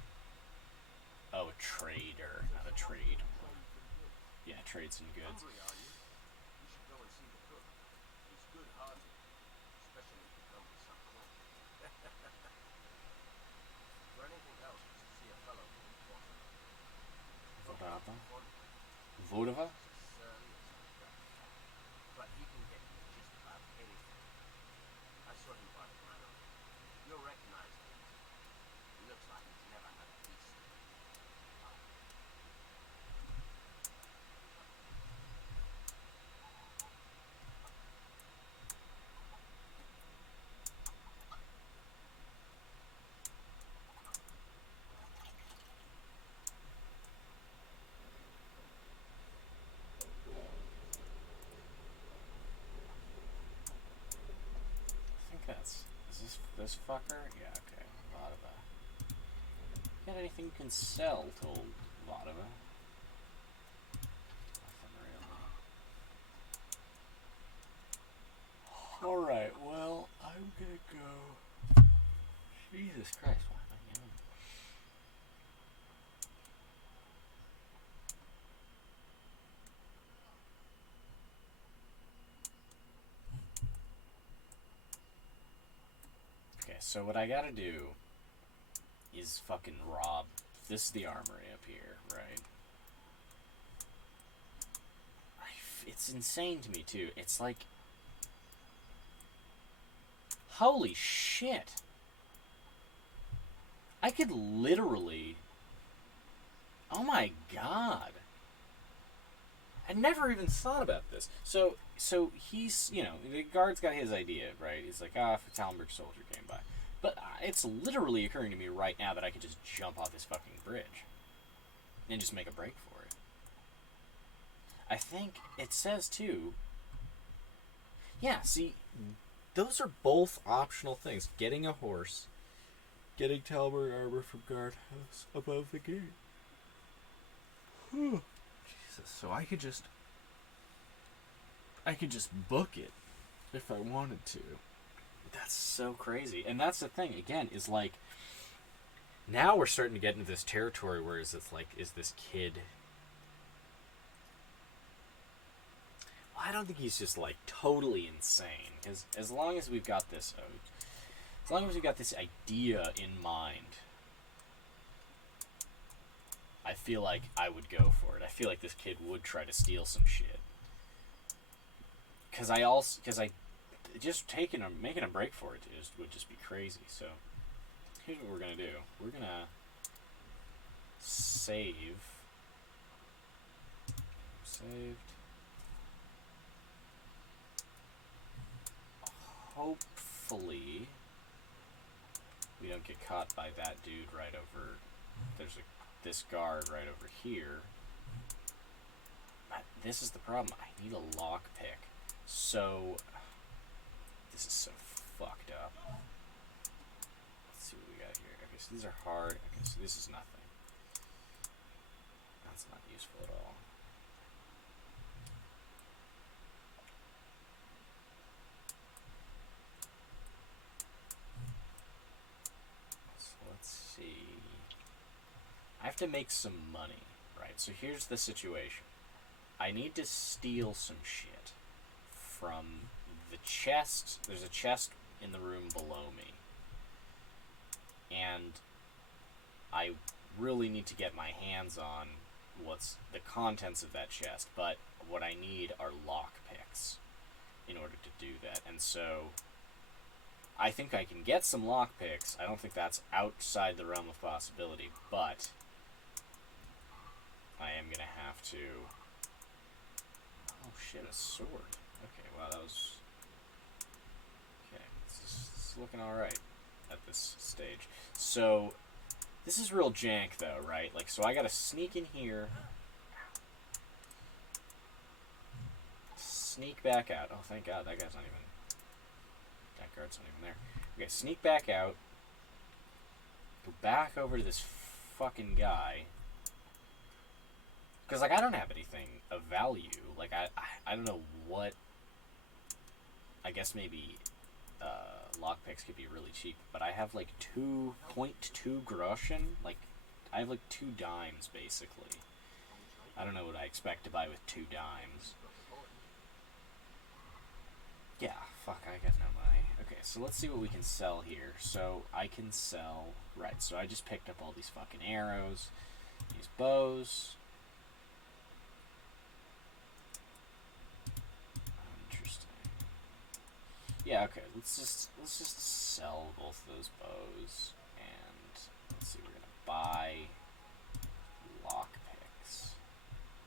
Oh, a trader, not a trade. Yeah, trades in goods. Hungry, are you? You should go and see the cook. He's good-hearted, especially if you come with some cook. For anything else, you should see a fellow named Vodava. Vodava? But he can get you just about anything. I saw him by the manor. You'll recognize him. He looks like he's never had a decent life. I think that's... Is this fucker? Yeah, okay. Vodava. Got anything you can sell to old Vodava? Nothing really. Alright, well, I'm gonna go... Jesus Christ, why am I yelling? Okay, so what I gotta do is fucking rob... This is the armory up here, right? It's insane to me, too. It's like... Holy shit! I could literally... Oh my god! I never even thought about this. So he's, you know, the guard's got his idea, right? He's like, if a Talmberg soldier came by. But it's literally occurring to me right now that I could just jump off this fucking bridge. And just make a break for it. I think it says, too... Yeah, see, those are both optional things. Getting a horse, getting Talmberg armor from guardhouse above the gate. Jesus, so I could just book it if I wanted to. That's so crazy. And that's the thing, again, is like, now we're starting to get into this territory where it's like, is this kid... Well, I don't think he's just like totally insane. As long as we've got this, as long as we've got this idea in mind, I feel like I would go for it. I feel like this kid would try to steal some shit. Because I just making a break for it would just be crazy. So here's what we're gonna do. We're gonna save. Saved. Hopefully we don't get caught by that dude right over. There's this guard right over here. This is the problem. I need a lockpick. So this is so fucked up. Let's see what we got here. Okay, so these are hard. Okay, so this is nothing. That's not useful at all. So let's see. I have to make some money, right? So here's the situation. I need to steal some shit from the chest. There's a chest in the room below me. and I really need to get my hands on what's the contents of that chest, but what I need are lockpicks in order to do that. And so I think I can get some lockpicks. I don't think that's outside the realm of possibility, but I am going to have to... Oh shit, a sword. Okay, wow, that was... Okay, this is looking alright at this stage. So, this is real jank though, right? Like, so I gotta sneak in here. Sneak back out. Oh, thank God, that guy's not even... That guard's not even there. Okay, sneak back out. Go back over to this fucking guy. Because, like, I don't have anything of value. Like, I don't know what... I guess maybe lockpicks could be really cheap. But I have, like, 2.2 groschen. Like, I have, like, 2 dimes, basically. I don't know what I expect to buy with 2 dimes. Yeah, fuck, I got no money. Okay, so let's see what we can sell here. So, I can sell... Right, so I just picked up all these fucking arrows. These bows. Interesting. Yeah, okay, let's just sell both of those bows. And, let's see, we're gonna buy... lockpicks.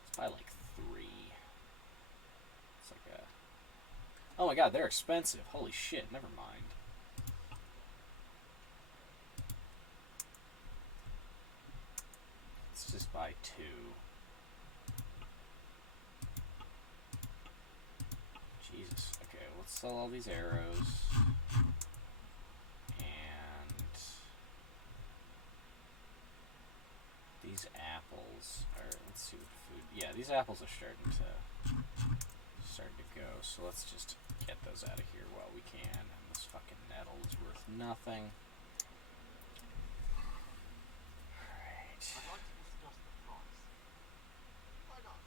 Let's buy, like, 3. It's like a... Oh my God, they're expensive. Holy shit, never mind. Let's just buy 2. Jesus. Okay, let's sell all these arrows. And these apples are, let's see what food. Yeah, these apples are starting to go. So let's just get those out of here while we can. And this fucking nettle is worth nothing. Alright. I'd like to discuss the price. Why not?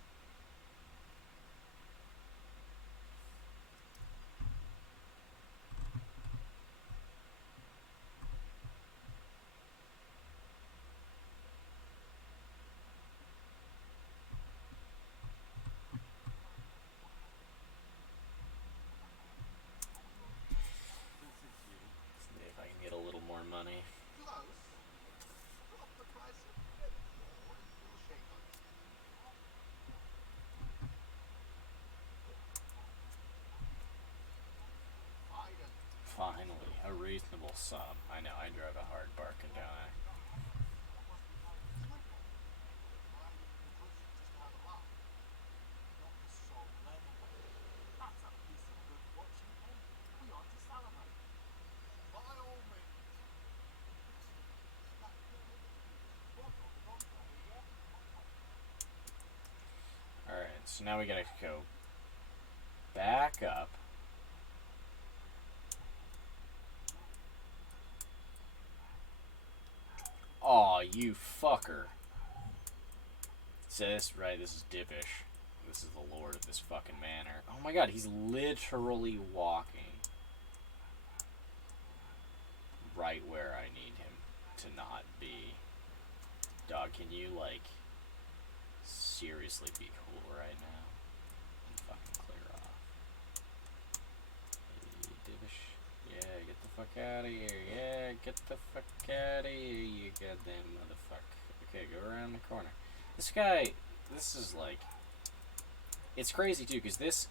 This is you. See if I can get a little more money. Close. Drop the price a bit more and we'll shake hands. Finally, a reasonable sum. I know, I drive a hard bargain, don't I? Not the soul anyway. That's a piece of good fortune, Ken. We ought to celebrate. By all means. Alright, so now we gotta go back up. Aw, you fucker. So this, right, this is Divish. This is the lord of this fucking manor. Oh my God, he's literally walking right where I need him to not be. Dog, can you, like, seriously be cool right now? And fucking clear off. Hey, Divish. Yeah, get the fuck out of here. Yeah, get the fuck out of here, you goddamn motherfucker. Okay, go around the corner. This guy, this is like... It's crazy, too, because this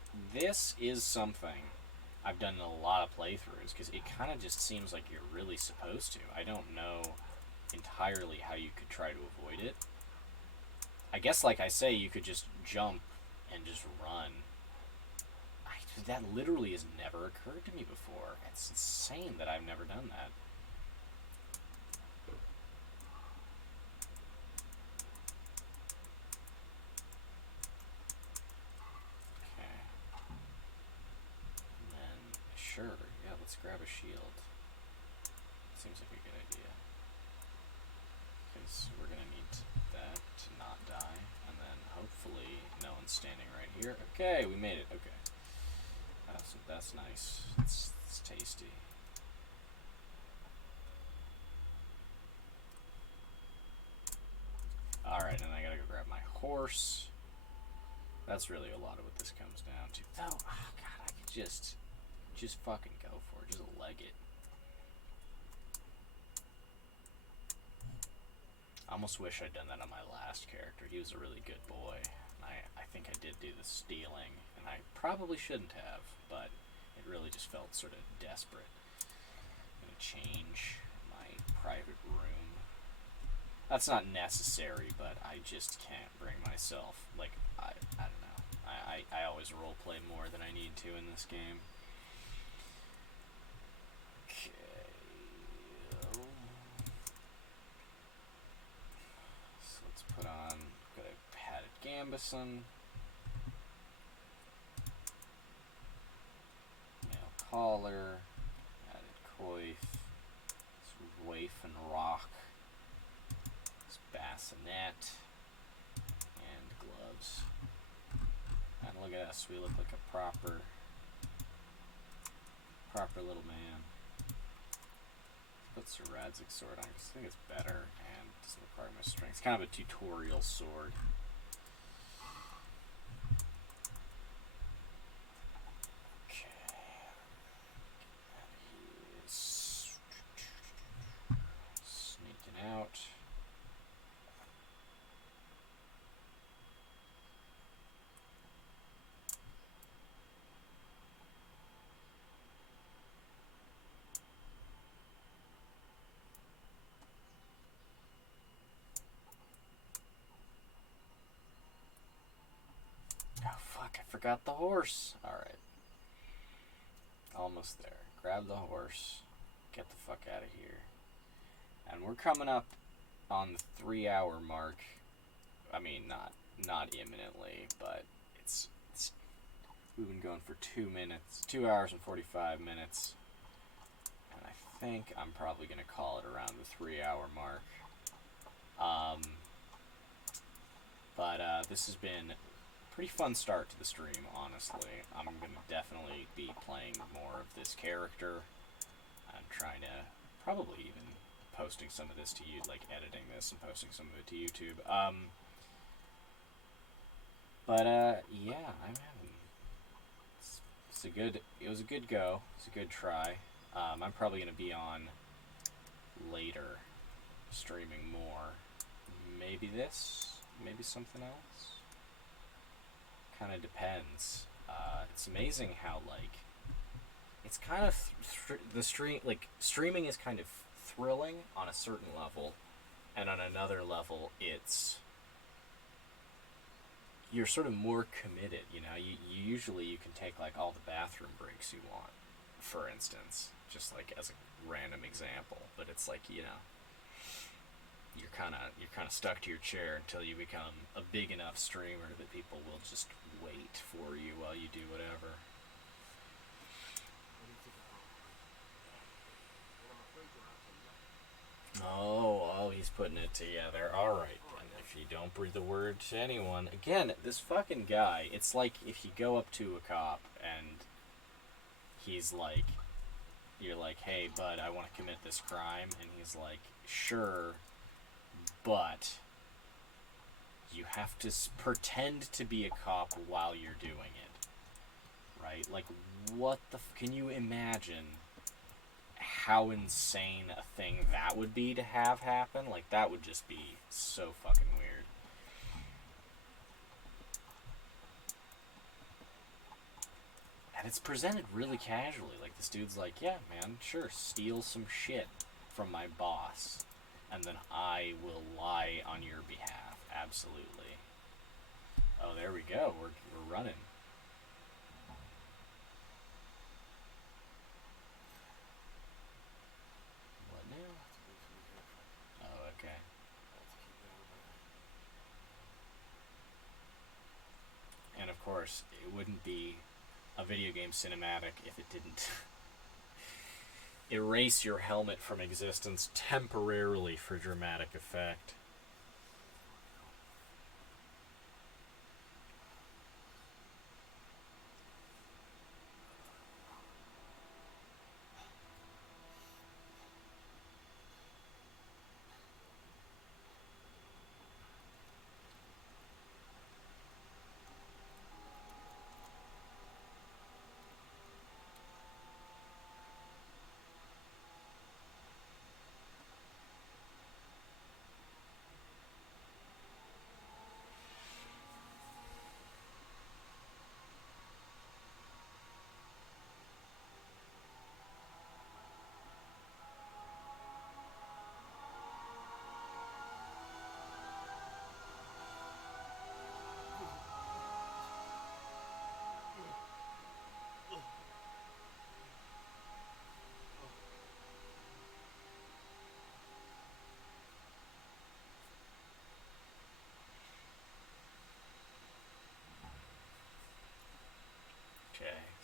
is something I've done in a lot of playthroughs, because it kind of just seems like you're really supposed to. I don't know entirely how you could try to avoid it. I guess, like I say, you could just jump and just run. That literally has never occurred to me before. It's insane that I've never done that. Okay. And then, sure, yeah, let's grab a shield. Seems like a good idea. Because we're gonna need that to not die. And then, hopefully, no one's standing right here. Okay, we made it. Okay. That's nice. It's tasty. horse. That's really a lot of what this comes down to. Though, oh god, I could just fucking go for it. Just leg it. I almost wish I'd done that on my last character. He was a really good boy. I think I did do the stealing, and I probably shouldn't have, but it really just felt sort of desperate. I'm gonna change my private room. That's not necessary, but I just can't bring myself. Like, I don't know. I always roleplay more than I need to in this game. Okay. So let's put on, got a padded gambeson. Male collar. Added coif. This waif and rock. This bassinet. And gloves. And look at us, we look like a proper little man. Let's put Radzik sword on because I think it's better and doesn't require my strength. It's kind of a tutorial sword. Okay. Sneaking out. I forgot the horse. Alright. Almost there. Grab the horse. Get the fuck out of here. And we're coming up on the 3-hour mark. I mean, not imminently, but it's we've been going for 2 minutes. 2 hours and 45 minutes. And I think I'm probably going to call it around the 3-hour mark. But this has been pretty fun start to the stream, honestly. I'm going to definitely be playing more of this character. I'm trying to probably even posting some of this to you, like editing this and posting some of it to YouTube. Yeah, I'm having... It was a good go. It's a good try. I'm probably going to be on later, streaming more. Maybe this, maybe something else. Kind of depends. It's amazing how, like, it's kind of streaming is kind of thrilling on a certain level, and on another level it's you're sort of more committed, you know. You usually you can take like all the bathroom breaks you want, for instance, just like as a random example, but it's like, you know, you're kind of stuck to your chair until you become a big enough streamer that people will just wait for you while you do whatever. Oh, he's putting it together. Alright. And if you don't breathe a word to anyone... Again, this fucking guy, it's like if you go up to a cop and he's like... You're like, hey, bud, I want to commit this crime. And he's like, sure, but you have to pretend to be a cop while you're doing it. Right? Like, what the... Can you imagine how insane a thing that would be to have happen? Like, that would just be so fucking weird. And it's presented really casually. Like, this dude's like, yeah, man, sure, steal some shit from my boss, and then I will lie on your behalf. Absolutely. Oh, there we go. We're running. What now? Oh, okay. And of course, it wouldn't be a video game cinematic if it didn't erase your helmet from existence temporarily for dramatic effect.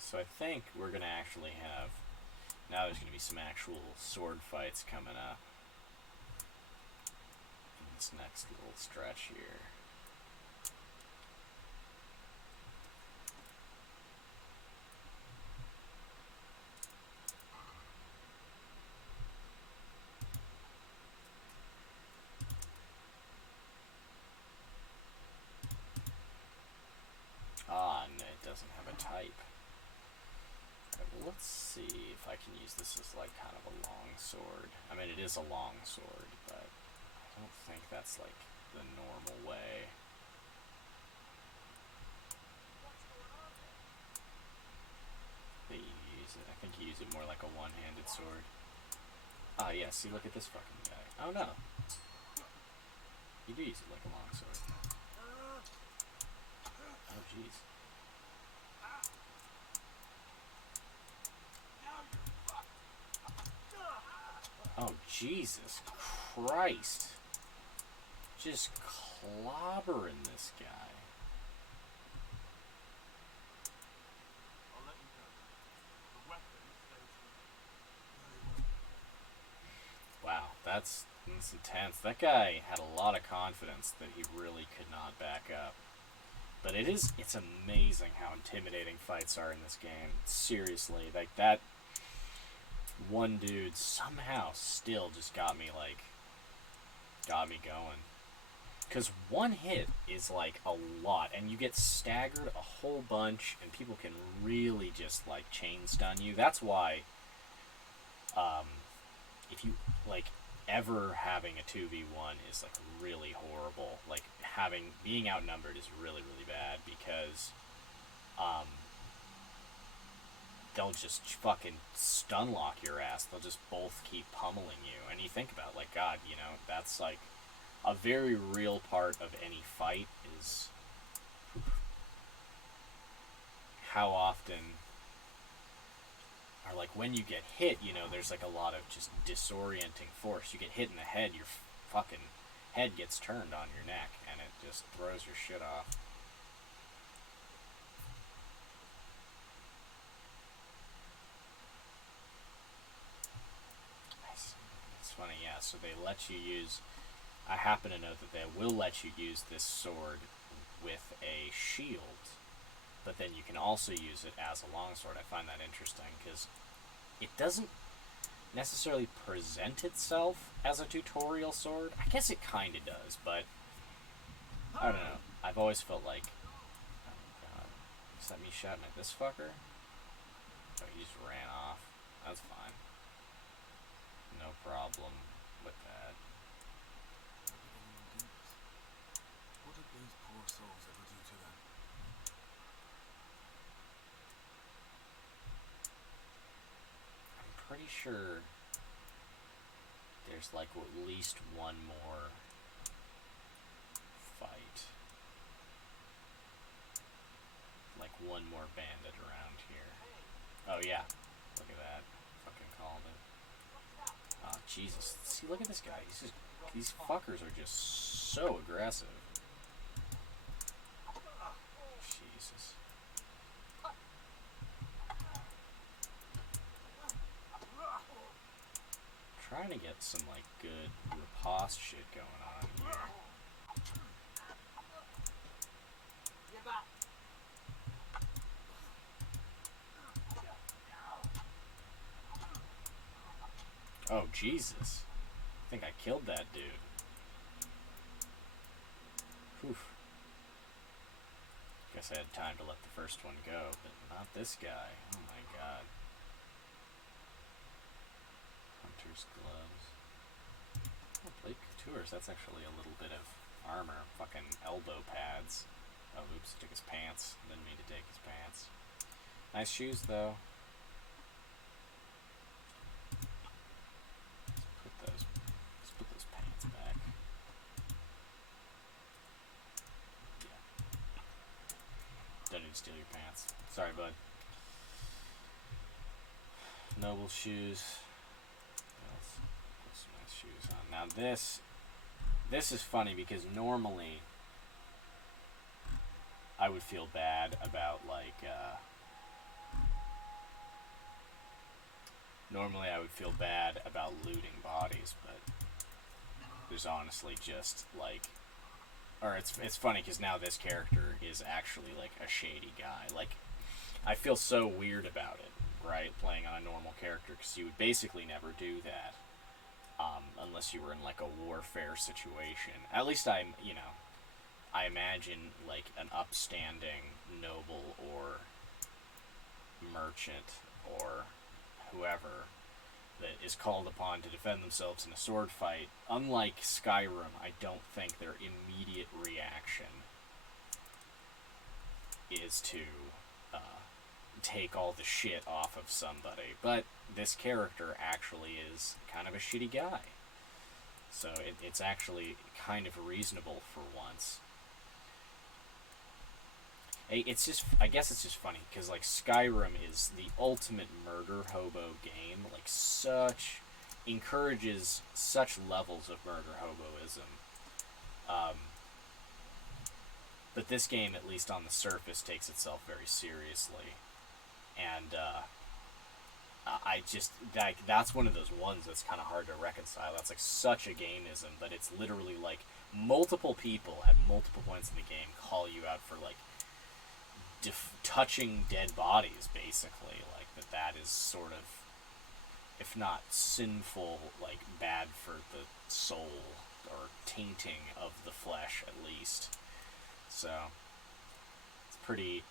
So I think we're gonna actually have, now there's gonna be some actual sword fights coming up in this next little stretch here. Ah, no, it doesn't have a type. Alright, well, let's see if I can use this as like kind of a long sword. I mean, it is a long sword, but I don't think that's like the normal way. That you use it. I think you use it more like a one-handed sword. Ah, yeah, see, look at this fucking guy. Oh, no. You do use it like a long sword. Oh, jeez. Oh, Jesus Christ. Just clobbering this guy. I'll let you go. The weapon stays with you. Wow, that's intense. That guy had a lot of confidence that he really could not back up. But it's amazing how intimidating fights are in this game. Seriously, like that one dude somehow still just got me going. Because one hit is like a lot, and you get staggered a whole bunch, and people can really just like chain stun you. That's why, if you like ever having a 2v1 is like really horrible. Like being outnumbered is really, really bad because they'll just fucking stun lock your ass. They'll just both keep pummeling you. And you think about, like, God, you know, that's like a very real part of any fight is how often, or like when you get hit, you know, there's like a lot of just disorienting force. You get hit in the head, your fucking head gets turned on your neck, and it just throws your shit off. It's funny, yeah, so they let you use, I happen to know that they will let you use this sword with a shield, but then you can also use it as a longsword. I find that interesting, because it doesn't necessarily present itself as a tutorial sword. I guess it kind of does, but I don't know. I've always felt like, oh god, is that me shouting at this fucker? Oh, he just ran off. That's fine. No problem with that. What did those poor souls ever do to them? I'm pretty sure there's like at least one more fight. Like one more bandit around here. Oh yeah, look at that. Fucking called it. Oh Jesus! See, look at this guy. These fuckers are just so aggressive. Jesus. Trying to get some like good riposte shit going on here. Oh Jesus. I think I killed that dude. Oof. Guess I had time to let the first one go, but not this guy. Oh my god. Hunter's gloves. Oh, plate coutures. That's actually a little bit of armor. Fucking elbow pads. Oh, oops, took his pants. Didn't mean to take his pants. Nice shoes, though. Let's put those pants back. Yeah. Don't need to steal your pants. Sorry, bud. Noble shoes. Let's put some nice shoes on. Now this is funny because normally I would feel bad about like Normally I would feel bad about looting bodies, but there's honestly just, like... Or it's funny, because now this character is actually, like, a shady guy. Like, I feel so weird about it, right? Playing on a normal character, because you would basically never do that. Unless you were in, like, a warfare situation. At least I imagine, like, an upstanding noble or merchant or whoever that is called upon to defend themselves in a sword fight. Unlike Skyrim, I don't think their immediate reaction is to take all the shit off of somebody. But this character actually is kind of a shitty guy. So it's actually kind of reasonable for once. I guess it's just funny, because, like, Skyrim is the ultimate murder hobo game. Like, encourages such levels of murder hoboism. But this game, at least on the surface, takes itself very seriously. And, that's one of those ones that's kind of hard to reconcile. That's, like, such a gameism, but it's literally, like, multiple people at multiple points in the game call you out for, like, touching dead bodies, basically. Like, that is sort of, if not sinful, like, bad for the soul, or tainting of the flesh, at least. So, it's pretty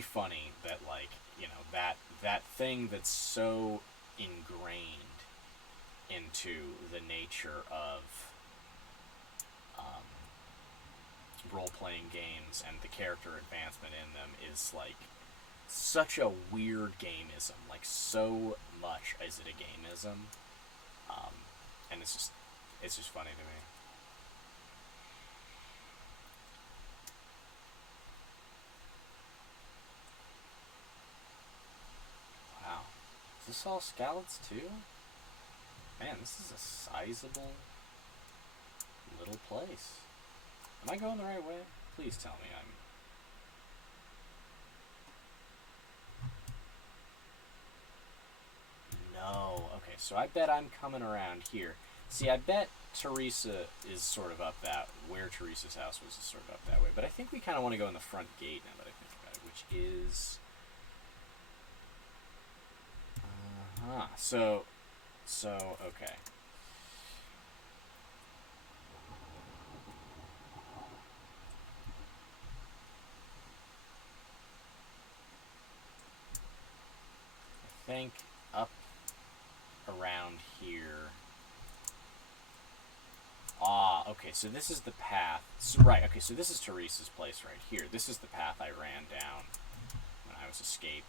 funny that, like, you know, that thing that's so ingrained into the nature of role-playing games and the character advancement in them is, like, such a weird gameism. Like, so much is it a gameism. And it's just funny to me. Wow. Is this all scallops too? Man, this is a sizable little place. Am I going the right way? Please tell me I'm... No. Okay, so I bet I'm coming around here. See, I bet Teresa is sort of up where Teresa's house was is sort of up that way. But I think we kind of want to go in the front gate now that I think about it, which is... So, okay. I think up around here. Okay, so this is the path. So, right, okay, so this is Teresa's place right here. This is the path I ran down when I was escaping.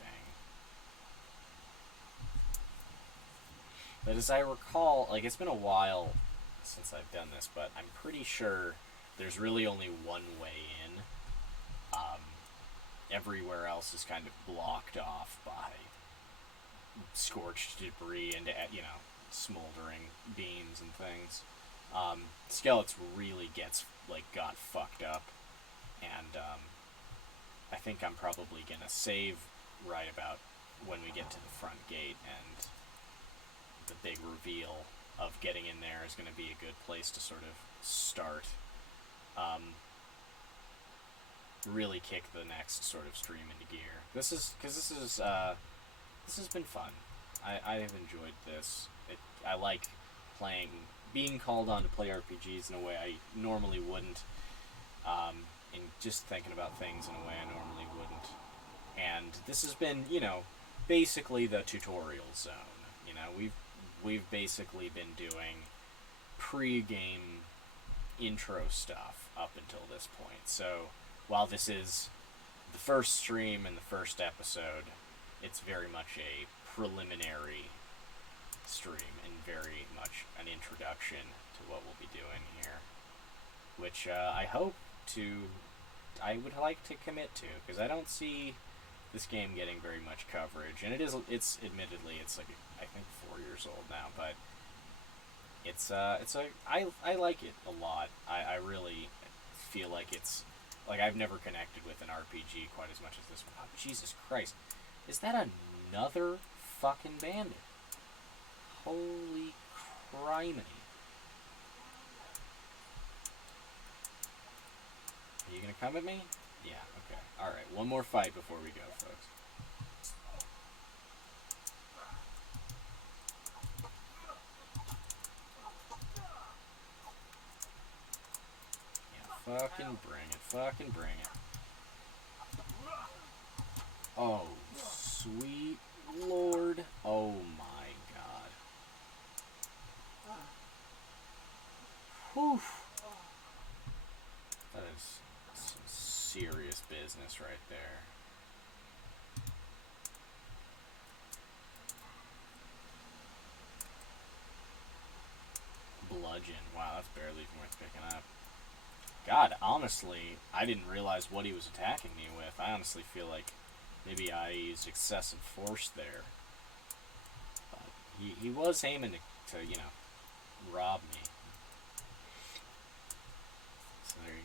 But as I recall, like, it's been a while since I've done this, but I'm pretty sure there's really only one way in. Everywhere else is kind of blocked off by scorched debris and, you know, smoldering beams and things. Skeleton really got fucked up, and I think I'm probably gonna save right about when we get to the front gate, and the big reveal of getting in there is gonna be a good place to sort of start. Really kick the next sort of stream into gear. This has been fun. I have enjoyed this. I like being called on to play RPGs in a way I normally wouldn't, and just thinking about things in a way I normally wouldn't. And this has been, you know, basically the tutorial zone. You know, we've basically been doing pre-game intro stuff up until this point. So while this is the first stream and the first episode, it's very much a preliminary stream and very much an introduction to what we'll be doing here, which I would like to commit to, because I don't see this game getting very much coverage, and it's admittedly, it's like, I think 4 years old now, but I like it a lot. I really feel like it's, like, I've never connected with an RPG quite as much as this one. Oh, Jesus Christ. Is that another fucking bandit? criminy. Are you gonna come at me? Yeah, okay. Alright, one more fight before we go, folks. Yeah, fucking bring it. Oh, sweet lord. Oh my god. Whew. That is some serious business right there. Bludgeon. Wow, that's barely even worth picking up. God, honestly, I didn't realize what he was attacking me with. I honestly feel like maybe I used excessive force there. But he was aiming to, you know, rob me. So there you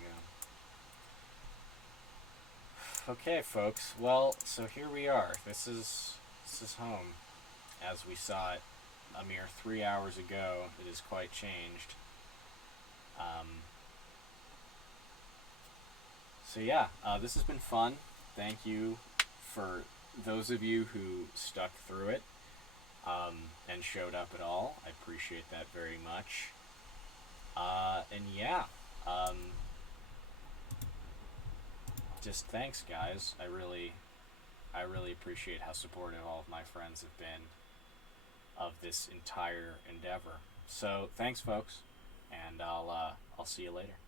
go. Okay, folks. Well, so here we are. This is home, as we saw it a mere 3 hours ago. It is quite changed. So yeah, this has been fun. Thank you for those of you who stuck through it and showed up at all. I appreciate that very much. And yeah, just thanks, guys. I really appreciate how supportive all of my friends have been of this entire endeavor. So thanks, folks, and I'll see you later.